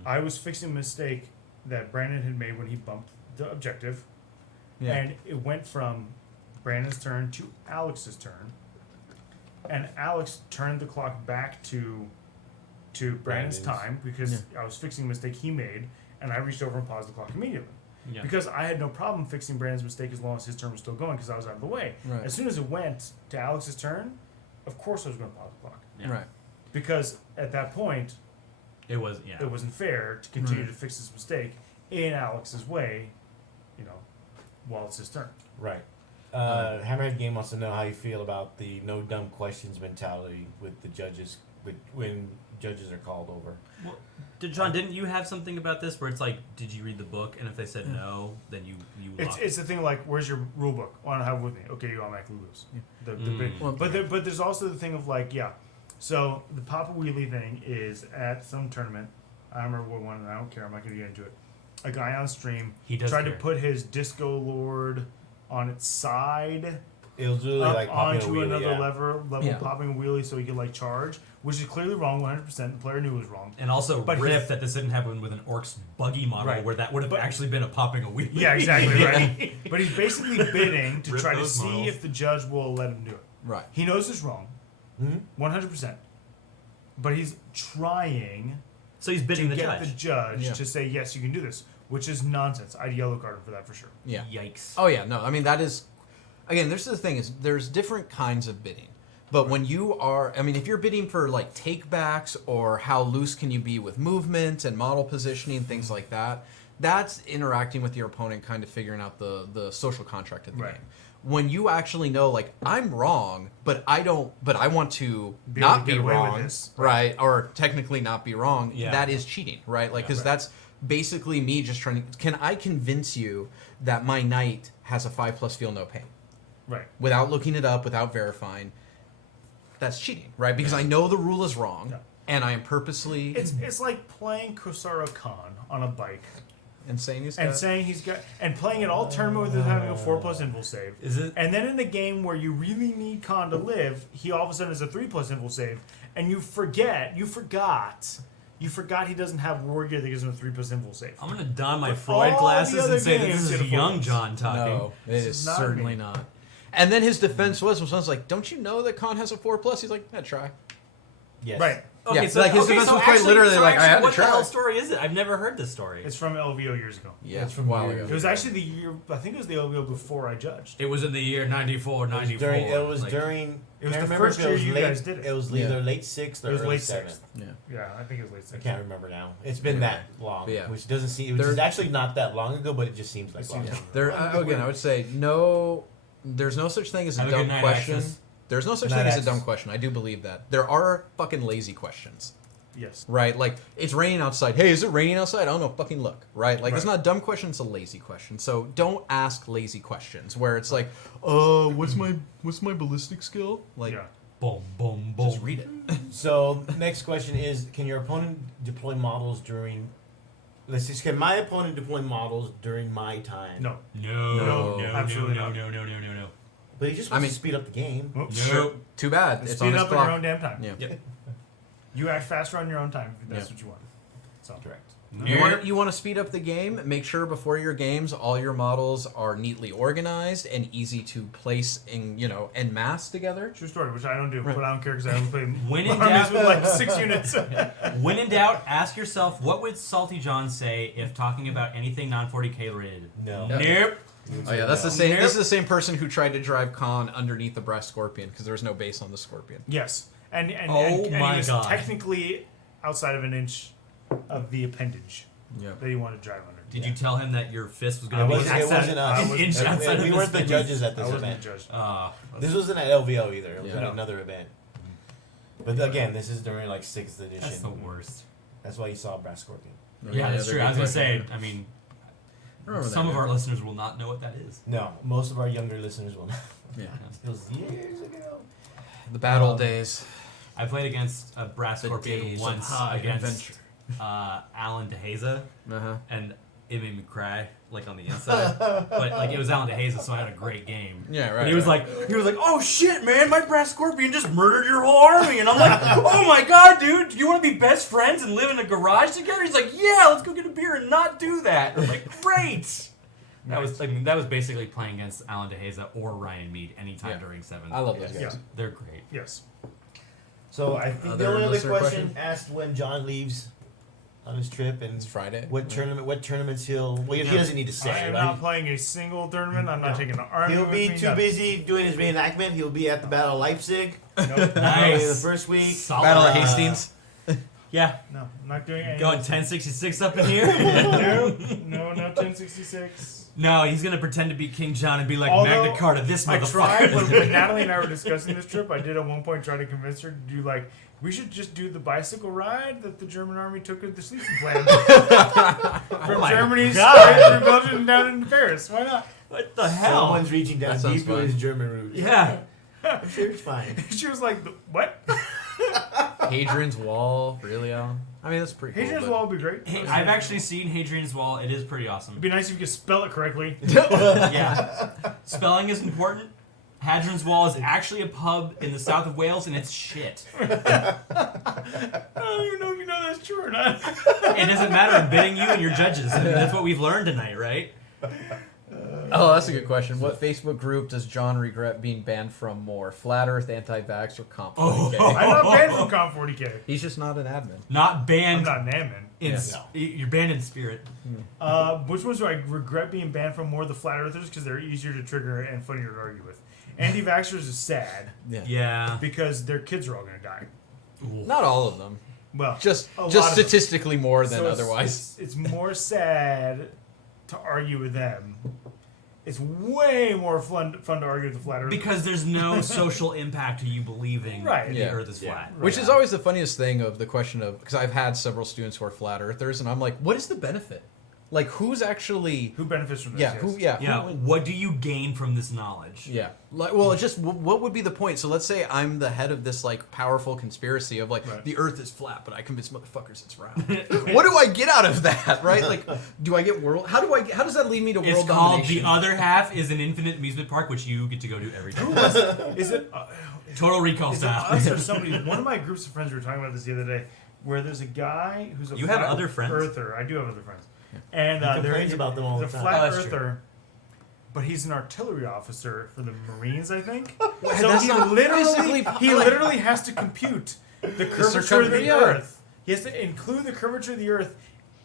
I was fixing a mistake that Brandon had made when he bumped the objective. Yeah. And it went from Brandon's turn to Alex's turn. And Alex turned the clock back to Brandon's time because I was fixing a mistake he made, and I reached over and paused the clock immediately. Yeah. Because I had no problem fixing Brandon's mistake as long as his turn was still going because I was out of the way. Right. As soon as it went to Alex's turn, of course I was going to pause the clock. Yeah. Right. Because at that point, It was, yeah. it wasn't fair to continue Right. to fix his mistake in Alex's way, while it's his turn. Right. Hammerhead Game wants to know how you feel about the no dumb questions mentality with the judges when judges are called over. Well, didn't you have something about this where it's like, did you read the book? And if they said no, then you It's the thing like, where's your rule book? I don't have it with me. Okay, you automatically lose. The big, Well, but there's also the thing of like, so the Papa Wheelie thing is at some tournament. I don't remember what one, and I don't care. I'm not going to get into it. A guy on stream He does tried care. to put his Disco Lord on its side It was really up like popping a onto wheelie, another yeah. level Yeah. popping a wheelie so he could like charge, which is clearly wrong 100%. The player knew it was wrong. And also But riff he's- that this didn't happen with an Orc's buggy model Right. where that would have But- actually been a popping a wheelie. Yeah, exactly, right? But he's basically bidding to Rip try to those see models. if the judge will let him do it. Right. He knows it's wrong, Hmm? 100%. But he's trying So he's to bidding the get judge. the judge Yeah. to say, yes, you can do this. which is nonsense. I'd yellow card him for that for sure. Yeah. Yikes. Oh yeah, no. I mean that is, again. This is the thing is there's different kinds of bidding, but when you are, I mean, if you're bidding for like takebacks or how loose can you be with movement and model positioning, things like that, that's interacting with your opponent, kind of figuring out the social contract of the Right. game. When you actually know, like, I'm wrong, but I want to Be able not to be get away with wrong, this. right? Or technically not be wrong. Yeah. That is cheating, right? Like, because right. that's basically me just trying to. Can I convince you that my knight has a 5+ feel no pain Right. without looking it up, without verifying? That's cheating, right? Because I know the rule is wrong, Yeah. and I am purposely It's like playing Kosara Khan on a bike and saying he's and got- saying he's got and playing it all tournament with him having a 4+ invul save. Is it? And then in a game where you really need Khan to live, he all of a sudden has a 3+ invul save, and you forgot he doesn't have war gear that gives him a 3+ invul save. I'm gonna don my But Freud all glasses the other and say that games this did is a young 4+. John talking. No, it This is is not certainly me. not. And then his defense was like, "Don't you know that Khan has a 4+?" He's like, "Yeah, try." Yes. Right. Okay, Yeah, so like, his defense was quite literally like, I had to what try. the hell story is it? I've never heard this story. It's from LVO years ago. Yeah, It's from a while years ago. It was actually the year, I think it was the LVO before I judged. It was in the year 94, 94. It was like- during. It was can't the remember first if year was you late, guys did it. It was Yeah. either late 6th or It was early late 7th. 6th. Yeah. Yeah, I think it was late I 6th. can't remember now. It's been that long, Yeah. which doesn't seem. Which There- is actually not that long ago, but it just seems like It long. seems- There again, I would say no. There's no such thing as a Have a good dumb night, question. Axis. There's no such Good thing night, as a Axis. dumb question. I do believe that there are fucking lazy questions, Yes. right? Like it's raining outside. Hey, is it raining outside? I don't know. Fucking look, right? Like it's Right. not a dumb question. It's a lazy question. So don't ask lazy questions where it's like, what's my ballistic skill? Like, Yeah. Boom, boom, boom. just read it. So next question is: can your opponent deploy models during? Let's see. Can my opponent deploy models during my time? No. No, No, no, absolutely no, not. no, no, no, no, no. But he just I wants mean- to speed up the game. Oops. Nope. Too bad. It's Speed on it his up in your clock. own damn time. Yeah. Yep. You act faster on your own time if that's Yeah. what you want. So Correct. You want to speed up the game. Make sure before your games, all your models are neatly organized and easy to place in, en masse together. true story, which I don't do, Right. but I don't care because I only play When in armies doubt- with like 6 units. When in doubt, ask yourself, what would Salty John say if talking about anything non-40k related? No. Nope. Oh yeah, that's the same. Nope. This is the same person who tried to drive Khan underneath the brass scorpion because there was no base on the scorpion. Yes, and Oh and my he was God. technically outside of an inch of the appendage Yeah. that he wanted to drive under. Did you tell him that your fist was It going to be wasn't, it wasn't us. an inch outside of we his weren't the fist? judges at I this wasn't event. judged. This wasn't at LVO either. It was Yeah. at another event. But again, this is during like 6th edition. That's the worst. That's why you saw Brass Scorpion. Yeah, that's they're true. I was good going to questions. say, I mean, Remember some that, of our yeah. listeners will not know what that is. No, most of our younger listeners will not. Yeah. It was years ago. The bad old days. I played against a Brass The Scorpion days of once high against adventure. Alan DeHaza, Uh-huh. and it made me cry, like on the inside. But like it was Alan DeHaza, so I had a great game. Yeah, right. And he was right. like, "Oh shit, man, my Brass Scorpion just murdered your whole army," and I'm like, "Oh my god, dude, do you want to be best friends and live in a garage together?" He's like, "Yeah, let's go get a beer and not do that." I'm like, "Great." That was basically playing against Alan DeHaza or Ryan Mead anytime Yeah. during 7th. I love those Yeah. guys. They're great. Yes. So I think the Other only other listener question question? asked when John leaves on his trip and It's Friday. what tournaments he'll. Well, he doesn't need to say. I am right? not playing a single tournament. I'm not No. taking an army. He'll with be me, too nothing. busy doing his reenactment. He'll be at the Battle of Leipzig. Nope. Nice. The first week. Solid. Battle of Uh, Hastings. Yeah. No, I'm not doing any. Going 1066 up in here? No, not 1066. No, he's gonna pretend to be King John and be like Although, Magna Carta. This I tried motherfucker. when Natalie and I were discussing this trip. I did at one point try to convince her to do like we should just do the bicycle ride that the German army took at the Schlieffen plan from my Germany God. straight through Belgium and down into Paris. Why not? What the hell? Someone's reaching down That sounds deep into fun. his German roots. Yeah. I'm sure it's fine. She was like, "What?" Hadrian's Wall. Really, Alan? I mean, that's pretty cool. Hadrian's but- Wall would be great. Hey, I've actually seen Hadrian's Wall. It is pretty awesome. It'd be nice if you could spell it correctly. Yeah. Spelling is important. Hadrian's Wall is actually a pub in the south of Wales, and it's shit. I don't even know if you know that's true or not. It doesn't matter. I'm bidding you and your judges. I mean, that's what we've learned tonight, right? Oh, that's a good question. What Facebook group does John regret being banned from more? Flat Earth, Anti-Vax, or Comp 40K? I'm not banned from Comp 40K. He's just not an admin. Not I'm banned. not an admin. You're banned in spirit. Which ones do I regret being banned from more? The Flat Earthers, because they're easier to trigger and funnier to argue with. Anti-vaxxers is sad Yeah. because their kids are all going to die. Not all of them. Well, Just a lot of them. statistically more than So otherwise. It's more sad to argue with them. It's way more fun to argue with the Flat Earthers. Because there's no social impact to you believing Right. the Yeah. Earth is flat. Which is always the funniest thing of the question of, because I've had several students who are flat earthers, and I'm like, what is the benefit? Like, who's actually? who benefits from this? Yeah, yes. who? Yeah, Yeah. who- What do you gain from this knowledge? Yeah. Like, well, it's just what would be the point? So let's say I'm the head of this like powerful conspiracy of like Right. the Earth is flat, but I convince motherfuckers it's round. What do I get out of that? Right? Like, do I get world? How does that lead me to It's world called domination? The Other Half is an infinite amusement park, which you get to go to every day. Is it? Total Recall Is it style. us or somebody? One of my groups of friends we were talking about this the other day, where there's a guy who's a You have flat other friends? earther. I do have other friends, and He complains about them all he's the a time. flat Oh, that's true. earther, but he's an artillery officer for the Marines, I think. So that's he not literally physically- has to compute the curvature of the circumference, yeah. Earth. He has to include the curvature of the Earth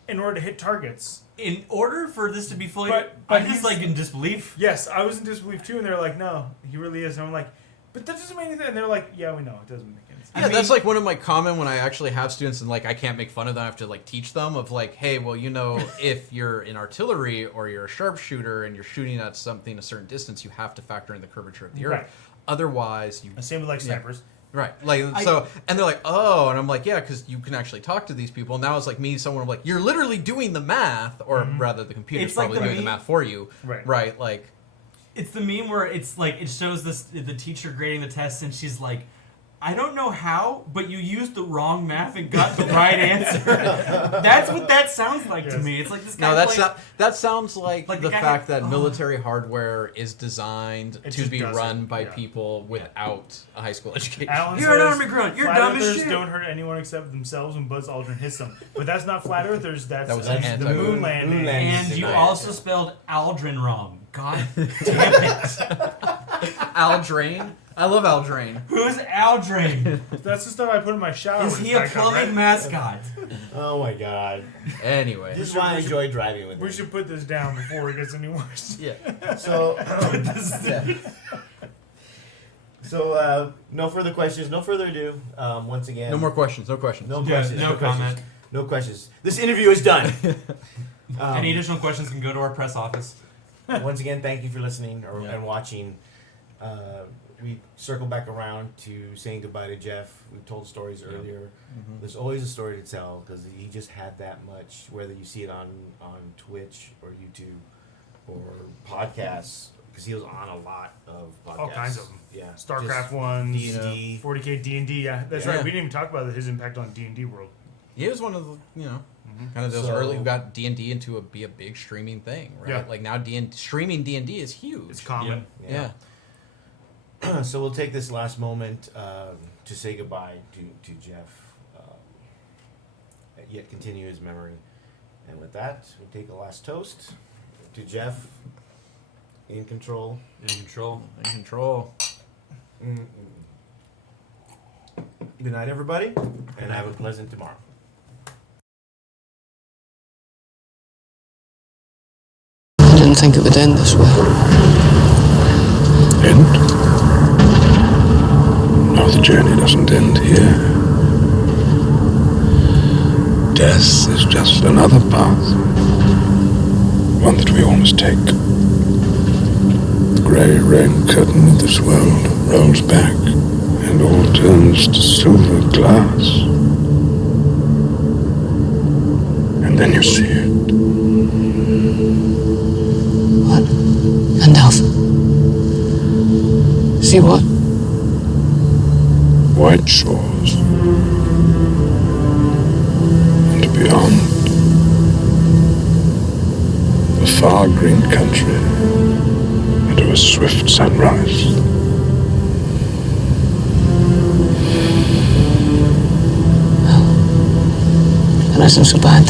in order to hit targets. In order for this to be fully, But I'm he's- just like in disbelief. Yes, I was in disbelief too, and they're like, "No, he really is." And I'm like, "But that doesn't mean anything." And they're like, "Yeah, we know it doesn't make any sense." Yeah, that's like one of my common when I actually have students and like I can't make fun of them. I have to like teach them of like, hey, well, you know, if you're in artillery or you're a sharpshooter and you're shooting at something a certain distance, you have to factor in the curvature of the earth. Right. Otherwise, you Same with like snipers. right like so, and they're like, oh, and I'm like, yeah, because you can actually talk to these people. Now it's like me, someone I'm like, you're literally doing the math, or rather, the computer's It's like probably the doing the meme- math for you. Right. Like. It's the meme where it's like it shows the teacher grading the test, and she's like, I don't know how, but you used the wrong math and got the right answer. That's what that sounds like to Yes. me. It's like this guy. No, that's playing- not. That sounds like, Like the the guy fact had- that military hardware is designed It to just be doesn't, run by yeah. people without a high school education. Alan You're an says, army grunt. You're flat dumb as earthers shit. don't hurt anyone except themselves when Buzz Aldrin hits them. But that's not flat earthers. That's That was that's an the anti- moon landing. Moon landing. And you Nice. also spelled Aldrin wrong. God damn it. Aldrain. I love Aldrain. Who's Aldrin? That's the stuff I put in my shower. Is when he it's a back up, plumbing right? mascot? Oh my god. Anyway. This is why I enjoy driving with We him. should put this down before it gets any worse. Yeah. So, Yeah. no further questions. No further ado. Once again, No more questions. No questions. No Yeah, questions. no questions. comment. No questions. This interview is done. Any additional questions can go to our press office. Once again, thank you for listening Yeah. and watching. We circle back around to saying goodbye to Geoff. We told stories earlier. Mhm. There's always a story to tell because he just had that much. Whether you see it on Twitch or YouTube or podcasts, because he was on a lot of podcasts. All kinds of them. Yeah. StarCraft ones, D&D. 40K D&D. Yeah, that's Yeah. right. We didn't even talk about his impact on D&D world. He was one of the, kind of those So- early who got D&D into be a big streaming thing, right? Yeah. Like now streaming D&D is huge. It's common. Yeah. So we'll take this last moment to say goodbye to Geoff, yet continue his memory. And with that, we'll take a last toast to Geoff, in control. In control. In control. Good night, everybody, and have a pleasant tomorrow. I didn't think it would end this way. End? No, the journey doesn't end here. Death is just another path. One that we all must take. The grey rain curtain of this world rolls back, and all turns to silver glass. And then you see it. What? Enough. See what? White shores. And beyond, a far green country under a swift sunrise. It isn't so bad.